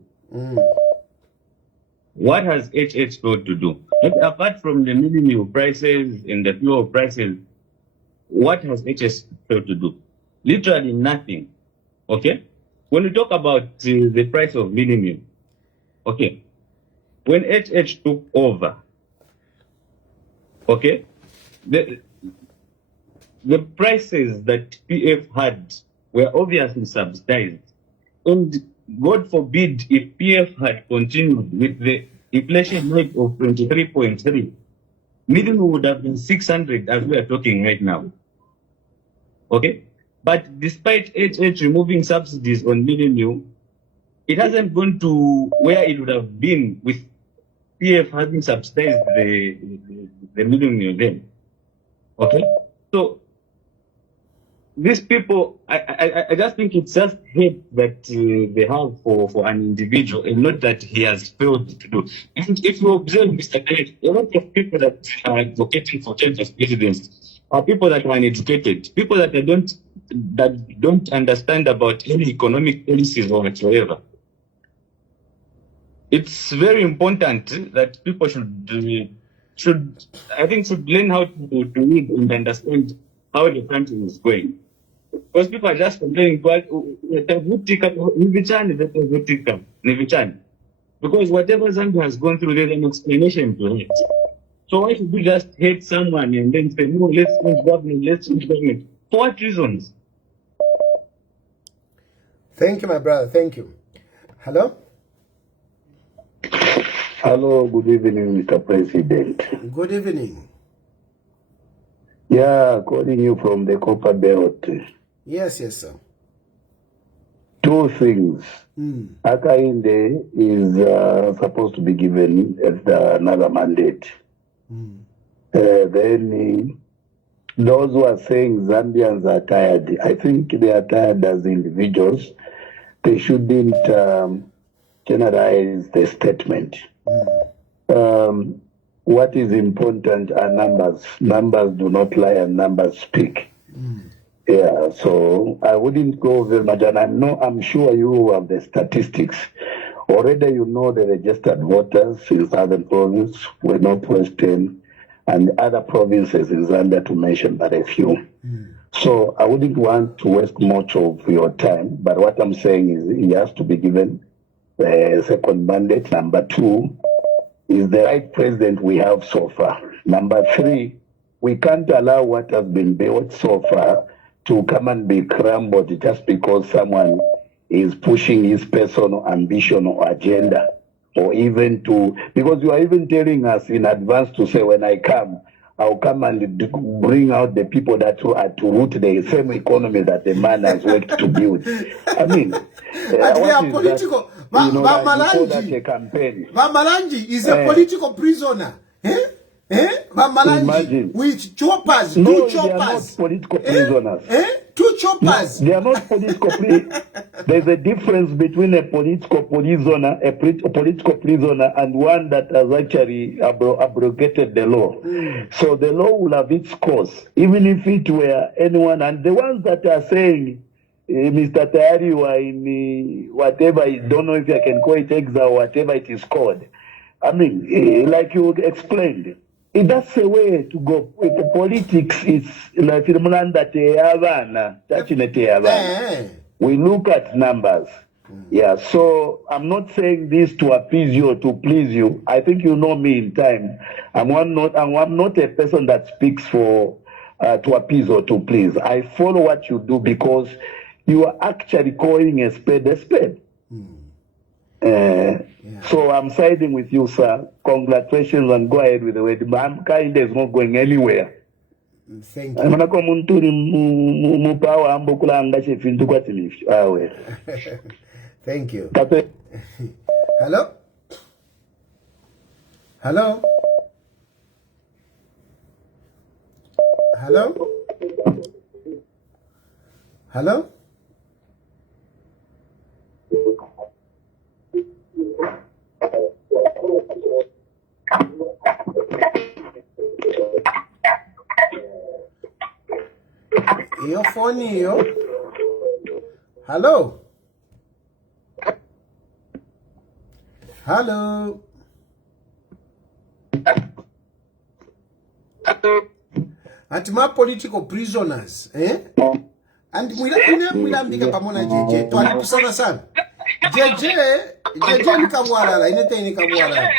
What has HH failed to do? Like, apart from the minimum prices and the fuel prices, what has HH failed to do? Literally nothing. Okay? When we talk about the price of minimum, okay, when HH took over, okay, the prices that PF had were obviously subsidized. And God forbid if PF had continued with the inflation rate of 23.3, minimum would have been 600 as we are talking right now. Okay? But despite HH removing subsidies on minimum, it hasn't gone to where it would have been with PF having subsidized the minimum then. Okay? So these people, I just think it's just hate that they have for an individual and not that he has failed to do. And if you observe, Mr. Ted, a lot of people that are advocating for change of presidents are people that are uneducated, people that don't understand about any economic policies or whatsoever. It's very important that people should learn how to read and understand how the country is going. Because people are just complaining, because whatever Zambia has gone through, there's an explanation to it. So why should we just hate someone and then say, no, let's change government? For what reasons? Thank you, my brother. Thank you. Hello? Hello, good evening, Mr. President. Good evening. Yeah, calling you from the Copper Belt. Yes, sir. Two things. Akainde is supposed to be given another mandate. Then those who are saying Zambians are tired, I think they are tired as individuals. They shouldn't generalize the statement. What is important are numbers. Numbers do not lie and numbers speak. Yeah, so I wouldn't go very much, and I'm sure you have the statistics. Already you know the registered voters in Southern Province, Northwestern, and other provinces in Zambia, to mention but a few. So I wouldn't want to waste much of your time, but what I'm saying is he has to be given the second mandate. Number two, is the right president we have so far. Number three, we can't allow what has been built so far to come and be crumbled just because someone is pushing his personal ambition or agenda, or even because you are even telling us in advance to say, when I come, I'll come and bring out the people that are to root the same economy that the man has worked to build. I mean, they are political. Mamalanji is a political prisoner. Mamalanji with choppers, two choppers. They are not political prisoners. Two choppers. No, they are not political prisoners. There's a difference between a political prisoner, and one that has actually abrogated the law. So the law will have its course, even if it were anyone. And the ones that are saying, Mr. Tayali, you are in whatever, I don't know if I can call it exile or whatever it is called. I mean, like you explained, that's a way to go. With the politics, it's like we look at numbers. Yeah, so I'm not saying this to appease you or to please you. I think you know me in time. I'm not a person that speaks for to appease or to please. I follow what you do because you are actually calling a spade a spade. So I'm siding with you, sir. Congratulations, and go ahead with the way. Mankind is not going anywhere. Thank you. Thank you. Hello? Hello? Hello? Hello? Your phone here. Hello? Hello? At my political prisoners, eh? And mwilambika pamona jeje. Twali kusana sana. Jeje nikabwalala. Inete nikabwalala.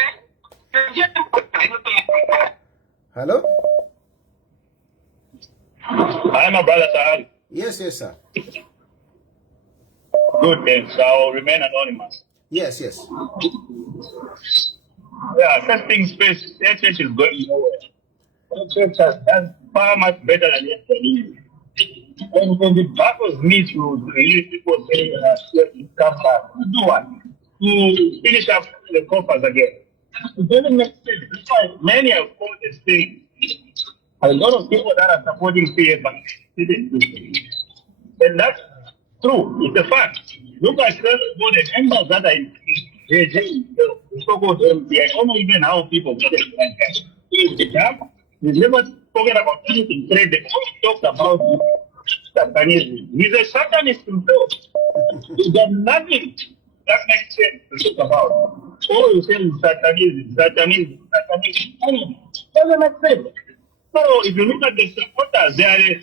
Hello? Hi, my brother Tayali. Yes, sir. Good, then. So I'll remain anonymous. Yes. Yeah, first things first, that church is going nowhere. That church has done far much better than yesterday. And when the purpose meets to release people saying, come back, to do what? To finish up the coffers again. It doesn't make sense. That's why many have called this thing. A lot of people that are supporting PF didn't do it. And that's true. It's a fact. Look at the members that are in JJ, the so-called MPI. I don't know even how people get it. We never spoken about anything. They talked about Satanism. He's a Satanist himself. He's got nothing that makes sense to talk about. All you say is Satanism. Doesn't make sense. So if you look at the supporters, they are the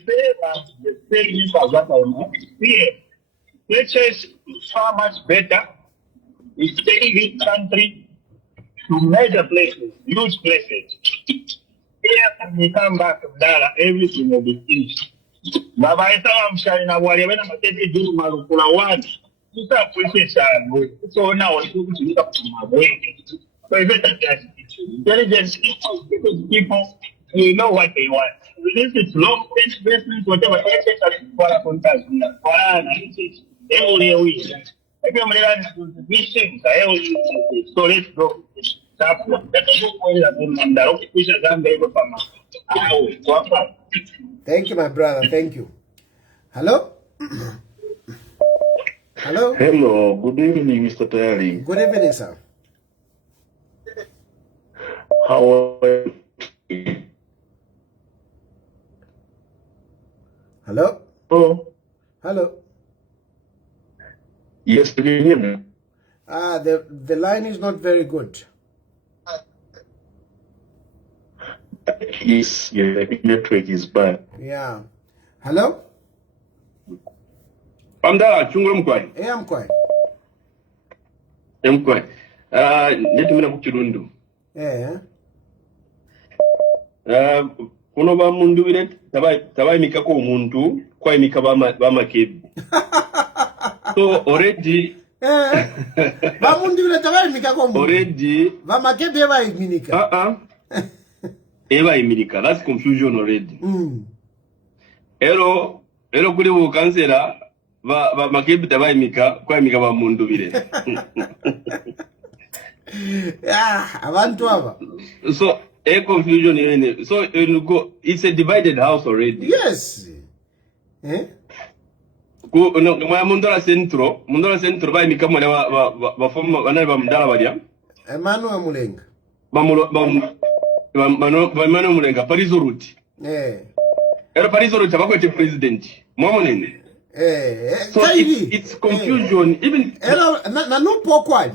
same members that are now here. The church is far much better. It's taking this country to major places, huge places. Here, when we come back from Dala, everything will be finished. Baba ita mshana wale wena matete juu malukula wani. Tuta kuisha so now we go to look so intelligent people, you know what they want. This is long investment, whatever for contact. Every week. If you're to mission, so let's go. Thank you, my brother. Thank you. Hello? Hello? Hello. Good evening, Mr. Tayali. Good evening, sir. How are you? Hello? Oh. Hello? Yes, can you hear me? The line is not very good. Yes, the network is bad. Yeah. Hello? Pamdala, chungwe mkwai. Mkwai. Mkwai. Netumina kuchirundu. Kuno ba mundu bile tabai mikako umuntu kwa imika ba kebi. So already ba mundu bile tabai mikako umuntu. Already ba makebi eba iminika. Eba iminika. That's confusion already. Ero kuli bu kansela ba makebi tabai imika kwa imika ba mundu bile. Abantu aba. So a confusion in so it's a divided house already. Yes. Mundola centro ba imika mwana ba forma wana ba mdala badia. Emmanuel Mulenga. Emmanuel Mulenga Parizo route. Ero Parizo route abakwete president. Mwamonene. So it's confusion. Even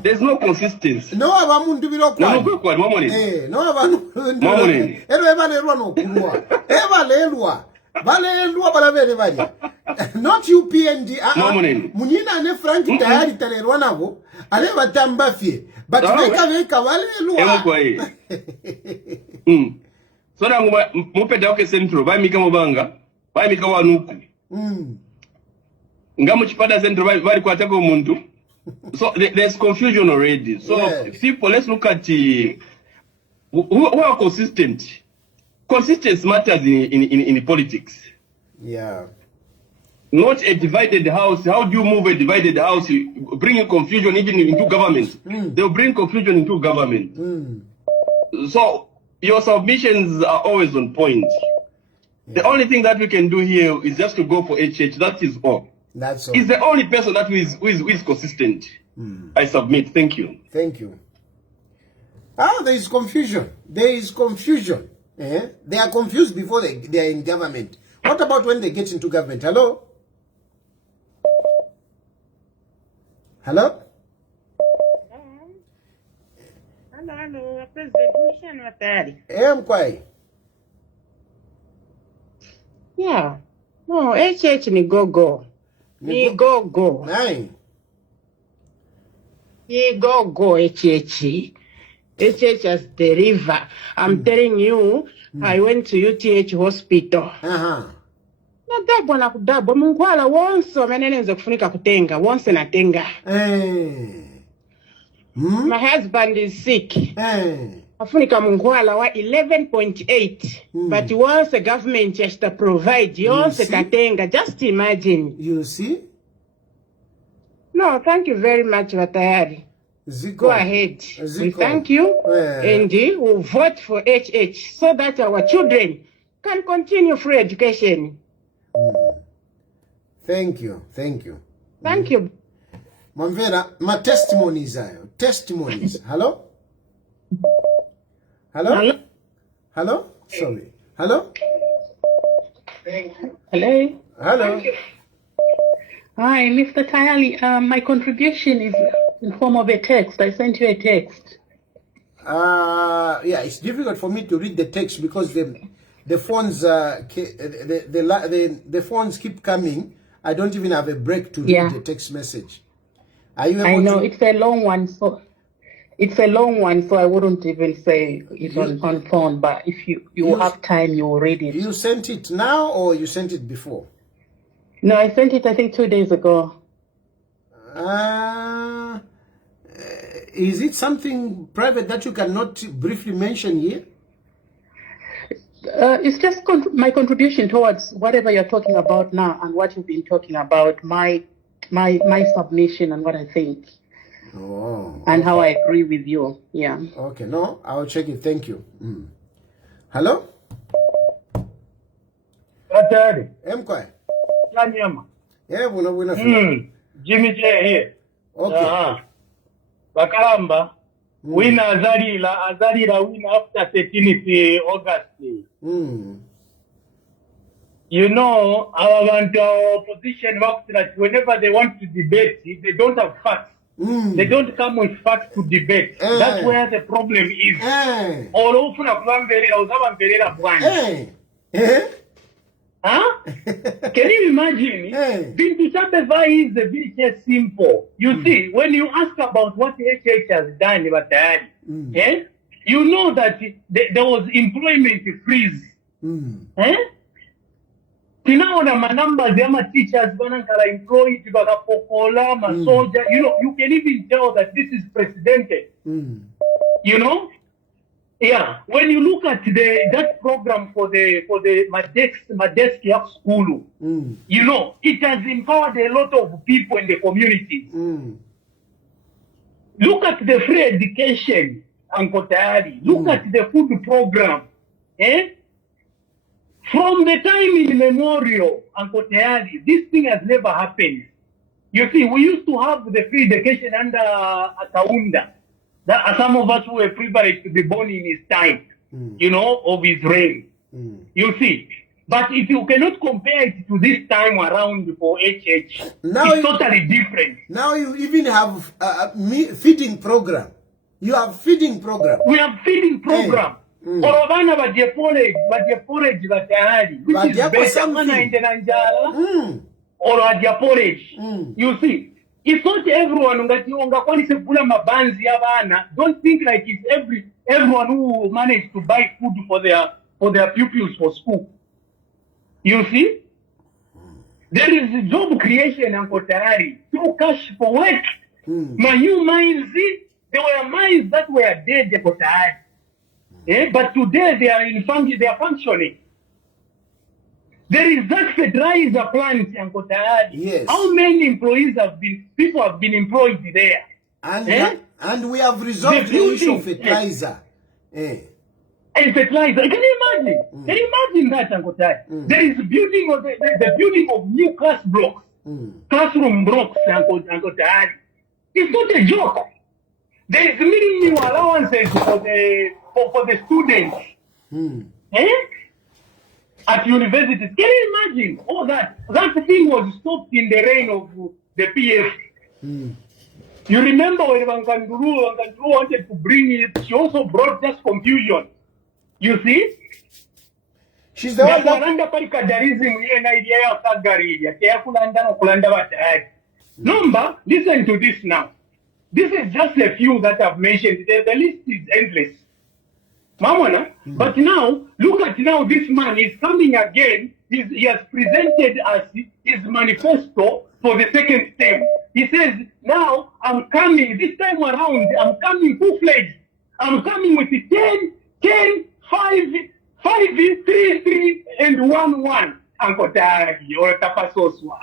there's no consistency. No abamundu birokwa. No kwa mwamonene. No abantu. Mwamonene. Ero ebalelwa nokulwa. Ebalelwa. Balelwa balabere baje. Not UPND. Munyina ne Frank Tayali talelwa nabo. Ale batambafye. Batubeka beka balelwa. So na mupeda oke centro ba mika mobanga. Ba mika wanuku. Ngamu chipada centro bali kwataka umuntu. So there's confusion already. So people, let's look at who are consistent. Consistency matters in politics. Yeah. Not a divided house. How do you move a divided house? Bringing confusion even into government. They'll bring confusion into government. So your submissions are always on point. The only thing that we can do here is just to go for HH. That is all. That's all. He's the only person that is consistent. I submit. Thank you. Thank you. There is confusion. There is confusion. They are confused before they are in government. What about when they get into government? Hello? Hello? Hello, President Mission Watari. I'm quiet. Yeah. No, HH ni go. Ni go. Nine. Ni go, HH. HH as the river. I'm telling you, I went to UTH hospital. Nadabwa na kudabwa. Mungwala wonso menenenze kufunika kutenga. Wonse na tenga. My husband is sick. Afunika mungwala wa 11.8. But once the government has to provide, yonse tatenga. Just imagine. You see? No, thank you very much, Watayari. Go ahead. We thank you. And we'll vote for HH so that our children can continue free education. Thank you. Thank you. Thank you. Mamvera, my testimonies are testimonies. Hello? Hello? Hello? Sorry. Hello? Hello? Hello? Hi, Mr. Tayali. My contribution is in form of a text. I sent you a text. Yeah, it's difficult for me to read the text because the phones the phones keep coming. I don't even have a break to read the text message. Are you able I know to? it's a long one, so I wouldn't even say it on phone. But if you have time, you will read it. You sent it now or you sent it before? No, I sent it I think 2 days ago. Is it something private that you cannot briefly mention here? It's just my contribution towards whatever you're talking about now and what you've been talking about. My submission and what I think. Oh. And how I agree with you. Yeah. Okay. No, I'll check it. Thank you. Hello. Watari. Mkwa. Lanyama. Yeah, buna. Jimmy J here. Okay. Bakalamba. Wina azalira win after 13th August. You know, our opposition works that whenever they want to debate, they don't have facts. They don't come with facts to debate. That's where the problem is. Huh? Can you imagine? Bintu Sabeva is very simple. You see, when you ask about what HH has done, you know that there was employment freeze. Tinaona manamba zama teachers banankala employed bakapokola masoja. You know, you can even tell that this is precedented. You know? Yeah, when you look at that program for the Madeski up school, you know, it has empowered a lot of people in the communities. Look at the free education, Uncle Tayali. Look at the food program. From the time in memorial, Uncle Tayali, this thing has never happened. You see, we used to have the free education under Ataunda. Some of us were privileged to be born in his time, you know, of his reign. You see. But if you cannot compare it to this time around for HH, it's totally different. Now you even have feeding program. You have feeding program. We have feeding program. Orobana badye porridge batayali, which is better than or badye porridge. You see. It's not everyone don't think like it's everyone who managed to buy food for their pupils for school. You see? There is job creation and Tayali through cash for work. My new mines, there were mines that were dead Tayali. But today they are functioning. There is that fertilizer plant in Tayali. Yes. How many people have been employed there? And we have resolved the issue of fertilizer. and fertilizer. Can you imagine? Can you imagine that, Uncle Tad? There is building of the building of new class blocks, classroom blocks, Uncle Tad. It's not a joke. There is minimum allowances for the students. At universities. Can you imagine all that? That thing was stopped in the reign of the PF. You remember when Wankanduru wanted to bring it, she also brought just confusion. You see? She's the one that... Number, listen to this now. This is just a few that I've mentioned. The list is endless. Mamona, but now, look at now, this man is coming again. He has presented us his manifesto for the second term. He says, now I'm coming, this time around, I'm coming full-fledged. I'm coming with 10, 5, 3, 3, and 1, 1. Uncle Tayali, or Tapasoswa.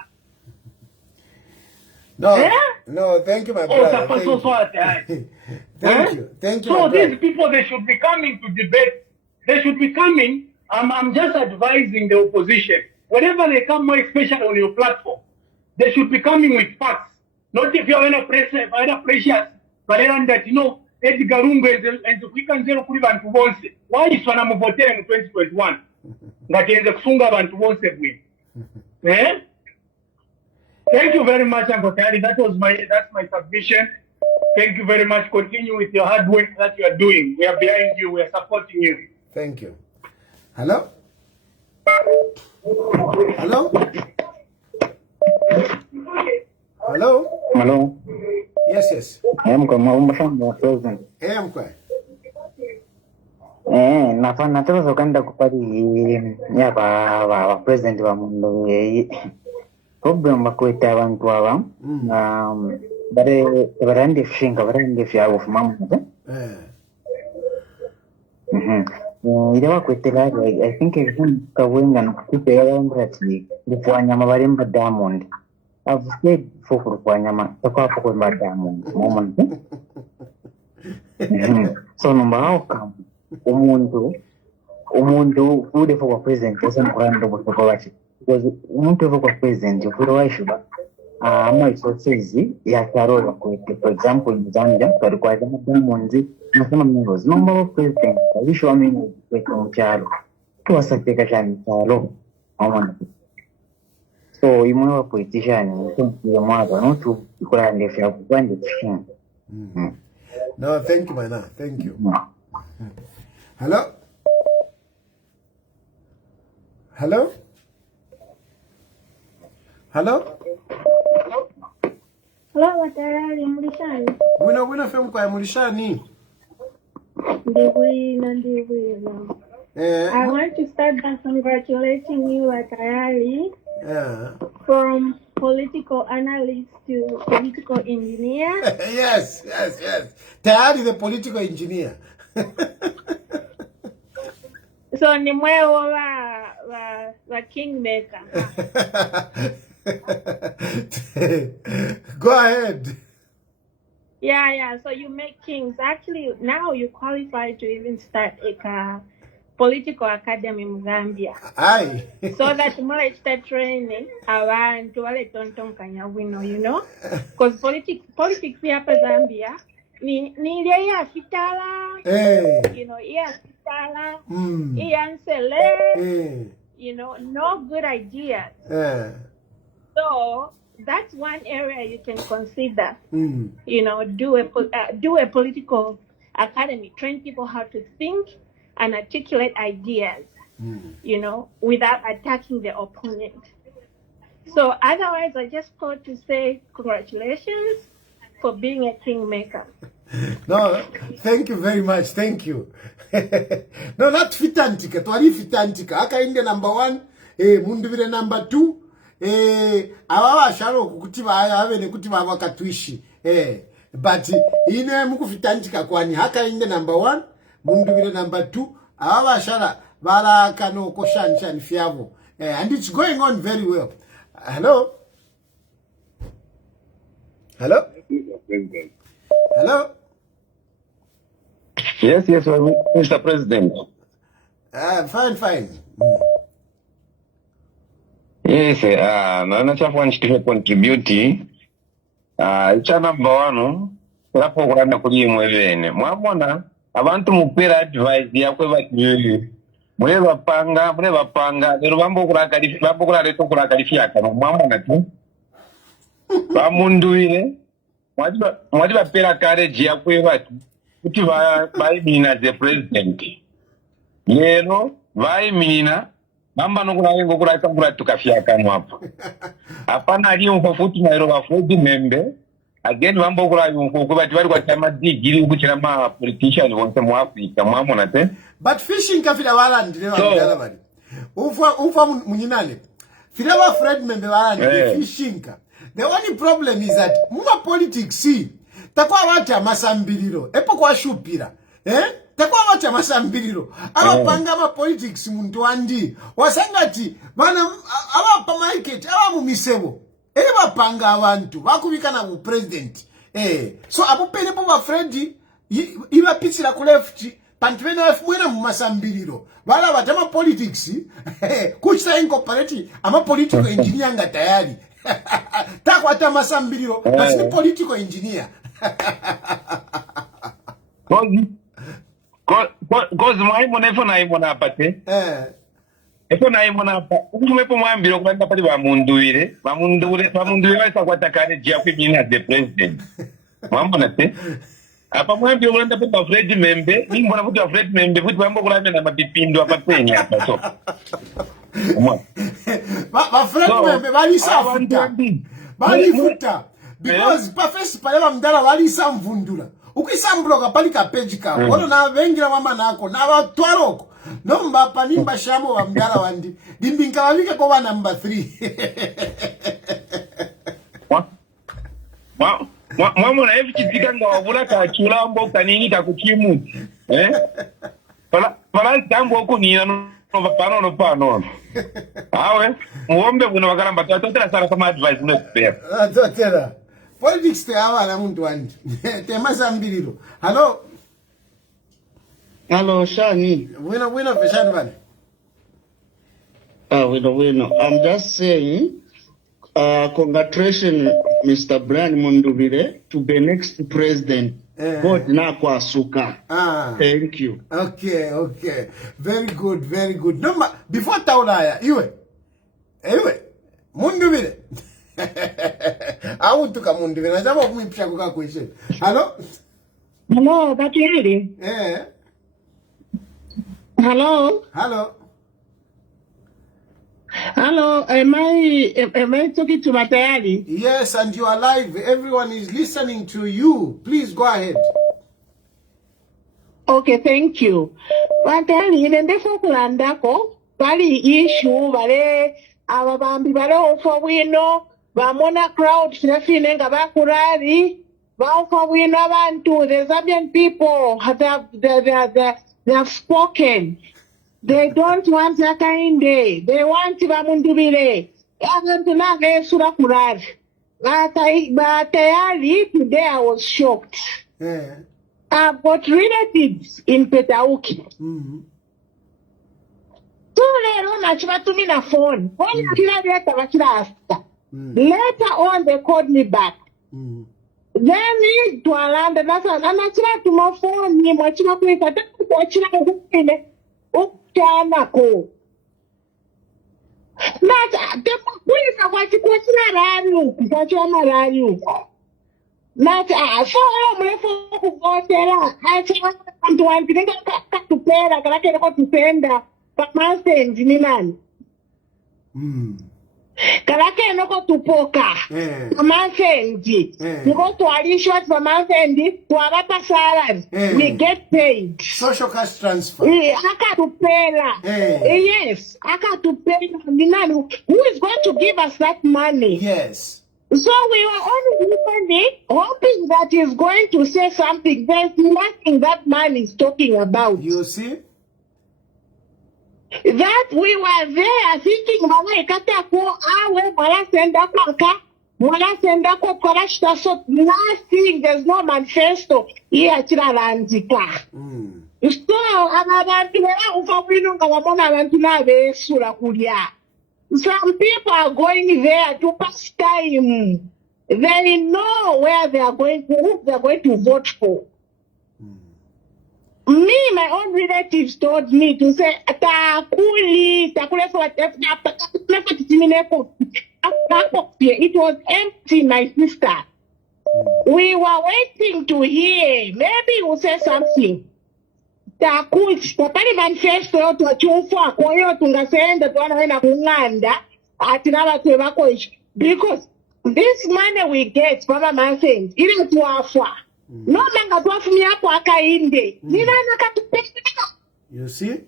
No, no, thank you, my brother. Thank you. Thank you. So these people, they should be coming to debate. They should be coming. I'm just advising the opposition. Whenever they come, more especially on your platform, they should be coming with facts. Not if you're in a precious, but that, you know, Edgar Lungu and the African Zero Kuriban to once. Why is one of voting in 2021? That is the Sunga and to once win. Eh? Thank you very much, Uncle Tayali. That's my submission. Thank you very much. Continue with your hard work that you are doing. We are behind you. We are supporting you. Thank you. Hello? Hello? Hello? Hello? Yes. I am president. Nafana tozo kanda kupari ya ba president wa mundu problem bakweta abantu aba barande fyabo fumamu ile bakwetela I think even kawenga nukupe yandati lifanya mabaremba Diamond. I've said for kwanyama takwa kwa Diamond moment. So number how umuntu ude for president osemkurando botokwachi because umuntu for president ufuro waishuba ama isosezi ya karola kwete. For example in Zambia kwa Diamond nasema mngoz number of president alisho amini kwa mchalo tuwasateka chani chalo amana. So imwe wa politician ya mwaga no tu ikora ndefu ya kubande chini. No, thank you, man. Thank you. Hello? Hello? Hello? Hello, Tayali, Mulishani. Wina film kwa Mulishani. Ndiwina. I want to start by congratulating you, Tayali. From political analyst to political engineer. Yes. Tayali, the political engineer. So ni mwewo wa kingmaker. Go ahead. Yeah. So you make kings. Actually, now you qualify to even start a political academy in Zambia. Aye. So that more start training abantu wale tonton kanyawino, you know? Because politics here in Zambia ni ile ya fitala. You know, yeah, fitala. You know, no good ideas. So that's one area you can consider. You know, do a political academy, train people how to think and articulate ideas. You know, without attacking the opponent. So otherwise, I just called to say congratulations for being a kingmaker. No, thank you very much. Thank you. No, not fitantika. Twari fitantika. Aka inde number 1. Mundu vile number 2. Awawa sharo kukutiva have ne kutiva wakatwishi. But ine muku fitantika kwani. Haka inde number 1. Mundu vile number 2. Awawa shara. Bala kano koshan fiavo. And it's going on very well. Hello? Hello? Hello? Yes, Mr. President. Fine. Yes, naona chafu nchitife contribute. Icha number one, kulapo kulanda kulimwe bene. Mwamona, abantu mupira advice yakwe bati mwe bapanga, lero bambo kula leto kula kalifyaka. Mwamona tu. Bamunduire, mwadi bapera courage yakwe bati. Kuti baimina the president. Lero, baimina, mamba nokulayengo kula tukafyaka mwapo. Apana ali mfufuti na ero bafudi membe. Again mambo kula yungu bati bali kwa chama digiri ukuchira ma politician wonse mu Africa mwamona te. But fishing kafira wala ndile wala bali. Ufa munyinane. Fira wa Fred membe wala fishing ka. The only problem is that mwa politics see takwa wata masambiriro epo kwa shupira takwa wata masambiriro abapanga ama politics muntu wandi wasangati bana abapa market abamumisebo bapanga abantu bakubikana mu president so abupene po ba Fred iba pitira ku left pantwena mwena mu masambiriro bala batama politics kuchita incorporate ama political engineer nga tayari takwa ata masambiriro but ni political engineer Cause mwaimona ifo naimona apate. Ifo naimona apa. Ukumepo mwambiro kubanda pati bamunduire waisa kwa takare jia kwimina the president. Mwambona te. Apa mwambiro kubanda pati wa Fred membe. Ni mbona puti wa Fred membe. Puti wambo kulame na mapipindo apateni hapa so. Ba Fred membe bali safuta. Bali futa. Because pa first pale mdala bali samvundula. Ukisambloka pali ka page ka wono na vengira mama nako na batwaroko nomba panimba shamo wa mdala wandi dimbinka wabike ko wa number 3 mwa na hivi kitikanga wabula ka chulambo kanini ka kuchimu pala tambo ko ni no pano awe muombe kuna wakalamba tatotela sana kama advice no spare tatotela politics te abana muntu wandi te masambiriro hello Shani bueno peshani bana bueno I'm just saying congratulations Mr. Brian Mundubire to the next president God na kwa suka thank you okay very good number before taulaya iwe Mundubire Autu kamundi na jama kumipisha kuka question. Hello, Tayali. Hello. Am I talking to Tayali? Yes, and you are live. Everyone is listening to you. Please go ahead. Okay, thank you. Tayali, nendefo kulandako bali issue bale ababambi bale ofo bwino bamona crowd finafine nga bakurari baofa bwino abantu the Zambian people they have spoken. They don't want that kind day. They want Bamundubire. Abantu nage sura kurari. Tayali today I was shocked. I've got relatives in Petauki. Later on, they called me back. Then to Alanda, that's and I tried to my phone. He was watching Ukanako. Not the police are watching what you Not I saw my phone. I said, to one thing to pay. I can't go to send but my friends in Milan. Karake no go to poker. My friend, you go to a short for my friend to a salary. We get paid. Social cash transfer. I got to pay. Yes, I got to pay. Who is going to give us that money? Yes. So we were only listening, hoping that he's going to say something. There's nothing that man is talking about. You see? That we were there thinking, nothing, there's no manifesto. So abantu baba ufabino ngababona abantu nabesula kulya. Some people are going there to pass time. They know where they are going, who they are going to vote for. Me, my own relatives told me to say, it was empty, my sister. We were waiting to hear. Maybe you say something. Papali manifesto yote wachufwa kwa hiyo tungasenda tuanaenda kunganda atinaba tuwako because this money we get from my friends ile tuafwa no manga tuafumi hapo akainde nina nakatupesa. You see?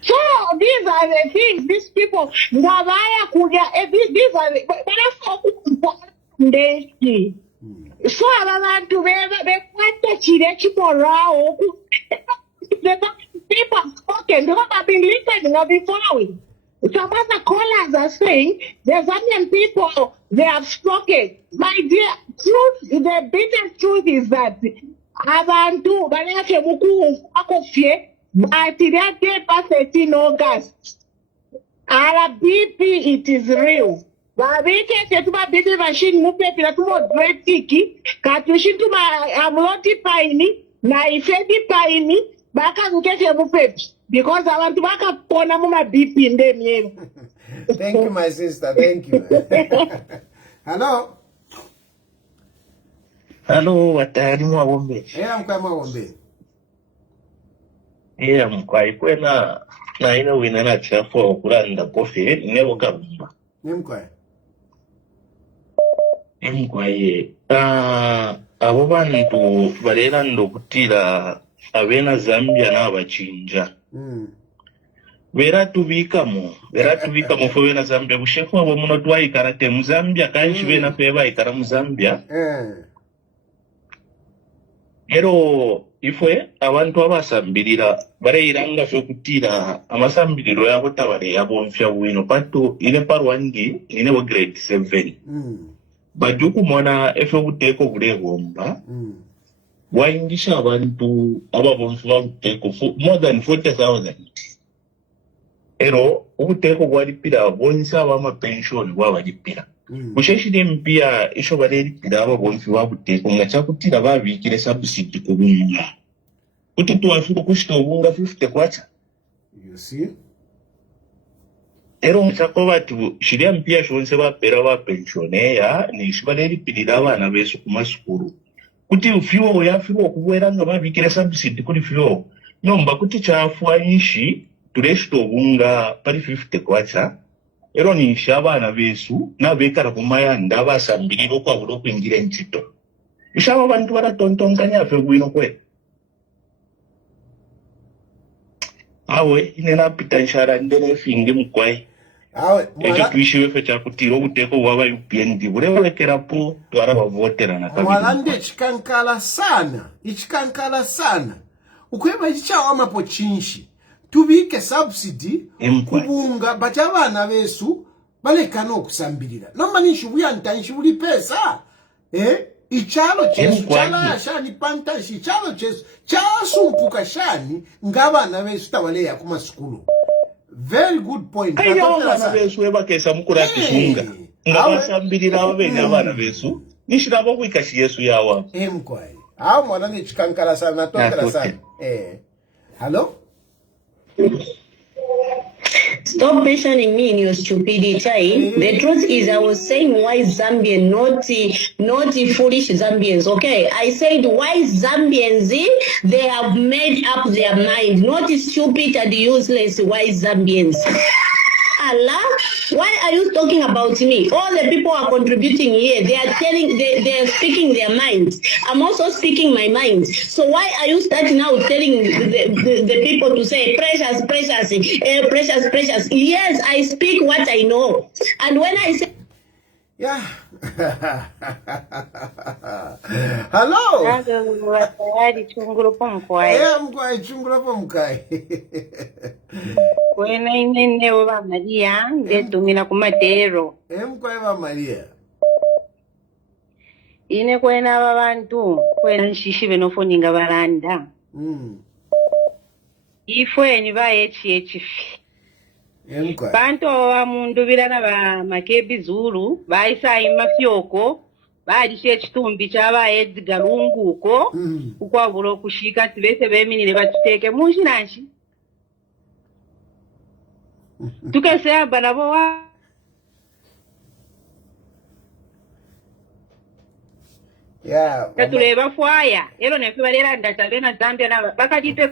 So these are the things these people ngabaya kuja these are the so abantu bekwata chile chimorao people have spoken because I've been listening, I've been following. Some other callers are saying the Zambian people, they have spoken. My dear, truth, the bitter truth is that abantu banafe muku akofie but their day past 13 August. Our BP, it is real. Babike setuba BP machine mupe pila tumo dretiki katushintu amloti paini na ifedi paini baka ukete mupe because I want to back up pona muma BP ndemye. Thank you, my sister. Thank you. Hello. Hello, watari mwawombe. Mkwai mwawombe. Mkwai kwena na ina wina na chafo okulanda kofi nebo kabumba. Mkwai. Mkwai abo bantu balera ndokutira abena Zambia n'abachinja. Vera tubikamo fwe na Zambia bushefu abo muno twayikarate mu Zambia kanshi bena fwe bayikara mu Zambia. Ero ifwe abantu abasambirira bareyiranga fwe kutira amasambiriro yabo tabare yabo mfya wino patu ile parwangi ine wo grade 7. Bajuku mwana efe kuteko bulegomba. Waingisha abantu ababonfwa kuteko more than 40,000. Ero ukuteko kwalipira bonisa abama pension wabalipira. Busheshide mpia isho balipira ababonfwa kuteko ngachakutira babikire subsidy kubunga. Kututu afuko kushika ubunga 50 kwacha. You see? Ero mchako watu shiria mpia shonse bapera ba pensioneya ni shibalipira abana besu kumasukuru. Kuti ufiwo yafiwo kuweranga babikire subsidy kuri fiwo. Nyomba kuti chafwa inshi tureshito ubunga pari 50 kwacha. Ero ni abana besu nabekara kumayanda abasambiriro kwa bulo kwingira nchito. Ishaba abantu baratontonganya fe gwino kwe. Awe inena pita nshara ndene fingi mkwai. Awe ejo tuishiwe fe chakutiro uteko waba UPND burewekera po twara bavotera na kabiri. Mwalande ichikankala sana. Ukweba ichawa mapo chinshi. Tubike subsidy kubunga but abana besu balekana okusambirira. Nomba nishubuya ntanshi buli pesa. Ichalo chesu chala shani pantashi ichalo chesu chasumpuka shani ngabana besu tawaleya kuma skulu. Very good point. Ayo abana besu ebakesa mukura kisunga. Ngabasambirira abene abana besu nishirabo kwikashi Yesu yawa. Mkwai. Awo mwana ni chikankala sana natokera sana. Hello? Stop mentioning me in your stupidity. The truth is, I was saying wise Zambian, not foolish Zambians. Okay, I said wise Zambians. They have made up their mind, not stupid and useless wise Zambians. Allah, why are you talking about me? All the people are contributing here. They are speaking their minds. I'm also speaking my mind. So why are you starting now telling the people to say precious, precious? Yes, I speak what I know. And when I say yeah. Hello. Tayali chungurupo mkwai. Mkwai chungurupo mkwai. Kwena inene wa Maria ndetumina kumatero. Mkwai wa Maria. Ine kwena abantu kwena nshishi benofoninga baranda. Ifwe ni ba HH. Bantu wa mundu bilana ba makebi zulu, ba isa imafyoko, ba dishe chitumbi chaba Edgar Lunguko, ukwa bulo kushika tibese beminire batuteke munjinanshi. Tukasea banabo wa katuleba fwaya ero nefe balera ndatalena Zambia na bakajite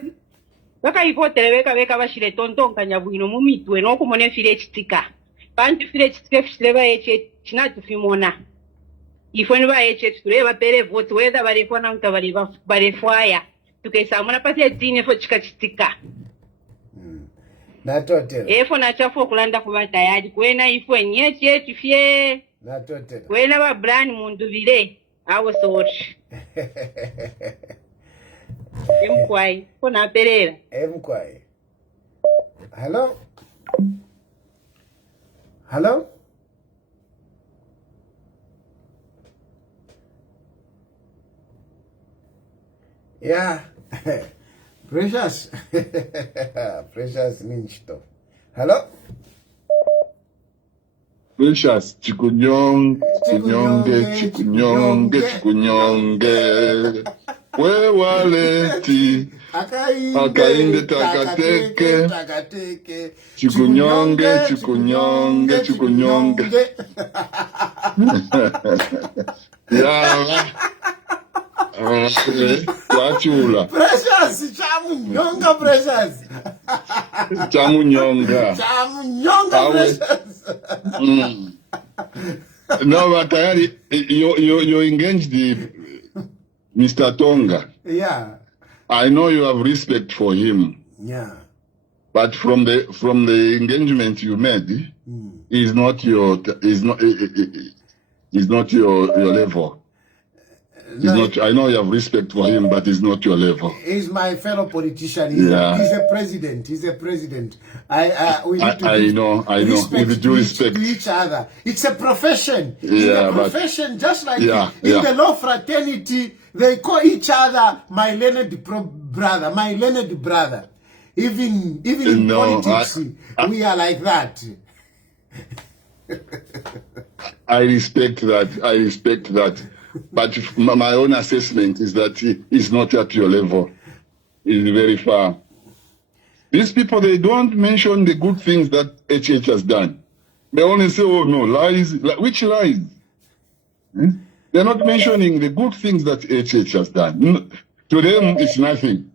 bakayipotere beka bashire tontonkanya bwino mu mitwe n'okumona fire kitika bantu fire kitika fishireba eche kinatu fimona ifoni ba eche tuleba pere vote whether balifona mtabali balifwaya tukaisamuna pati etine fo kitika natotera efo nachafo kulanda kuba tayali kwena ifo nyeche tifye natotera kwena ba brand mundu bile awo sorry Emkwai, kona perera. Emkwai. Hello? Hello? Yeah. Precious. Precious Minchto. Hello? Precious, chikunyonge. We waleti akainde takateke chikunyonge yawa wachula Precious chamunyonga Precious chamunyonga Precious no but Tayali you engaged Mr. Tonga. Yeah. I know you have respect for him. Yeah. But from the engagement you made, is not your level. No, I know you have respect for him, but it's not your level. He's my fellow politician. He's a president. He's a president. We need to I know. With due respect to each other. It's a profession. Yeah, it's a profession, just like in yeah. the law fraternity, they call each other my learned brother, my learned brother. Even in politics, we are like that. I respect that. But my own assessment is that he's not at your level. He's very far. These people, they don't mention the good things that HH has done. They only say, oh no, lies. Which lies? They're not mentioning the good things that HH has done. To them, it's nothing.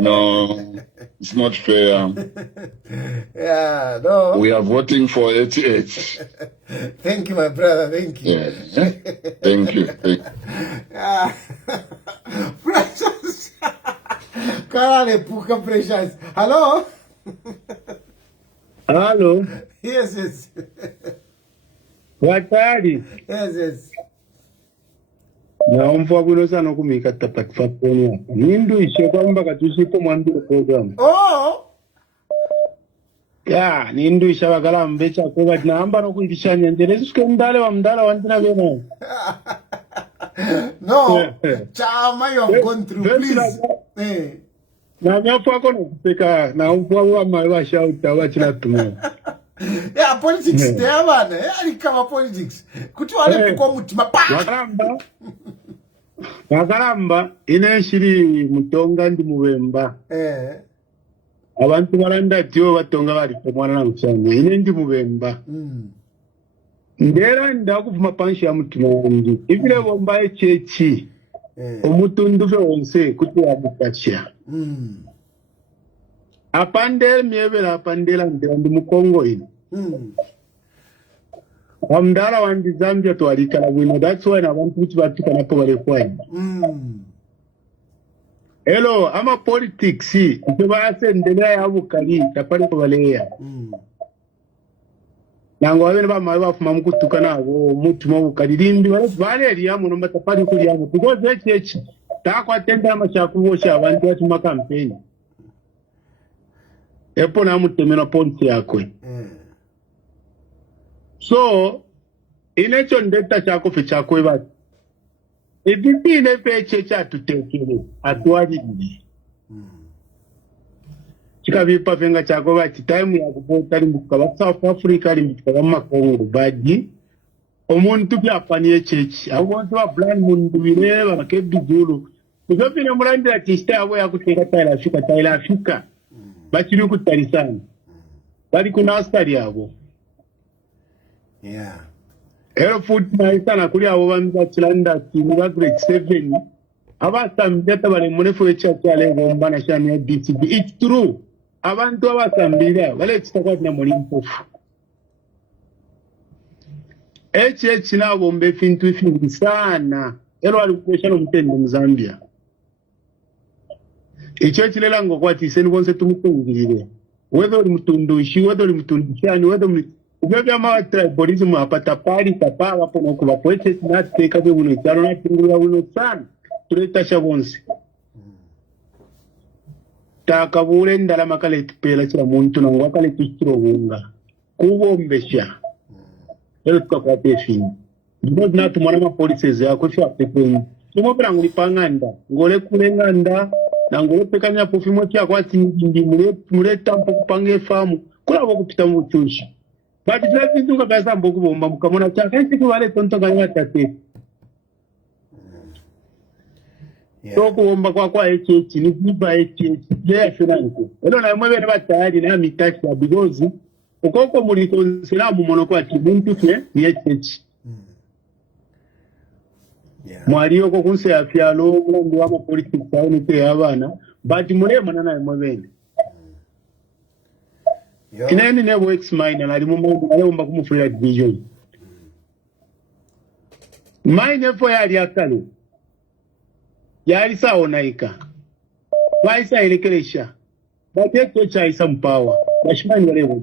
No, it's not fair. Yeah, no. We are voting for HH. Thank you, my brother. Thank you. Yeah. Thank you. Precious. Carale, puka Precious. Hello? Hello? Yes. Watali? Yes. Na umfabulo sana kumika tapatfaponi. Nindu ishe kwamba katusipo mwambile program. Oh! Ya, nindu ishe wakala mbecha kwa namba no kuitishanya njerezi suke mdale wa ntina bena. No, Chama, you have gone through, please. Na myafu wako na kupeka, na umfabulo mawa shauta wachina tumo. Yeah, politics, they are one. Kama politics. Kutu wale pukwa mutima. Wakaramba, ine shiri mutonga ndi mubemba. Abantu baranda tiyo batonga bari kumwana na mchanga. Ine ndi mubemba. Ndera ndakuvuma panshi ya mutima wangu. Ibile bomba echechi. Omutundufe wonse kuti wabukachia. Apandela miebela apandela ndi mukongo ini. Amdala wandi Zambia to alikala wino. That's why I want to batuka na po wale kwa. Hello, ama politics nteba ase ndelea ya bukali tapali ko baleya. Nango abene ba mawe bafuma mukutuka nabo mutima bukali limbi bale ya muno matapali kuli yango because HH takwa tenda amashaku bosha abantu batuma campaign. Epo na mutemera ponti yakwe. So, inecho ndeta chako fe chako ibati. Ebipine peche kyatutekere atwalirire. Kikabipa venga chako bati time ya kubota limbuka ba South Africa limbuka ba Makongo badi omuntu byapaniye chechi abantu ba blind mundu bireba bakebijulu kuzopine mulandira tista abo yakuteka Tayali Africa bakiri kutarisana bali kuna askari abo yeah airfoot naisana kuri abo banza chilanda timuga grade 7 abasambita bali murefu echakyale bomba na shani ya DCB. It's true abantu abasambira bale chitakwa na mulimpofu nabo mbefintu ifingi sana ero alikushalo mtendo mu Zambia chilela ngo kwati seni bonse tumukungirire whether uri mutundushi whether uri mutundishani whether ubyo ma tribalism apata pali tapaba pono kuba poete na teka byo buno cyaro na tingura buno sana tureta shabonse takabure ndala makale tupela kira muntu nango akale tukiro bunga kubombesha ero tukakwate fini ndipo natumwana ma policies yako sha pepeni tumo brangu lipanganda ngole kulenganda na ngole pekanya pofimo kya kwati ndi mure tampo kupange famu kula bokupita mu chushi but tlafi tunga basa mboku bomba mukamona chaka siku wale tonto kanya tate toko bomba kwa HH ni biba HH ya finanko elo na mwe bene batayali na mitaxi because ukoko muri konselamu monoko ati muntu ke ni HH mwaliyo ko kunse ya fyalo ngo wa politics tauni te abana but murema na mwe bene kinene ne works mine na limu alomba kumufulira division mine fo yali akale yali saonaika waisa elekelesha bateke cha isa mpawa bashimani lewo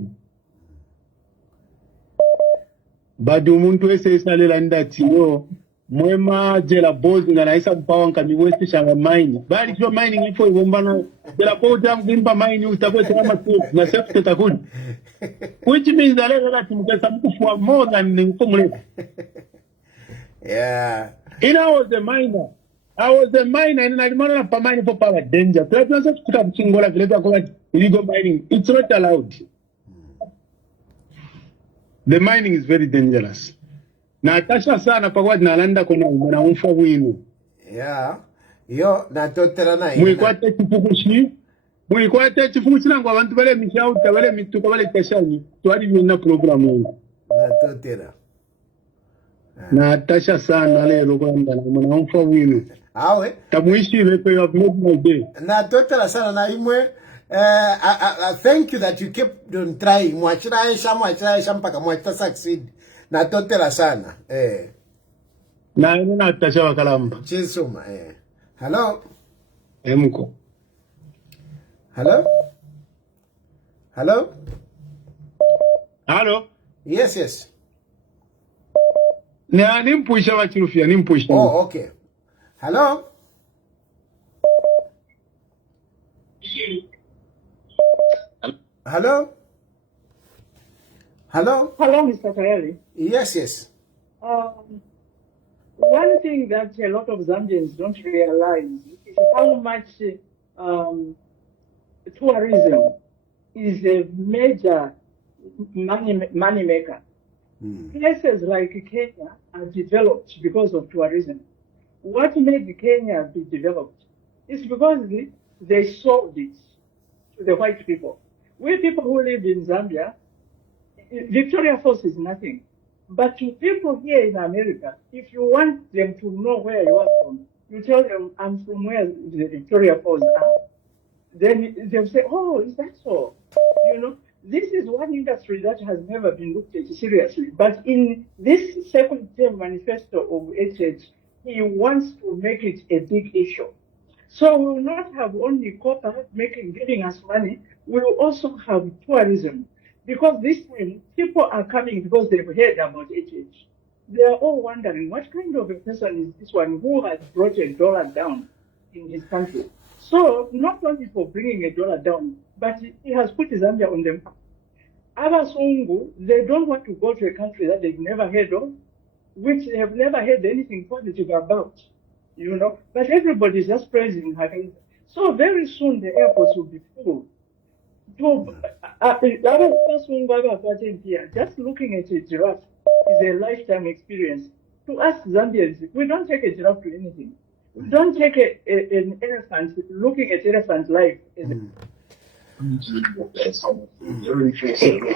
badu muntu wese salela ndati yo mwema jela boss ngana isa mpawa nkamiwese shanga mine bali kyo mining ifo ibombana jela bota mgimba mine utakwese kama tu na safety takuni which means that let mkesa mkufu more than nkomule yeah I was a miner and I didn't have mining for power danger. So I was just put up Chingola village illegal mining. It's not allowed. The mining is very dangerous. Natasha sana pagwad na landa kona umana umfa winu. Yeah. Yo natotera na ina. Mwikwate chifukushi nangu abantu bale mishauta bale mituka bale tashani. Tuwali vina programu yungu. Natotera. Natasha sana lero kwanda na umana umfa winu. Awe tamuishi lepe of my day na totala sana na imwe thank you that you kept on trying mwachiraisha mpaka mwachita succeed na totala sana na ina natasha wakalamba chisuma hello mko hello yes na nimpusha wachirufia nimpusha oh okay hello Hello, Mr. Tayali. Yes. One thing that a lot of Zambians don't realize is how much tourism is a major money maker. Places like Kenya are developed because of tourism. What made Kenya be developed is because they sold it to the white people. We people who live in Zambia, Victoria Falls is nothing. But to people here in America, if you want them to know where you are from, you tell them, I'm from where the Victoria Falls are. Then they'll say, oh, is that so? You know, this is one industry that has never been looked at seriously. But in this second term manifesto of HH, he wants to make it a big issue. So we will not have only copper giving us money, we will also have tourism. Because this time, people are coming because they've heard about HH. They are all wondering, what kind of a person is this one who has brought $1 down in his country? So, not only for bringing $1 down, but he has put Zambia on the map. Abasungu, they don't want to go to a country that they've never heard of, which they have never heard anything positive about. you know. But everybody's just praising her. So very soon the airports will be full. Just looking at a giraffe is a lifetime experience. To us Zambians, we don't take a giraffe to anything. We don't take an elephant, looking at elephant life.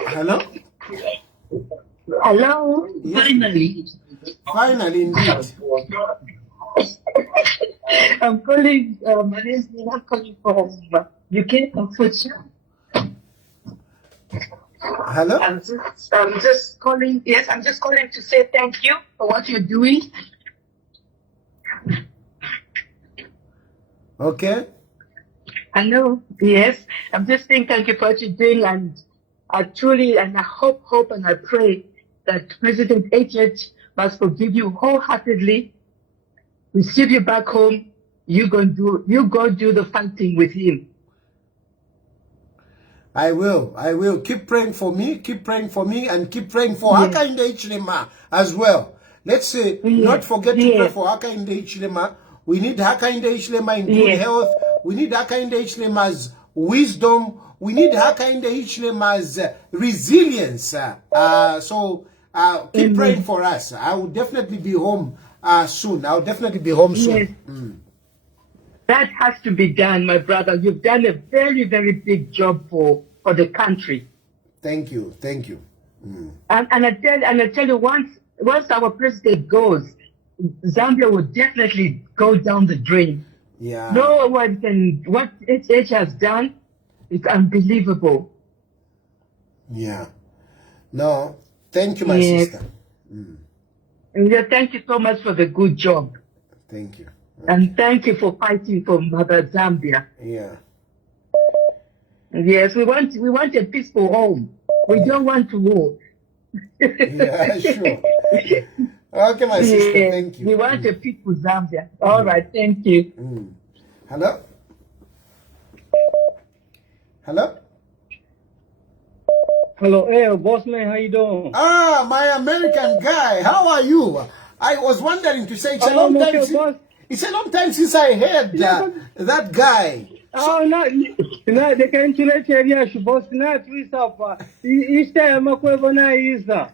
Hello? Hello? Yes. Finally, indeed. I'm calling, my name is Nina, calling from UK, Oxfordshire. Hello? I'm just calling, yes, I'm just calling to say thank you for what you're doing. Okay. Hello? Yes, I'm just saying thank you for what you're doing, and I truly, and I hope and I pray that President HH must forgive you wholeheartedly, receive you back home. You go do the fighting with him. I will. Keep praying for me, and keep praying for Hakainde Hichilema as well. Let's say, not forget to pray for Hakainde Hichilema. We need Hakainde Hichilema in good health. We need Hakainde Hichilema's wisdom. We need Hakainde Hichilema's resilience. So keep praying for us. I will definitely be home soon. Yes. That has to be done, my brother. You've done a very, very big job for the country. Thank you. And I tell you, once our president goes, Zambia will definitely go down the drain. Yeah. No one can. What HH has done is unbelievable. Yeah. No. Thank you, my sister. Yeah, thank you so much for the good job. Thank you. And thank you for fighting for Mother Zambia. Yeah. Yes, we want a peaceful home. We don't want to war. Yeah, sure. Okay, my sister, thank you. We want a peaceful Zambia. All right, thank you. Hello? Hello, hey, boss man, how you doing? Ah, my American guy, how are you? I was wondering to say, it's a long time since I heard that guy. Oh, no, they can't let you, boss, not with up. Each time I'm going to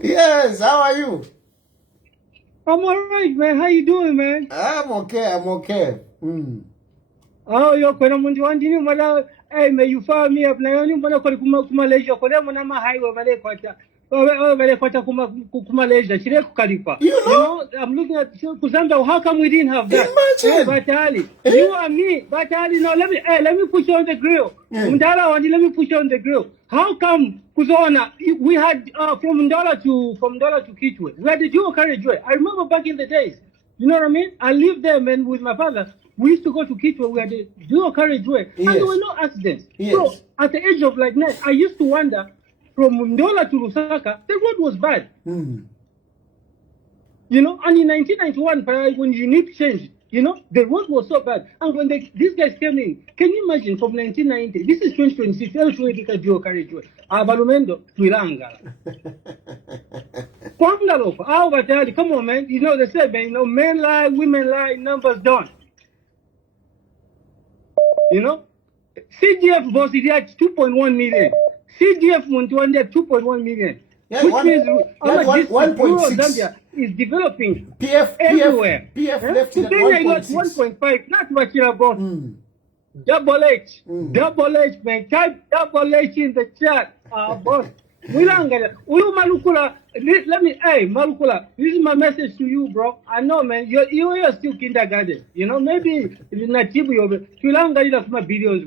Yes, how are you? I'm all right, man. How you doing, man? I'm okay. Oh, you're going to hey, man, you follow me up now. You want to Malaysia? You know, I'm looking at Kuzamba. How come we didn't have that? Hey, Batali, you and me, Batali. No, let me put you on the grill. Let me put you on the grill. How come Kuzona? We had from Ndala to Kitwe. We had the dual carriageway. I remember back in the days. You know what I mean? I lived there, man, with my father. We used to go to Kitwe. We had the dual carriageway, and there were no accidents. So at the age of like 9, I used to wonder. From Ndola to Lusaka, the road was bad. You know, and in 1991, when UNIP changed, you know, the road was so bad. And when these guys came in, can you imagine from 1990, this is 2026, Abalumendo, Twilanga. Come on, man. You know, they said, man, you know, men lie, women lie, numbers don't. You know, CGF was at 2.1 million. CGF wanted 2.1 million. Yeah, which means 1.6 Zambia is developing everywhere. PF left it at Kenya got 1.5. Not what you're about. Double H. Double H, man. Type double H in the chat. Boss. Malukula, let me, hey, Malukula, this is my message to you, bro. I know, man, you're still kindergarten. You know, maybe it's not you, my videos,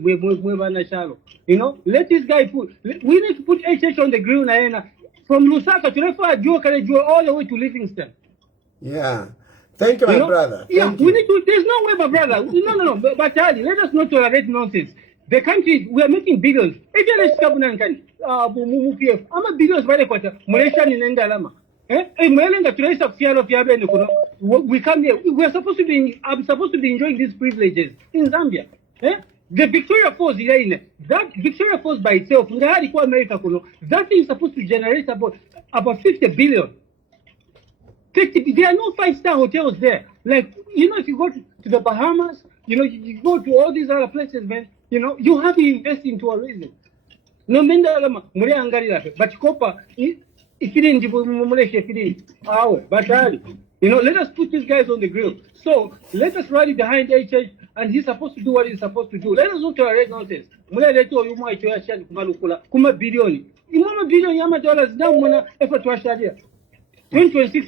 you know, let this guy we need to put HH on the grill, from Lusaka to Refa, all the way to Livingston. Yeah. Thank you, my brother. Yeah, we need to, there's no way, my brother. No, but Charlie, let us not tolerate nonsense. The country, we are making billions. I'm a billions by the quarter. Malaysia in Endalama. We come here. I'm supposed to be enjoying these privileges in Zambia. The Victoria Falls, that Victoria Falls by itself, that thing is supposed to generate about 50 billion. There are no 5-star hotels there. Like, if you go to the Bahamas, you go to all these other places, man, you have to invest in tourism. No matter but Copa, if you didn't but let us put these guys on the grill. So let us rally behind HH, and he's supposed to do what he's supposed to do. Let us not tolerate nonsense. Kuma billion. Imama billion yama dollars now mwana effort to sharia. 2026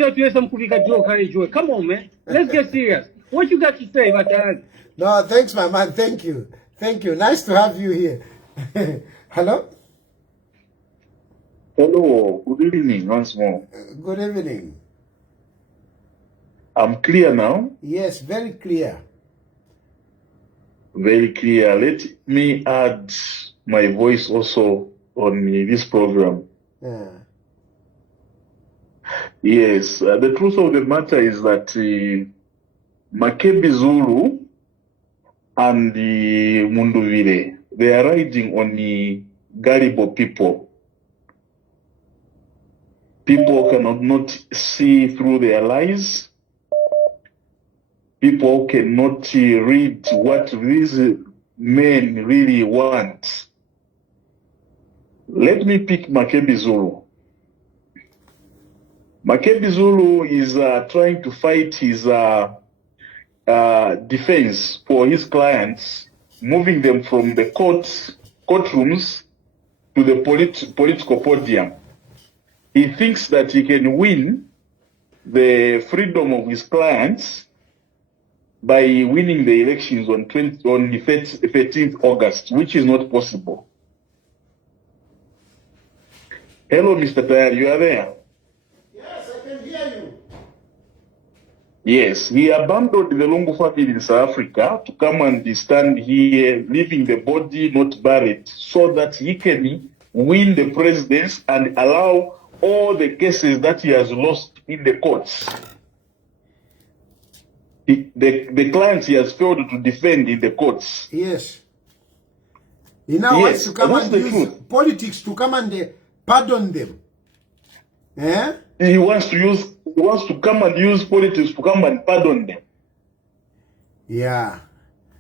come on, man. Let's get serious. What you got to say, Batali? No, thanks, my man. Thank you. Thank you. Nice to have you here. Hello? Hello. Good evening once more. Good evening. I'm clear now? Yes, very clear. Very clear. Let me add my voice also on this program. Yeah. Yes, the truth of the matter is that Makebi Zulu and the Munduvile, they are riding on the gullible people. People cannot not see through their lies. People cannot read what these men really want. Let me pick Makebi Zulu. Makebi Zulu is trying to fight his defense for his clients, moving them from the courtrooms to the political podium. He thinks that he can win the freedom of his clients by winning the elections on the 13th August, which is not possible. Hello, Mr. Tayali, you are there? Yes, he abandoned the Lungu family in South Africa to come and stand here, leaving the body not buried, so that he can win the presidency and allow all the cases that he has lost in the courts. The clients he has failed to defend in the courts. Yes. He now wants to come and use politics to come and pardon them. Eh? He wants to come and use politics to come and pardon them. Yeah.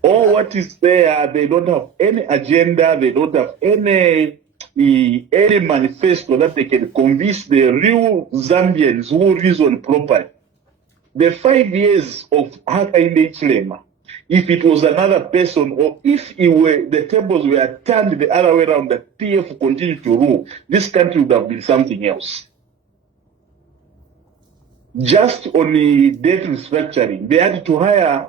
All what is there, they don't have any agenda, they don't have any manifesto that they can convince the real Zambians who reason properly. The 5 years of Hakainde Hichilema, if it was another person, or if the tables were turned the other way around, that PF continued to rule, this country would have been something else. Just on the debt restructuring, they had to hire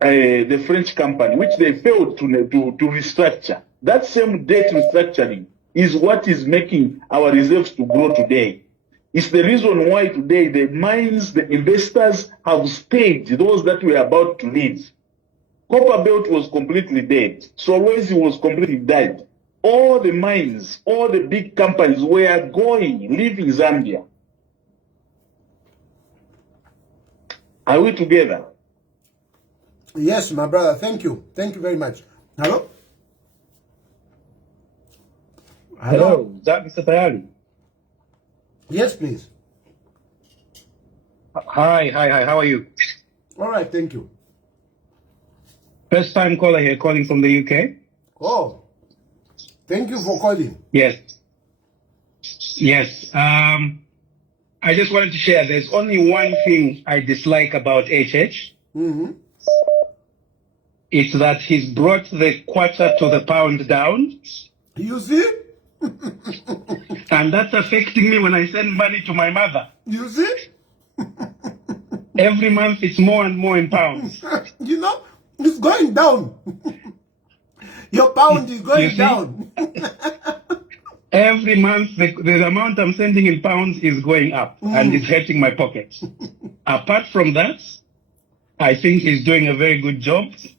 the French company, which they failed to restructure. That same debt restructuring is what is making our reserves to grow today. It's the reason why today the mines, the investors have stayed, those that were about to leave. Copper Belt was completely dead. Solwezi was completely dead. All the mines, all the big companies were leaving Zambia. Are we together? Yes, my brother. Thank you. Thank you very much. Hello? Hello. Is that Mr. Tayali? Yes, please. Hi. How are you? All right, thank you. First time caller here, calling from the UK. Oh, thank you for calling. Yes. I just wanted to share, there's only one thing I dislike about HH. Mm-hmm. It's that he's brought the quarter to the pound down. You see? And that's affecting me when I send money to my mother. You see? Every month it's more and more in pounds. You know, it's going down. Your pound is going down. Every month the amount I'm sending in pounds is going up and it's hurting my pockets. Apart from that, I think he's doing a very good job. It's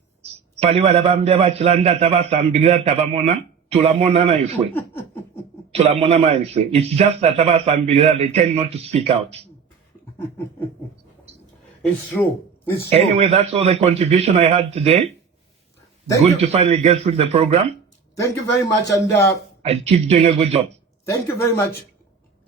just that they tend not to speak out. It's true. It's true. Anyway, that's all the contribution I had today. Good to finally get through the program. Thank you very much, and I keep doing a good job. Thank you very much.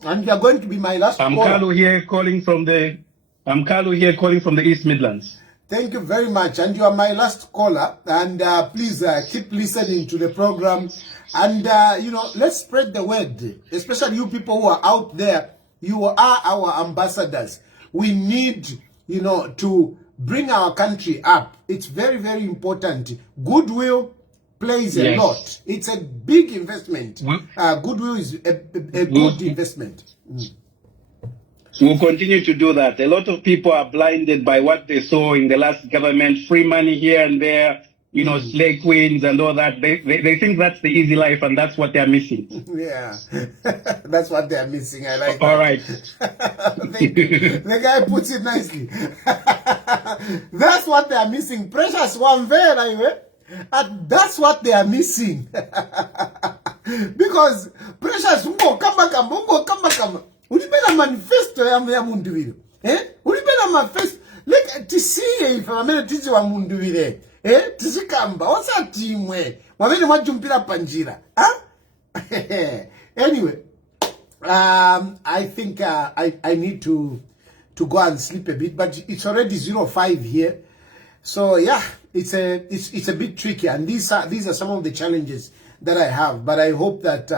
And you are going to be my last I'm caller. Carlo here calling from the East Midlands. Thank you very much. And you are my last caller. And please keep listening to the program. And, you know, let's spread the word, especially you people who are out there. You are our ambassadors. We need, you know, to bring our country up. It's very, very important. Goodwill plays a lot. It's a big investment. Goodwill is a good investment. We'll continue to do that. A lot of people are blinded by what they saw in the last government, free money here and there, you know, slay queens and all that. They think that's the easy life, and that's what they're missing. Yeah, that's what they're missing. I like all that. Right. Thank you. The guy puts it nicely. That's what they are missing. Precious one very, and that's what they are missing. Because precious come back. Ulipenda manifesto ya mundu vile. Ulipenda manifesto. Like, tisiye ifa, wamene tizi wa mundu vile. Tisikamba, wasa timwe. Wamene majumpira panjira. Anyway, I think I need to go and sleep a bit, but it's already 05 here. So yeah, it's a bit tricky, and these are some of the challenges that I have, but I hope that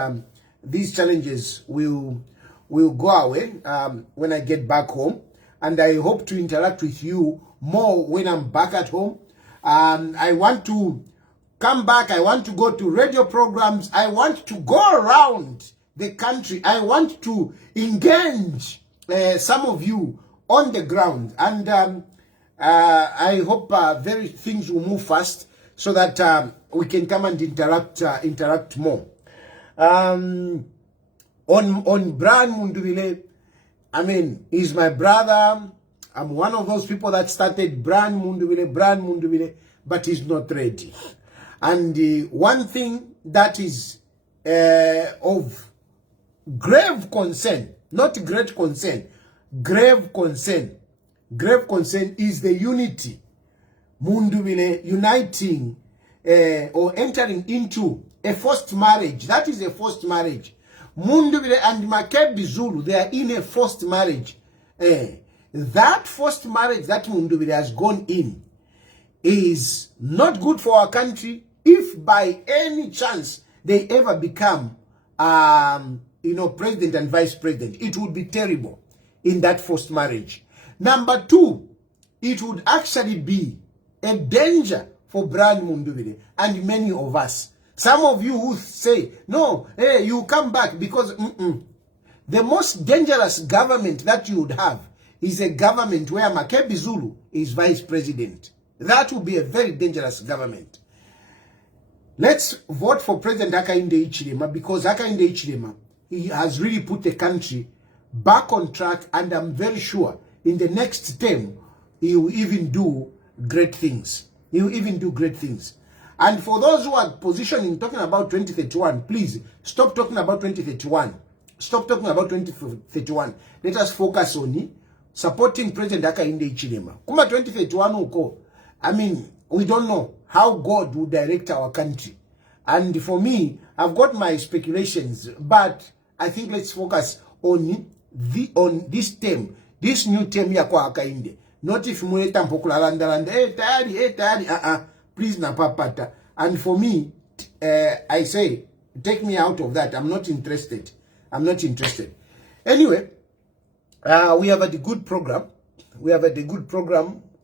these challenges will go away when I get back home, and I hope to interact with you more when I'm back at home. I want to come back. I want to go to radio programs. I want to go around the country. I want to engage some of you on the ground, and I hope things will move fast so that we can come and interact more. On Brian Mundubile, I mean, he's my brother. I'm one of those people that started Brian Mundubile, but he's not ready. And one thing that is of grave concern, not great concern, grave concern is the unity. Mundubile uniting or entering into a forced marriage. That is a forced marriage. Mundubile and Makebi Zulu, they are in a forced marriage. That forced marriage that Mundubile has gone in is not good for our country. If by any chance they ever become, you know, president and vice president, it would be terrible in that forced marriage. Number two, it would actually be a danger for Brian Mundubile and many of us. Some of you who say, no, hey, you come back because the most dangerous government that you would have is a government where Makebi Zulu is vice president. That would be a very dangerous government. Let's vote for President Hakainde Hichilema, because Hakainde Hichilema, he has really put the country back on track, and I'm very sure in the next term, he will even do great things. He will even do great things. And for those who are positioning, talking about 2031, please stop talking about 2031. Stop talking about 2031. Let us focus on supporting President Hakainde Hichilema. Kuma 2031 uko. I mean, we don't know how God will direct our country. And for me, I've got my speculations, but I think let's focus on this term, this new term ya kwa Hakainde. Not if muleta mpokula landa, Tayali, please na papata. And for me, I say, take me out of that. I'm not interested. I'm not interested. Anyway, we have had a good program.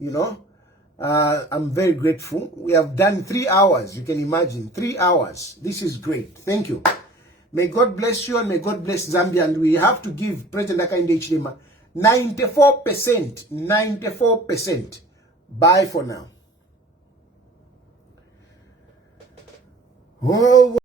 You know. I'm very grateful. We have done 3 hours. You can imagine, 3 hours. This is great. Thank you. May God bless you and may God bless Zambia. And we have to give President Hakainde Hichilema 94%. 94%. Bye for now. Oh.